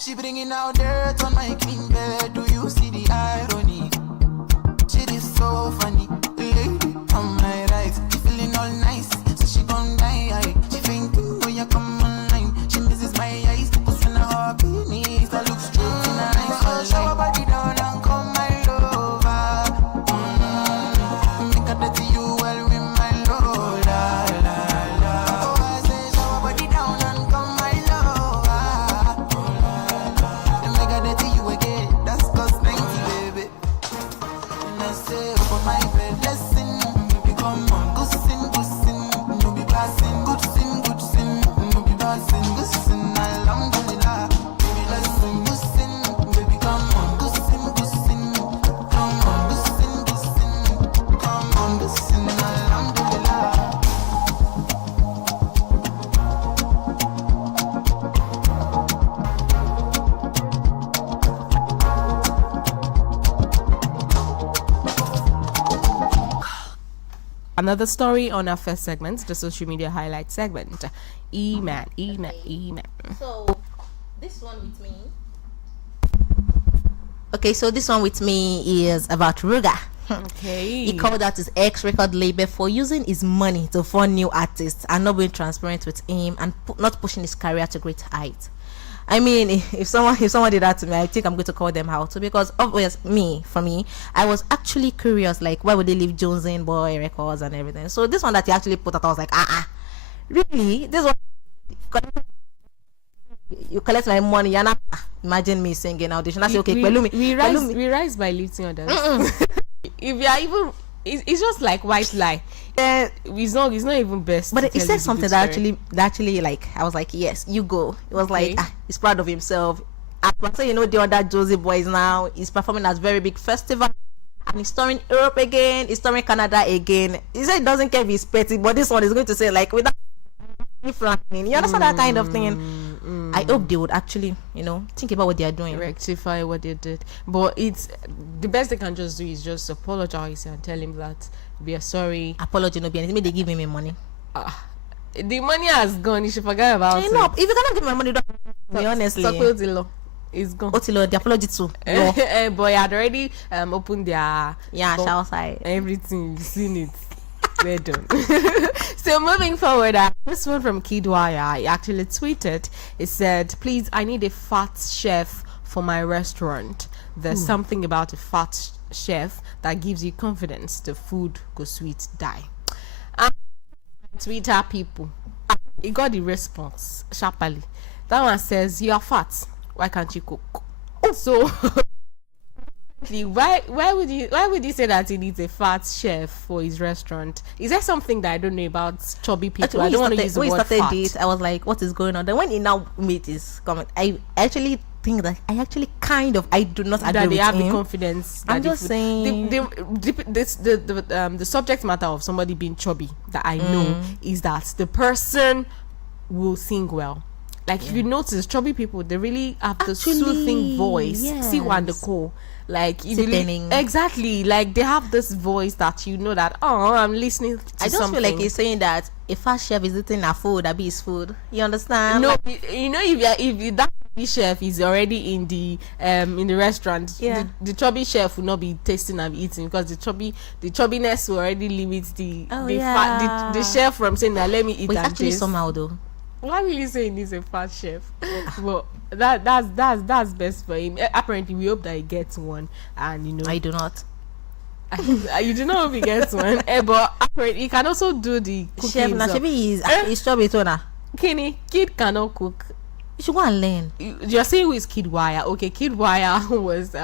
She bringing out dirt on my clean bed. Do you see the irony? She is so funny. Lady on my right, she feeling all nice, so she gon' die. She fainting when you come online. She misses my eyes, cause when I hop in it, I look straight in her eyes. So show her body down and come my lover. Make her dirty you well with my lover. La la la. Oh, I say show her body down and come my lover. Make her dirty you again. That's cause 90, baby. And I say over my bed, listen, baby, come on, good sin, no be passing, good sin, no be passing, good sin, alhamdulillah, baby, listen, good sin, baby, come on, good sin, come on, good sin, come on, good sin, alhamdulillah. Another story on our first segment, the social media highlight segment. Iman. So this one with me. Okay, so this one with me is about Ruga. Okay. He called out his ex-record label for using his money to fund new artists and not being transparent with him and not pushing his career to great heights. I mean, if someone did that to me, I think I'm going to call them out. Because obviously, for me, I was actually curious, like, why would they leave Jones in Boy Records and everything? So this one that he actually put out, I was like, really? This one, you collect my money, you're not. Imagine me singing audition. I say, okay, we rise by lifting others. If you are even, it's just like white lie. It's not even best. But it said something that actually like, I was like, yes, you go. It was like, he's proud of himself. After the other Josie boys now, he's performing at very big festival. And he's touring Europe again, he's touring Canada again. He said he doesn't care if he's petty, but this one is going to say like without flying. You understand that kind of thing? I hope they would actually, think about what they are doing. Rectify what they did. But it's the best they can just do is just apologize and tell him that we are sorry. Apology no be anything. They give me money. The money has gone. You should forget about it. No, if you cannot give me money, don't me honestly. It's gone. The apology too. Boy, I had already opened their shower side. Everything, you've seen it. We're done. So moving forward, this one from Kidwaya, I actually tweeted. It said, "Please, I need a fat chef for my restaurant. There's something about a fat chef that gives you confidence. The food goes sweet, die." Twitter people, he got the response sharply. That one says, "You are fat. Why can't you cook?" So why would you say that he needs a fat chef for his restaurant? Is there something that I don't know about chubby people? I don't want to use the word fat. It, I was like, what is going on? Then when he now made his comment, I actually think that I do not agree that they with have him. The confidence. I'm just saying the subject matter of somebody being chubby that I know is that the person will sing well. Like if you notice, chubby people, they really have the soothing voice. Yes. See one the call. Like exactly, like they have this voice that that I'm listening to. I just feel like he's saying that a fast chef is eating a food, that be his food. You understand? No, if that chef is already in the restaurant, the chubby chef will not be tasting and eating because the chubbiness will already limit the chef from saying that let me eat. But it's actually somehow though. Why will you say he needs a fat chef? Well, that's best for him. Apparently, we hope that he gets one, and I do not. You do not know if he gets one. But he can also do the cooking. Chef Nashebi is job is owner. Kenny, Kid cannot cook. You should go and learn. You're saying who is Kid Wire? Okay, Kid Wire was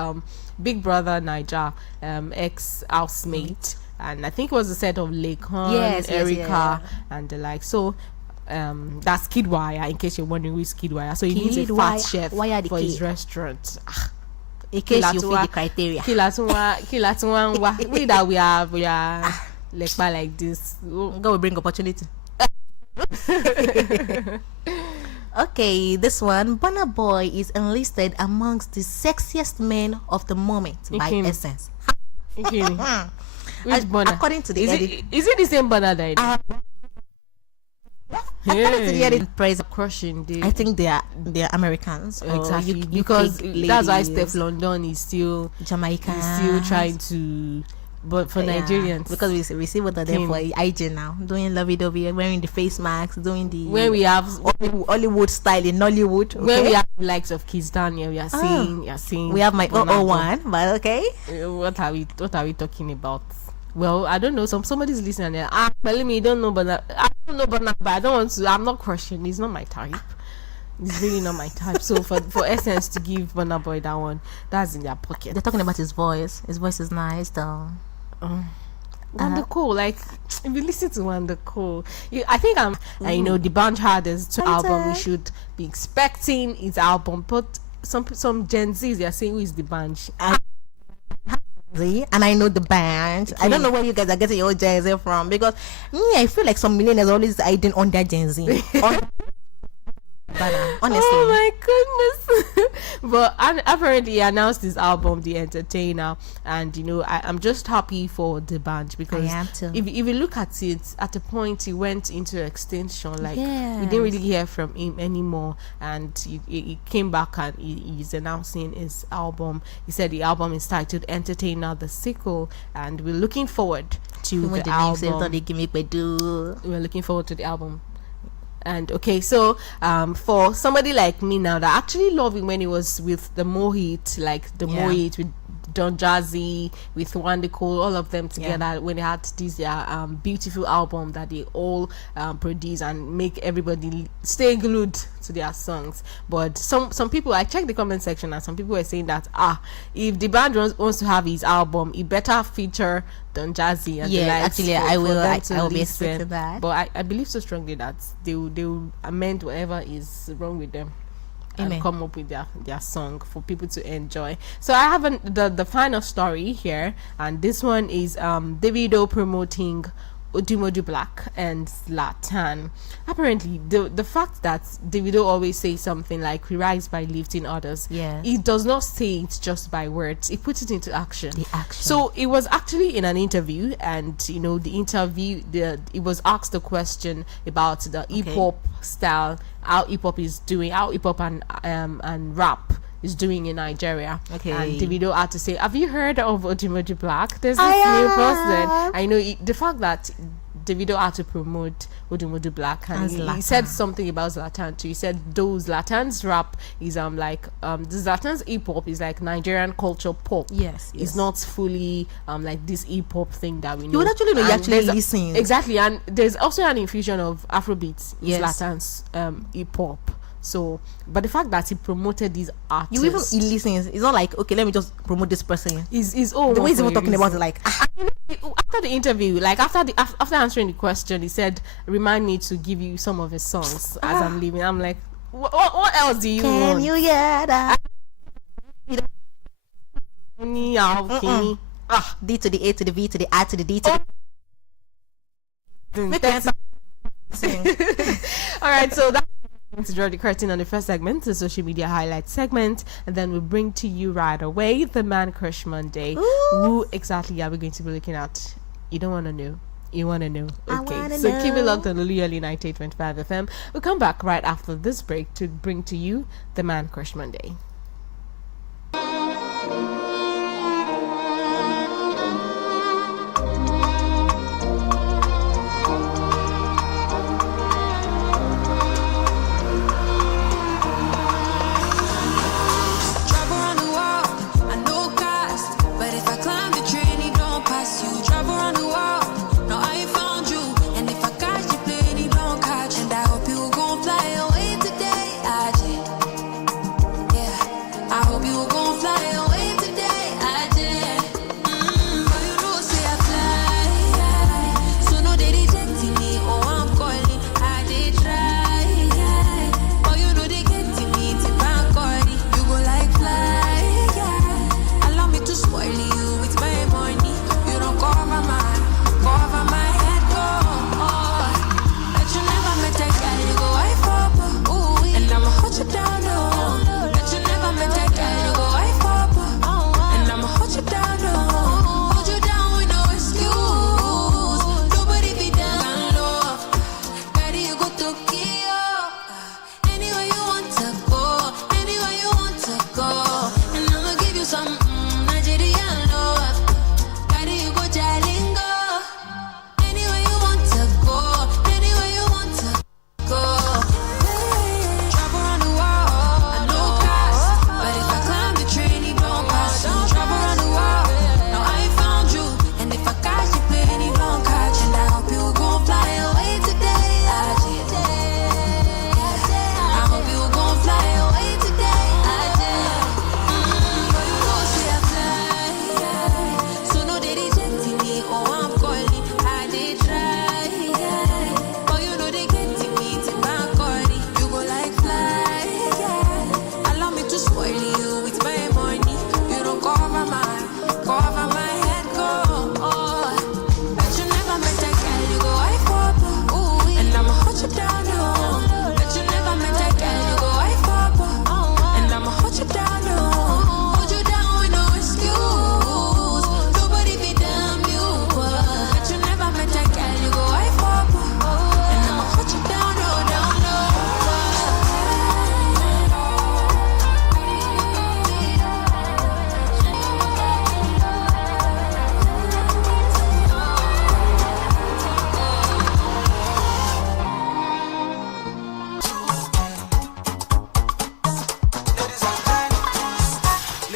Big Brother Niger, ex housemate, and I think it was a set of Lekon, Erica, and the like. So that's Kid Wire. In case you're wondering who is Kid Wire, so he needs a fat chef for his restaurant. In case you fit the criteria. We that we are like this. God will bring opportunity. Okay, this one, Burna Boy is enlisted amongst the sexiest men of the moment by Essence. Which Burna? According to the is it the same Burna that according to the edit, praise crushing. I think they are Americans. Exactly, because that's why Steph London is still Jamaican. He's still trying to. But for Nigerians, because we see what they're there for IG now, doing lovey-dovey, wearing the face masks, doing the when we have Hollywood style in Nollywood. Okay? When we have likes of Kiss Daniel, we are seeing. We have my 001, but okay. What are we talking about? Well, I don't know. Somebody's listening there. Telling me you don't know, but I don't know, but I don't want to. I'm not crushing. It's not my type. It's really not my type. So for Essence to give Burna Boy that one, that's in their pocket. They're talking about his voice. His voice is nice, though. Wanda Cole, like if you listen to Wanda Cole, I think the band had his 2 album. We should be expecting his album, but some Gen Zs they are saying who is the band. And I know the band. I don't know where you guys are getting your Gen Z from, because I feel like some millennials always hiding on their Gen Z. Honestly. Oh my goodness. But apparently he announced his album The Entertainer, and I'm just happy for the band, because I am too. If you look at it, at the point he went into extinction, like we didn't really hear from him anymore, and he came back and he's announcing his album. He said the album is titled Entertainer the Sequel, and we're looking forward to the album. We're looking forward to the album. And okay, so for somebody like me now that actually loved him when he was with the Mohit, like the Mohit with Don Jazzy, with Wanda Cole, all of them together, when they had this beautiful album that they all produce and make everybody stay glued to their songs. But some people, I checked the comment section, and some people were saying that if the band wants to have his album, it better feature Don Jazzy and actually I will be expecting that. But I believe so strongly that they will amend whatever is wrong with them and come up with their song for people to enjoy. So I have the final story here, and this one is Davido promoting Odumodu Black and Zlatan. Apparently, the fact that Davido always says something like "we rise by lifting others," he does not say it just by words. He puts it into action. So it was actually in an interview, and the interview, it was asked a question about the hip hop style, how hip hop is doing, how hip hop and rap is doing in Nigeria. And Davido had to say, have you heard of Odumodu Black? There's this new person. I know the fact that Davido had to promote Odumodu Black, and he said something about Zlatan too. He said those Zlatan's rap is the Zlatan's hip hop is like Nigerian culture pop. It's not fully like this hip hop thing that we know. You would actually know, you actually listen. Exactly, and there's also an infusion of Afrobeats in Zlatan's hip hop. So, but the fact that he promoted these artists, you even listens. It's not like, okay, let me just promote this person. Is the way he's even talking about it, like after the interview, like after answering the question, he said, "Remind me to give you some of his songs as I'm leaving." I'm like, what else do you want? Can you hear that? D to the A to the V to the I to the D to the. All right, so that. To draw the curtain on the first segment, the social media highlights segment, and then we'll bring to you right away the Man Crush Monday. Who exactly are we going to be looking at? You don't want to know. You want to know. Okay, so keep it locked on OLUYOLE 98.5 FM. We'll come back right after this break to bring to you the Man Crush Monday. Travel around the world, I know cost, but if I climb the train, it don't pass.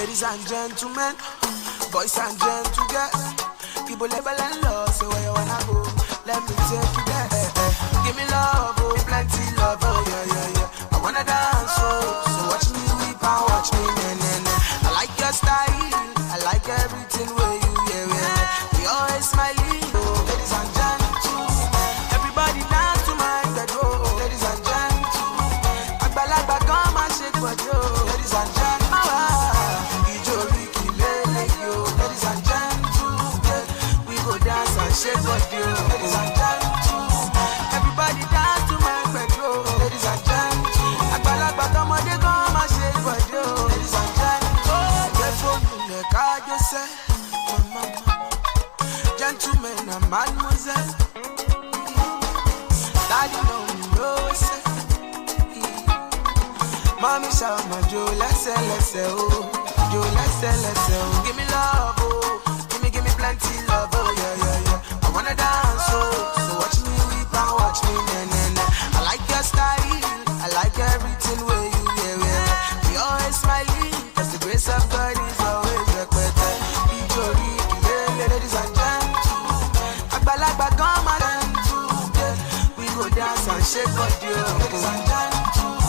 Ladies and gentlemen, boys and gentlemen, people level and love, so where you wanna go? Let me take you there. Give me love, oh, plenty love, oh yeah, yeah, yeah. I wanna dance, oh, so watch me weep and watch me, I like your style, I like everything where you, we always smiling, oh, ladies and gentlemen, everybody dance to my bedroom, ladies and gentlemen, Agbalagba come and shake for you, ladies and gentlemen, Ijori Kilele, yo, ladies and gentlemen, we go dance and shake for you, ladies and gentlemen, everybody dance to my bedroom, ladies and gentlemen, Agbalagba come and shake for you, ladies and gentlemen, gentlemen and mademoiselle, daddy know me know say, mommy shout my Joe, let's say, oh, Joe, let's say, oh, give me love, oh, give me plenty love, oh, yeah, yeah, yeah, I wanna dance, oh, so watch me weep and watch me, I like your style, I like everything where you, we always smiling, cause the grace of God is always requited, ladies and gentlemen, Agbalagba come and we go dance and shake for you, ladies and gentlemen,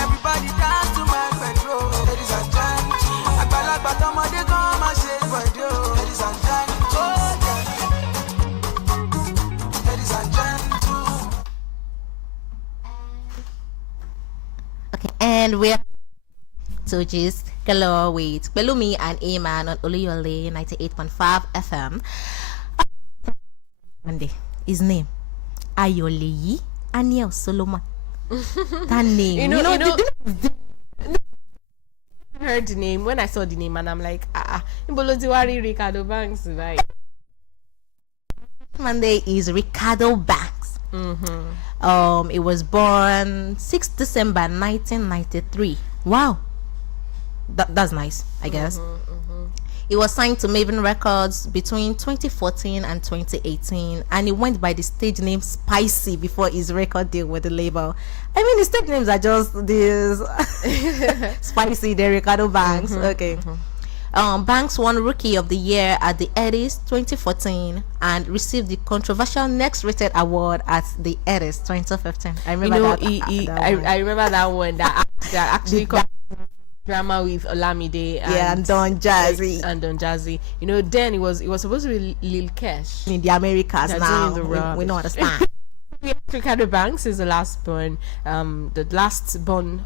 everybody dance to my bedroom, ladies and gentlemen, Agbalagba come and shake for you, ladies and gentlemen, ladies and gentlemen. Okay, and we're so just galore with Belumi and A-Man on Oluyole 98.5 FM. Monday, his name Ayoleyi Aniel Solomon. That name, you know, I heard the name when I saw the name and I'm like, Imbolotiwari Ricardo Banks, right? Monday is Ricardo Banks. It was born 6 December 1993. Wow. That's nice, I guess. It was signed to Maven Records between 2014 and 2018, and he went by the stage name Spicy before his record deal with the label. I mean, the stage names are just this Spicy, the Ricardo Banks. Okay. Banks won Rookie of the Year at the Eddies 2014 and received the controversial Next Rated Award at the Eddies 2015. I remember that. I remember that one that actually drama with Olamide and Don Jazzy. You know, then it was supposed to be Lil Kesh in the Americas. Now we don't understand. Ricardo Banks is the last born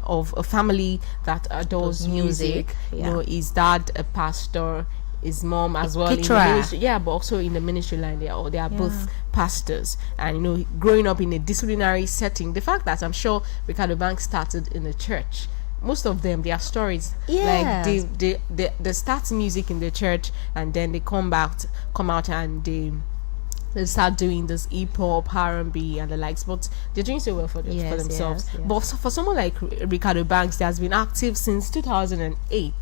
of a family that adores music. You know, his dad a pastor, his mom as well in the ministry, but also in the ministry line. They are both pastors, and you know, growing up in a disciplinary setting. The fact that I'm sure Ricardo Banks started in the church. Most of them, their stories, like they start music in the church and then they come out and they start doing this hip hop, R&B and the likes, but they're doing so well for themselves. But for someone like Ricardo Banks, he has been active since 2008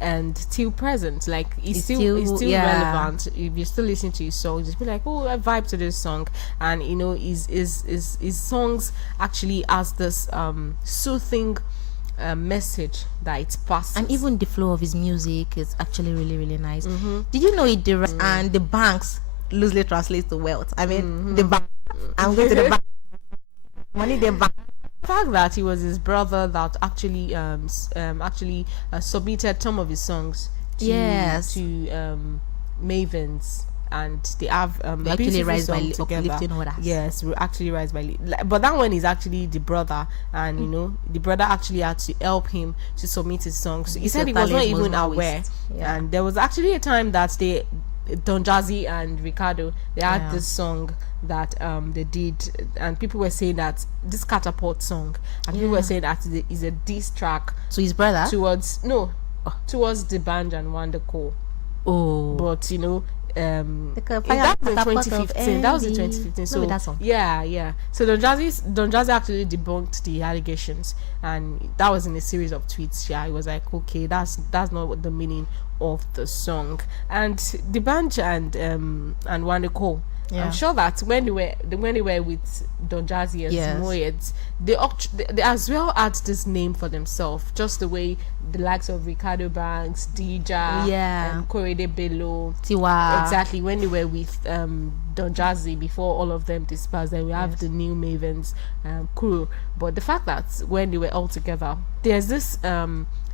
and till present. Like he's still relevant. If you're still listening to his songs, just be like, oh, I vibe to this song. And you know, his songs actually has this soothing message that it passes, and even the flow of his music is actually really, really nice. Did you know it direct and the banks loosely translates to wealth? I mean, the bank, I'm going to the bank, money the bank. The fact that he was his brother that actually submitted some of his songs to Mavens, and they have they actually rise by uplifting others. Yes, we actually rise by but that one is actually the brother, and you know, the brother actually had to help him to submit his songs. He said he was not even aware, and there was actually a time that Don Jazzy and Ricardo, they had this song that they did, and people were saying that this catapult song, and people were saying that it is a diss track to his brother towards the band and Wanda Cole. But you know, that was in 2015. That was in 2015. So that song. So Don Jazzy actually debunked the allegations, and that was in a series of tweets. It was like, okay, that's not what the meaning of the song. And the band and Wanda Cole I'm sure that when they were with Don Jazzy as Moyeds, they as well had this name for themselves, just the way the likes of Ricardo Banks, Dija, Korede Bello, Tiwa. Exactly. When they were with Don Jazzy before all of them dispersed, then we have the New Mavens crew. But the fact that when they were all together, there's this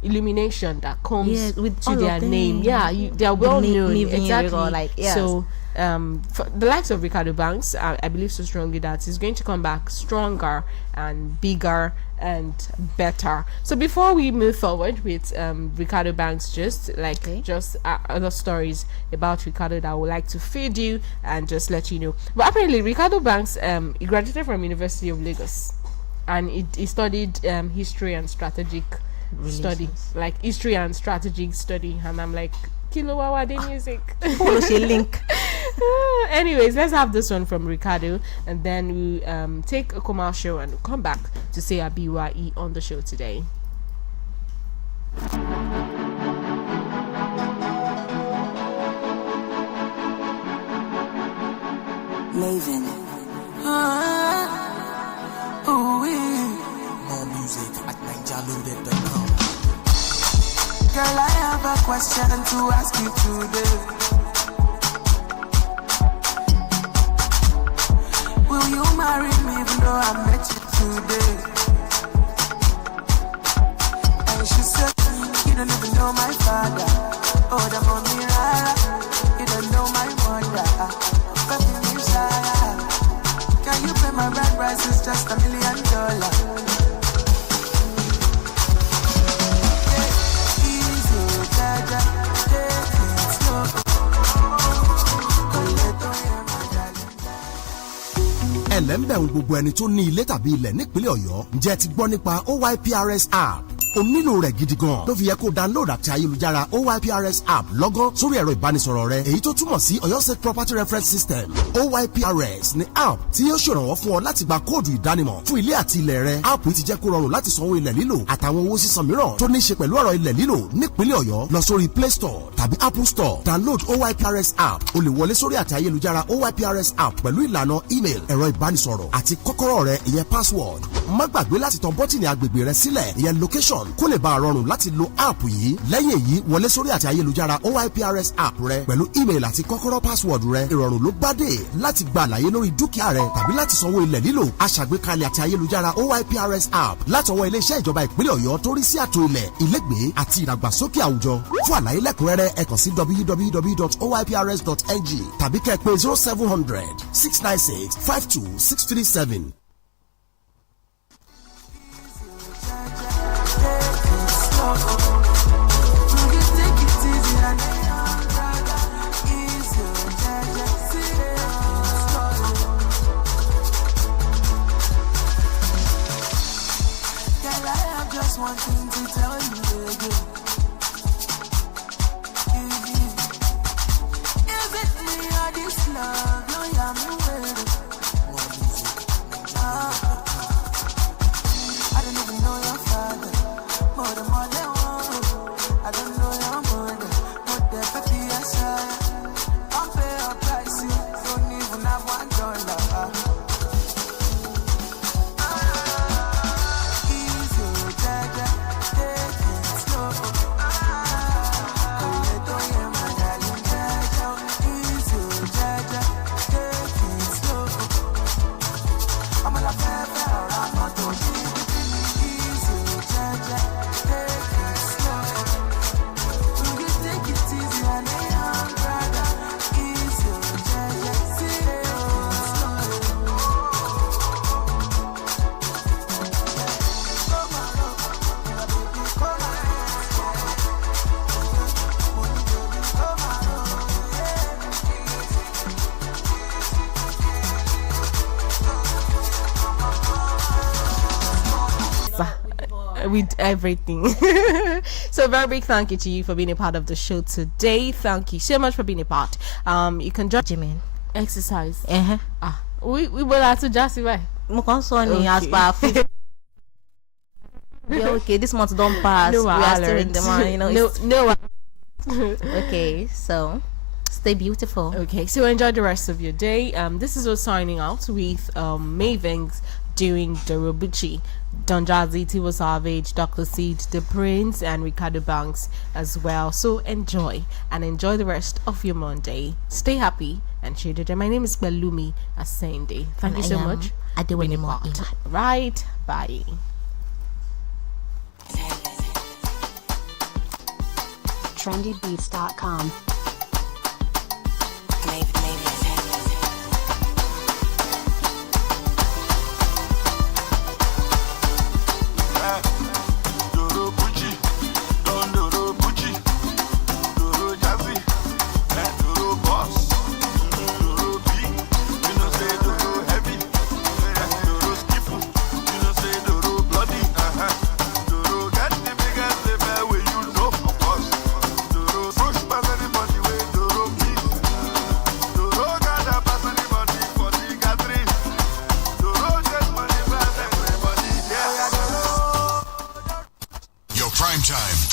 illumination that comes to their name. They are well known. Exactly. So for the likes of Ricardo Banks, I believe so strongly that he's going to come back stronger and bigger and better. So before we move forward with Ricardo Banks, just other stories about Ricardo that I would like to feed you and just let you know. But apparently Ricardo Banks he graduated from University of Lagos, and he studied history and strategic study, like history and strategic study, and I'm like, Kilo Wawade music. Link. Anyways, let's have this one from Ricardo, and then we take a commercial and we'll come back to say Abiwa'i on the show today. Maven. More music at NigerLoaded.com. Girl, I have a question to ask you today. Will you marry me even though I met you today? And she said, you don't even know my father. Oh, the mommy, you don't know my mother. Can you pay my rent price? It's just $1 million. ẹlẹ́mbẹ̀rún gbogbo ẹni tó ní ilé tàbí ilẹ̀ nípínlẹ̀ Ọ̀yọ́ ǹjẹ́ ti gbọ́ nípa OYPRS app o nílò rẹ̀ gidi gan tó fi yẹ kó download àti ayélujára OYPRS app lọ́gán sórí ẹ̀rọ ìbánisọ̀rọ̀ rẹ èyí tó túmọ̀ sí Ọ̀yọ́ State Property Reference System. OYPRS ni app tí yóò ṣèrànwọ́ fún ọ láti gba kóòdù ìdánimọ̀ fún ilé àti ilẹ̀ rẹ. app yìí ti jẹ́ kó rọrùn láti sanwó ilẹ̀ lílò àtàwọn owó sísan mìíràn tó ní ṣe pẹ̀lú ọ̀rọ̀ ilẹ̀ lílò nípínlẹ̀ Ọ̀yọ́. Lọ sórí Play Store tàbí Apple Store, download OYPRS app. O lè wọlé sórí àti ayélujára OYPRS app pẹ̀lú ìlànà email, ẹ̀rọ ìbánisọ̀rọ̀ àti kọ́kọ́rọ́ rẹ ìyẹn password. Má gbàgbé láti tan bọ́tìnì agbègbè rẹ sílẹ̀ ìyẹn location kó lè bá a rọrùn láti lo app yìí. Lẹ́yìn èyí wọlé sórí àti ayélujára OYPRS app rẹ pẹ̀lú email àti kọ́kọ́rọ́ password rẹ. Ìrọ̀rùn ló bá dé láti gba àlàyé lórí dúkìá rẹ tàbí láti sanwó ilẹ̀ lílò. Aṣàgbékalẹ̀ àti ayélujára OYPRS app látọwọ́ iléeṣẹ́ ìjọba ìpínlẹ̀ Ọ̀yọ́ tó rí sí ààtò ilẹ̀, ilégbèé àti ìdàgbàsókè àwùjọ. Fún àlàyé lẹ́kùnrẹ́rẹ́ ẹ kàn sí www.oyprs.ng tàbí kẹ́ pè 0700 696 52637. Just one thing to tell you again. Is it me or this love? No, I'm waiting. I don't even know your father. More than one. I don't know your mother. But the baby aside, I'll pay a price. You don't even have $1. With everything. So very big thank you to you for being a part of the show today. Thank you so much for being a part. You can join Jimin exercise. We will have to just as per okay, this month don't pass. No, we are still in the month, no. Okay, so Stay beautiful. Okay, so enjoy the rest of your day. This is us signing out with Mavings doing Dorobuchi, Don Jazzy, Tivo Savage, Dr. Seed, The Prince, and Ricardo Banks as well. So enjoy the rest of your Monday. Stay happy and shaded. My name is Belumi Asende. Thank you so much. Right, bye. trendybeats.com.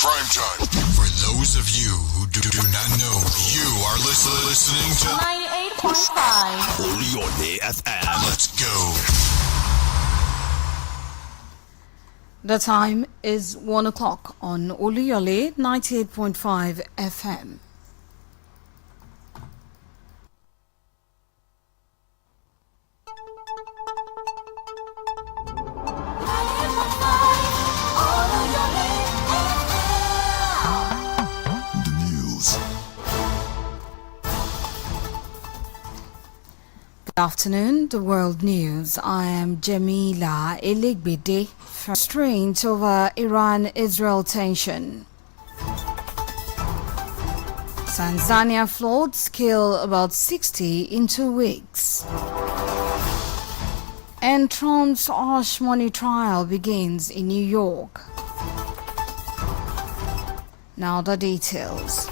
Prime time. For those of you who do not know, you are listening to 98.5 OLUYOLEFM. Let's go. The time is 1 o'clock on Oluyole 98.5 FM. Good afternoon, the world news. I am Jamila Elegbede. Restraint over Iran-Israel tension. Tanzania floods kill about 60 in 2 weeks. And Trump's hush money trial begins in New York. Now the details.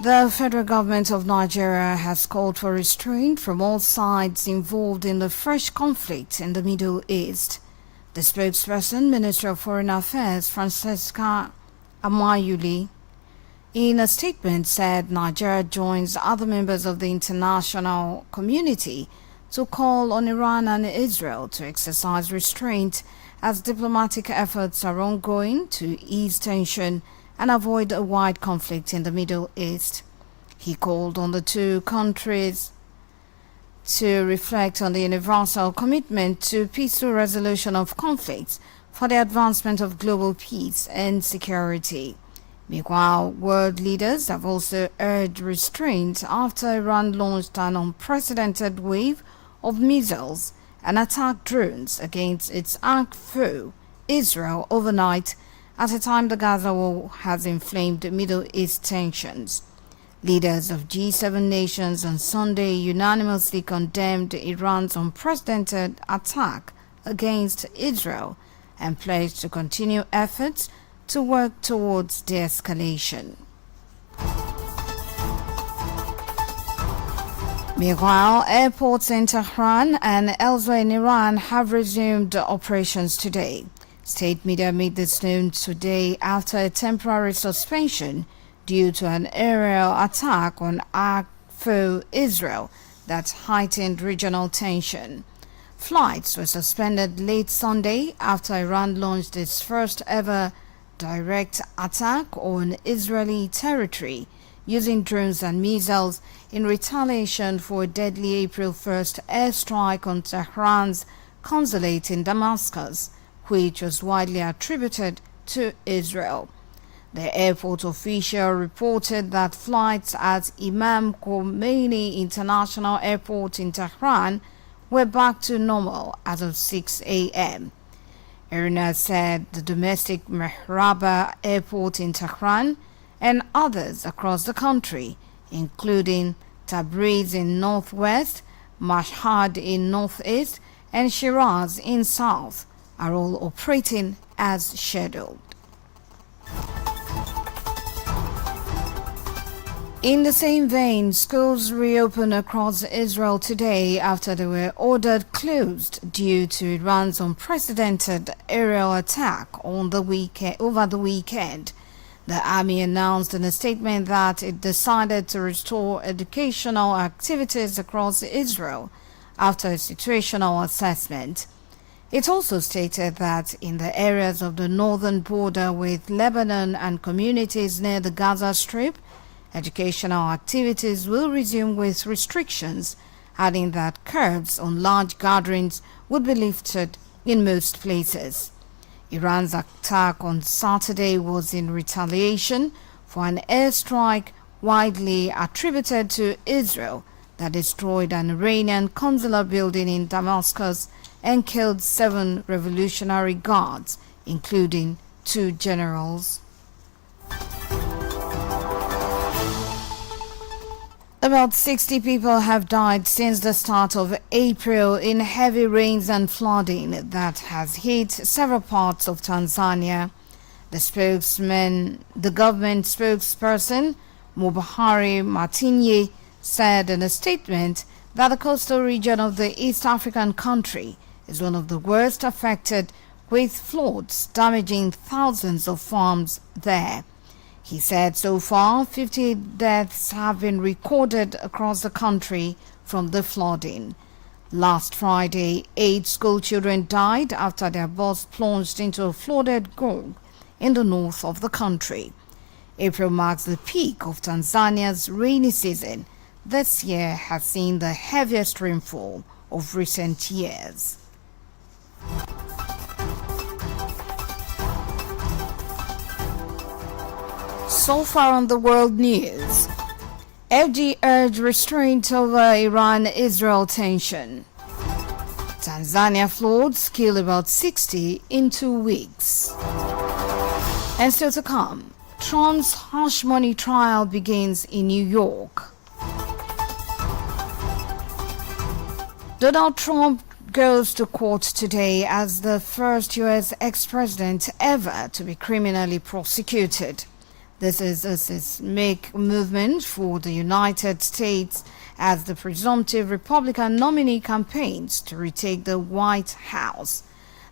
The federal government of Nigeria has called for restraint from all sides involved in the fresh conflict in the Middle East. The spokesperson, Minister of Foreign Affairs, Francesca Amayuli, in a statement said Nigeria joins other members of the international community to call on Iran and Israel to exercise restraint as diplomatic efforts are ongoing to ease tension and avoid a wide conflict in the Middle East. He called on the two countries to reflect on the universal commitment to peaceful resolution of conflicts for the advancement of global peace and security. Meanwhile, world leaders have also urged restraint after Iran launched an unprecedented wave of missiles and attack drones against its arch foe, Israel, overnight, at a time the Gaza war has inflamed Middle East tensions. Leaders of G7 nations on Sunday unanimously condemned Iran's unprecedented attack against Israel and pledged to continue efforts to work towards de-escalation. Meanwhile, airports in Tehran and elsewhere in Iran have resumed operations today. State media made this known today after a temporary suspension due to an aerial attack on our foe Israel that heightened regional tension. Flights were suspended late Sunday after Iran launched its first ever direct attack on Israeli territory using drones and missiles in retaliation for a deadly April 1st airstrike on Tehran's consulate in Damascus, which was widely attributed to Israel. The airport official reported that flights at Imam Khomeini International Airport in Tehran were back to normal as of 6 a.m. IRNA said the domestic Mehraba Airport in Tehran and others across the country, including Tabriz in northwest, Mashhad in northeast, and Shiraz in south, are all operating as scheduled. In the same vein, schools reopened across Israel today after they were ordered closed due to Iran's unprecedented aerial attack on the over the weekend. The army announced in a statement that it decided to restore educational activities across Israel after a situational assessment. It also stated that in the areas of the northern border with Lebanon and communities near the Gaza Strip, educational activities will resume with restrictions, adding that curbs on large gatherings would be lifted in most places. Iran's attack on Saturday was in retaliation for an airstrike widely attributed to Israel that destroyed an Iranian consular building in Damascus and killed 7 Revolutionary Guards, including 2 generals. About 60 people have died since the start of April in heavy rains and flooding that has hit several parts of Tanzania. The government spokesperson, Mubahari Martinye, said in a statement that the coastal region of the East African country is one of the worst affected, with floods damaging thousands of farms there. He said so far 50 deaths have been recorded across the country from the flooding. Last Friday, 8 school children died after their bus plunged into a flooded gorge in the north of the country. April marks the peak of Tanzania's rainy season. This year has seen the heaviest rainfall of recent years. So far on the world news, FG urged restraint over Iran-Israel tension. Tanzania floods kill about 60 in 2 weeks. And still to come, Trump's hush money trial begins in New York. Donald Trump goes to court today as the first U.S. ex-president ever to be criminally prosecuted. This is a seismic movement for the United States as the presumptive Republican nominee campaigns to retake the White House.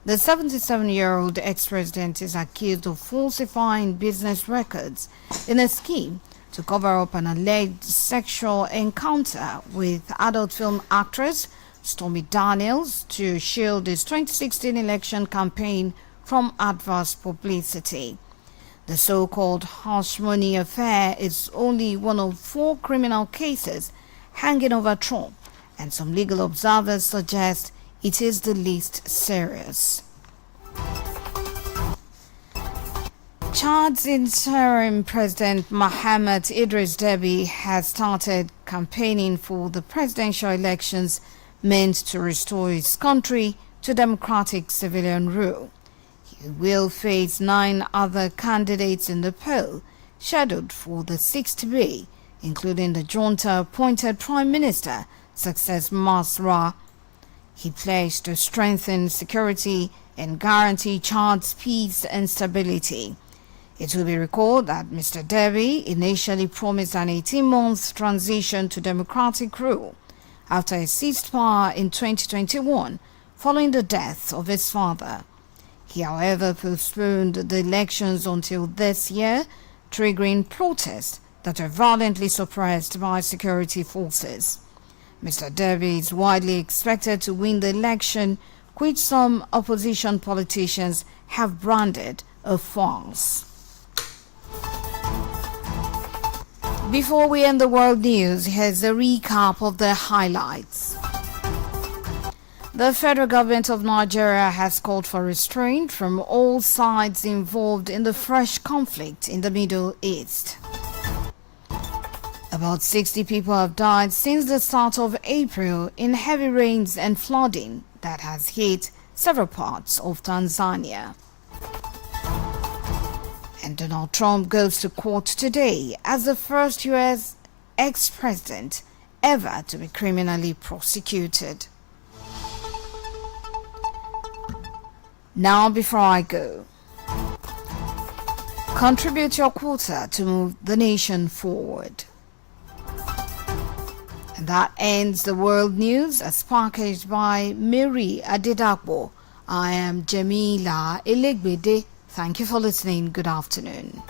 The 77-year-old ex-president is accused of falsifying business records in a scheme to cover up an alleged sexual encounter with adult film actress Stormy Daniels to shield his 2016 election campaign from adverse publicity. The so-called hush money affair is only one of 4 criminal cases hanging over Trump, and some legal observers suggest it is the least serious. Chad's interim President Mohamed Idris Deby has started campaigning for the presidential elections meant to restore his country to democratic civilian rule. He will face 9 other candidates in the poll, scheduled for the 6th May, including the junta-appointed Prime Minister, Success Masra. He pledged to strengthen security and guarantee Chad's peace and stability. It will be recalled that Mr. Deby initially promised an 18-month transition to democratic rule after he seized power in 2021 following the death of his father. He, however, postponed the elections until this year, triggering protests that were violently suppressed by security forces. Mr. Deby is widely expected to win the election, which some opposition politicians have branded a farce. Before we end the world news, here's a recap of the highlights. The federal government of Nigeria has called for restraint from all sides involved in the fresh conflict in the Middle East. About 60 people have died since the start of April in heavy rains and flooding that has hit several parts of Tanzania. And Donald Trump goes to court today as the first U.S. ex-president ever to be criminally prosecuted. Now, before I go, contribute your quota to move the nation forward. And that ends the world news as packaged by Mary Adedapo. I am Jamila Elegbede. Thank you for listening. Good afternoon.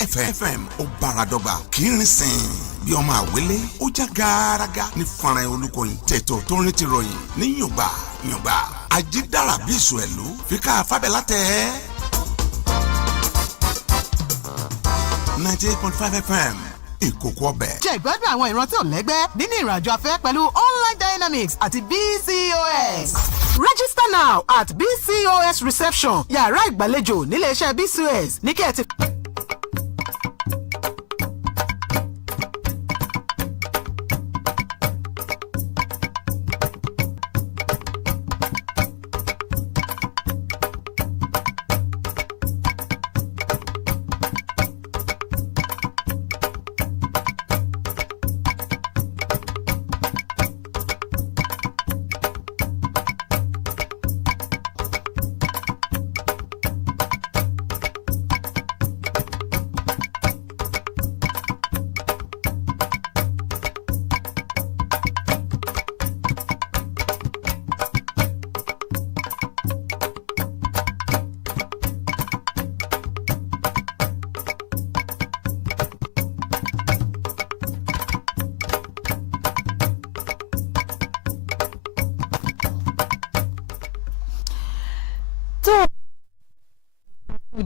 FM ó báradọ́gba kì í rin sìn bí ọmọ àwélé ó já gàràgà ní fara olùkọ́yìn tètò tó ń retí ròyìn ní yùngbà ajídára bí ìṣù ẹ̀lú fi ká fábẹ́lá tẹ̀ 98.5 FM ìkòkò ọbẹ̀. jẹ́ ìgbádùn àwọn ìrántí ọ̀lẹ́gbẹ́ nínú ìrìnàjò afẹ́ pẹ̀lú online dynamics àti BCOS. Register now at BCOS reception yàrá ìgbàlejò nílé iṣẹ́ BCOS ní kí ẹ ti.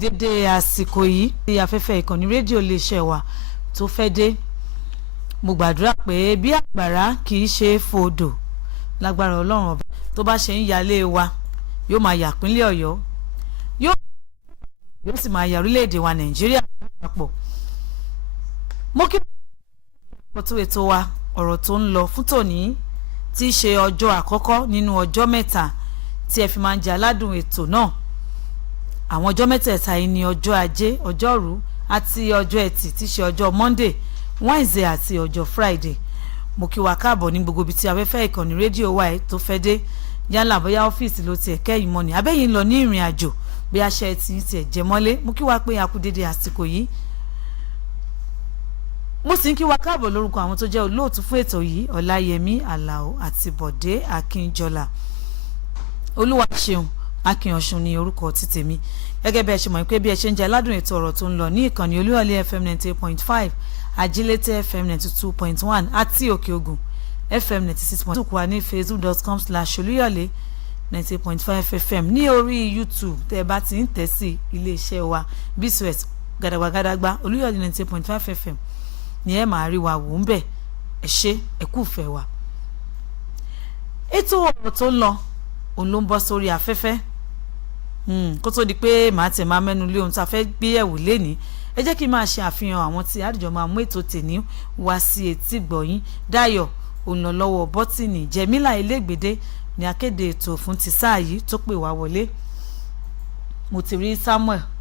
dédé àsìkò yìí tí afẹ́fẹ́ ìkànnì rédíò lè ṣẹ̀ wá tó fẹ́ dé mo gbàdúrà pé bí àgbàrá kì í ṣe fòdò lágbára ọlọ́run ọba tó bá ṣe ń yálé wa yóò máa yà pínlẹ̀ ọ̀yọ́ yóò sì máa yà orílẹ̀-èdè wa nàìjíríà lápapọ̀. mo kí ọ̀tún ètò wa ọ̀rọ̀ tó ń lọ fún tòní tí í ṣe ọjọ́ àkọ́kọ́ nínú ọjọ́ mẹ́ta tí ẹ fi máa ń jẹ aládùn ètò náà. àwọn ọjọ́ mẹ́tẹ̀ẹ̀ta yìí ni ọjọ́ ajé ọjọ́rú àti ọjọ́ ẹtì tí í ṣe ọjọ́ monday wednesday àti ọjọ́ friday. mo kí wa káàbọ̀ ní gbogbo ibi tí afẹ́fẹ́ ìkànnì rédíò wa tó fẹ́ dé yálà bóyá ọ́fíìsì ló tiẹ̀ kẹ́yìn mọ́ ni abẹ́yìn lọ ní ìrìn àjò bí aṣẹ ti tiẹ̀ jẹ mọ́lé. mo kí wa pé a kú dédé àsìkò yìí. mo sì ń kí wa káàbọ̀ lórúkọ àwọn tó jẹ́ olóòtú fún ètò yìí ọláyẹmí àlàó àti bọ̀dé akínjọlá. olúwa ṣeun akínọ̀ṣun ni orúkọ ti tèmi. gẹ́gẹ́ bí ẹ ṣe mọ̀ pé bí ẹ ṣe ń jẹ́ aládùn ètò ọ̀rọ̀ tó ń lọ ní ìkànnì olúyọ̀lé fm 98.5 ajílété fm 92.1 àti òkè ògùn fm 96.2 wà ní facebook.com/olúyọ̀lé 98.5 fm ní orí youtube tẹ́ ẹ bá ti ń tẹ̀ sí iléeṣẹ́ wa BCOS gàdàgbàgàdàgbà olúyọ̀lé 98.5 fm ni ẹ máa rí wa wò ń bẹ̀ ẹ ṣé ẹ kú fẹ́ wa. ètò ọ̀rọ̀ tó ń lọ òun ló ń bọ́ sórí afẹ́fẹ́ kó tó di pé màá tẹ̀ máa mẹ́nu lé ohun tí a fẹ́ gbé yẹ̀wò lénìí ẹ jẹ́ kí n máa ṣe àfihàn àwọn tí àdìjọ máa mú ètò tèní wá sí etí gbọ̀yìn. Dáyọ̀ òǹlọ́lọ́wọ́ bọ́tìnì Jẹ̀mílà Elégbèdé ni akéde ètò fún ti sáà yìí tó pè wá wọlé. mo ti rí Samuel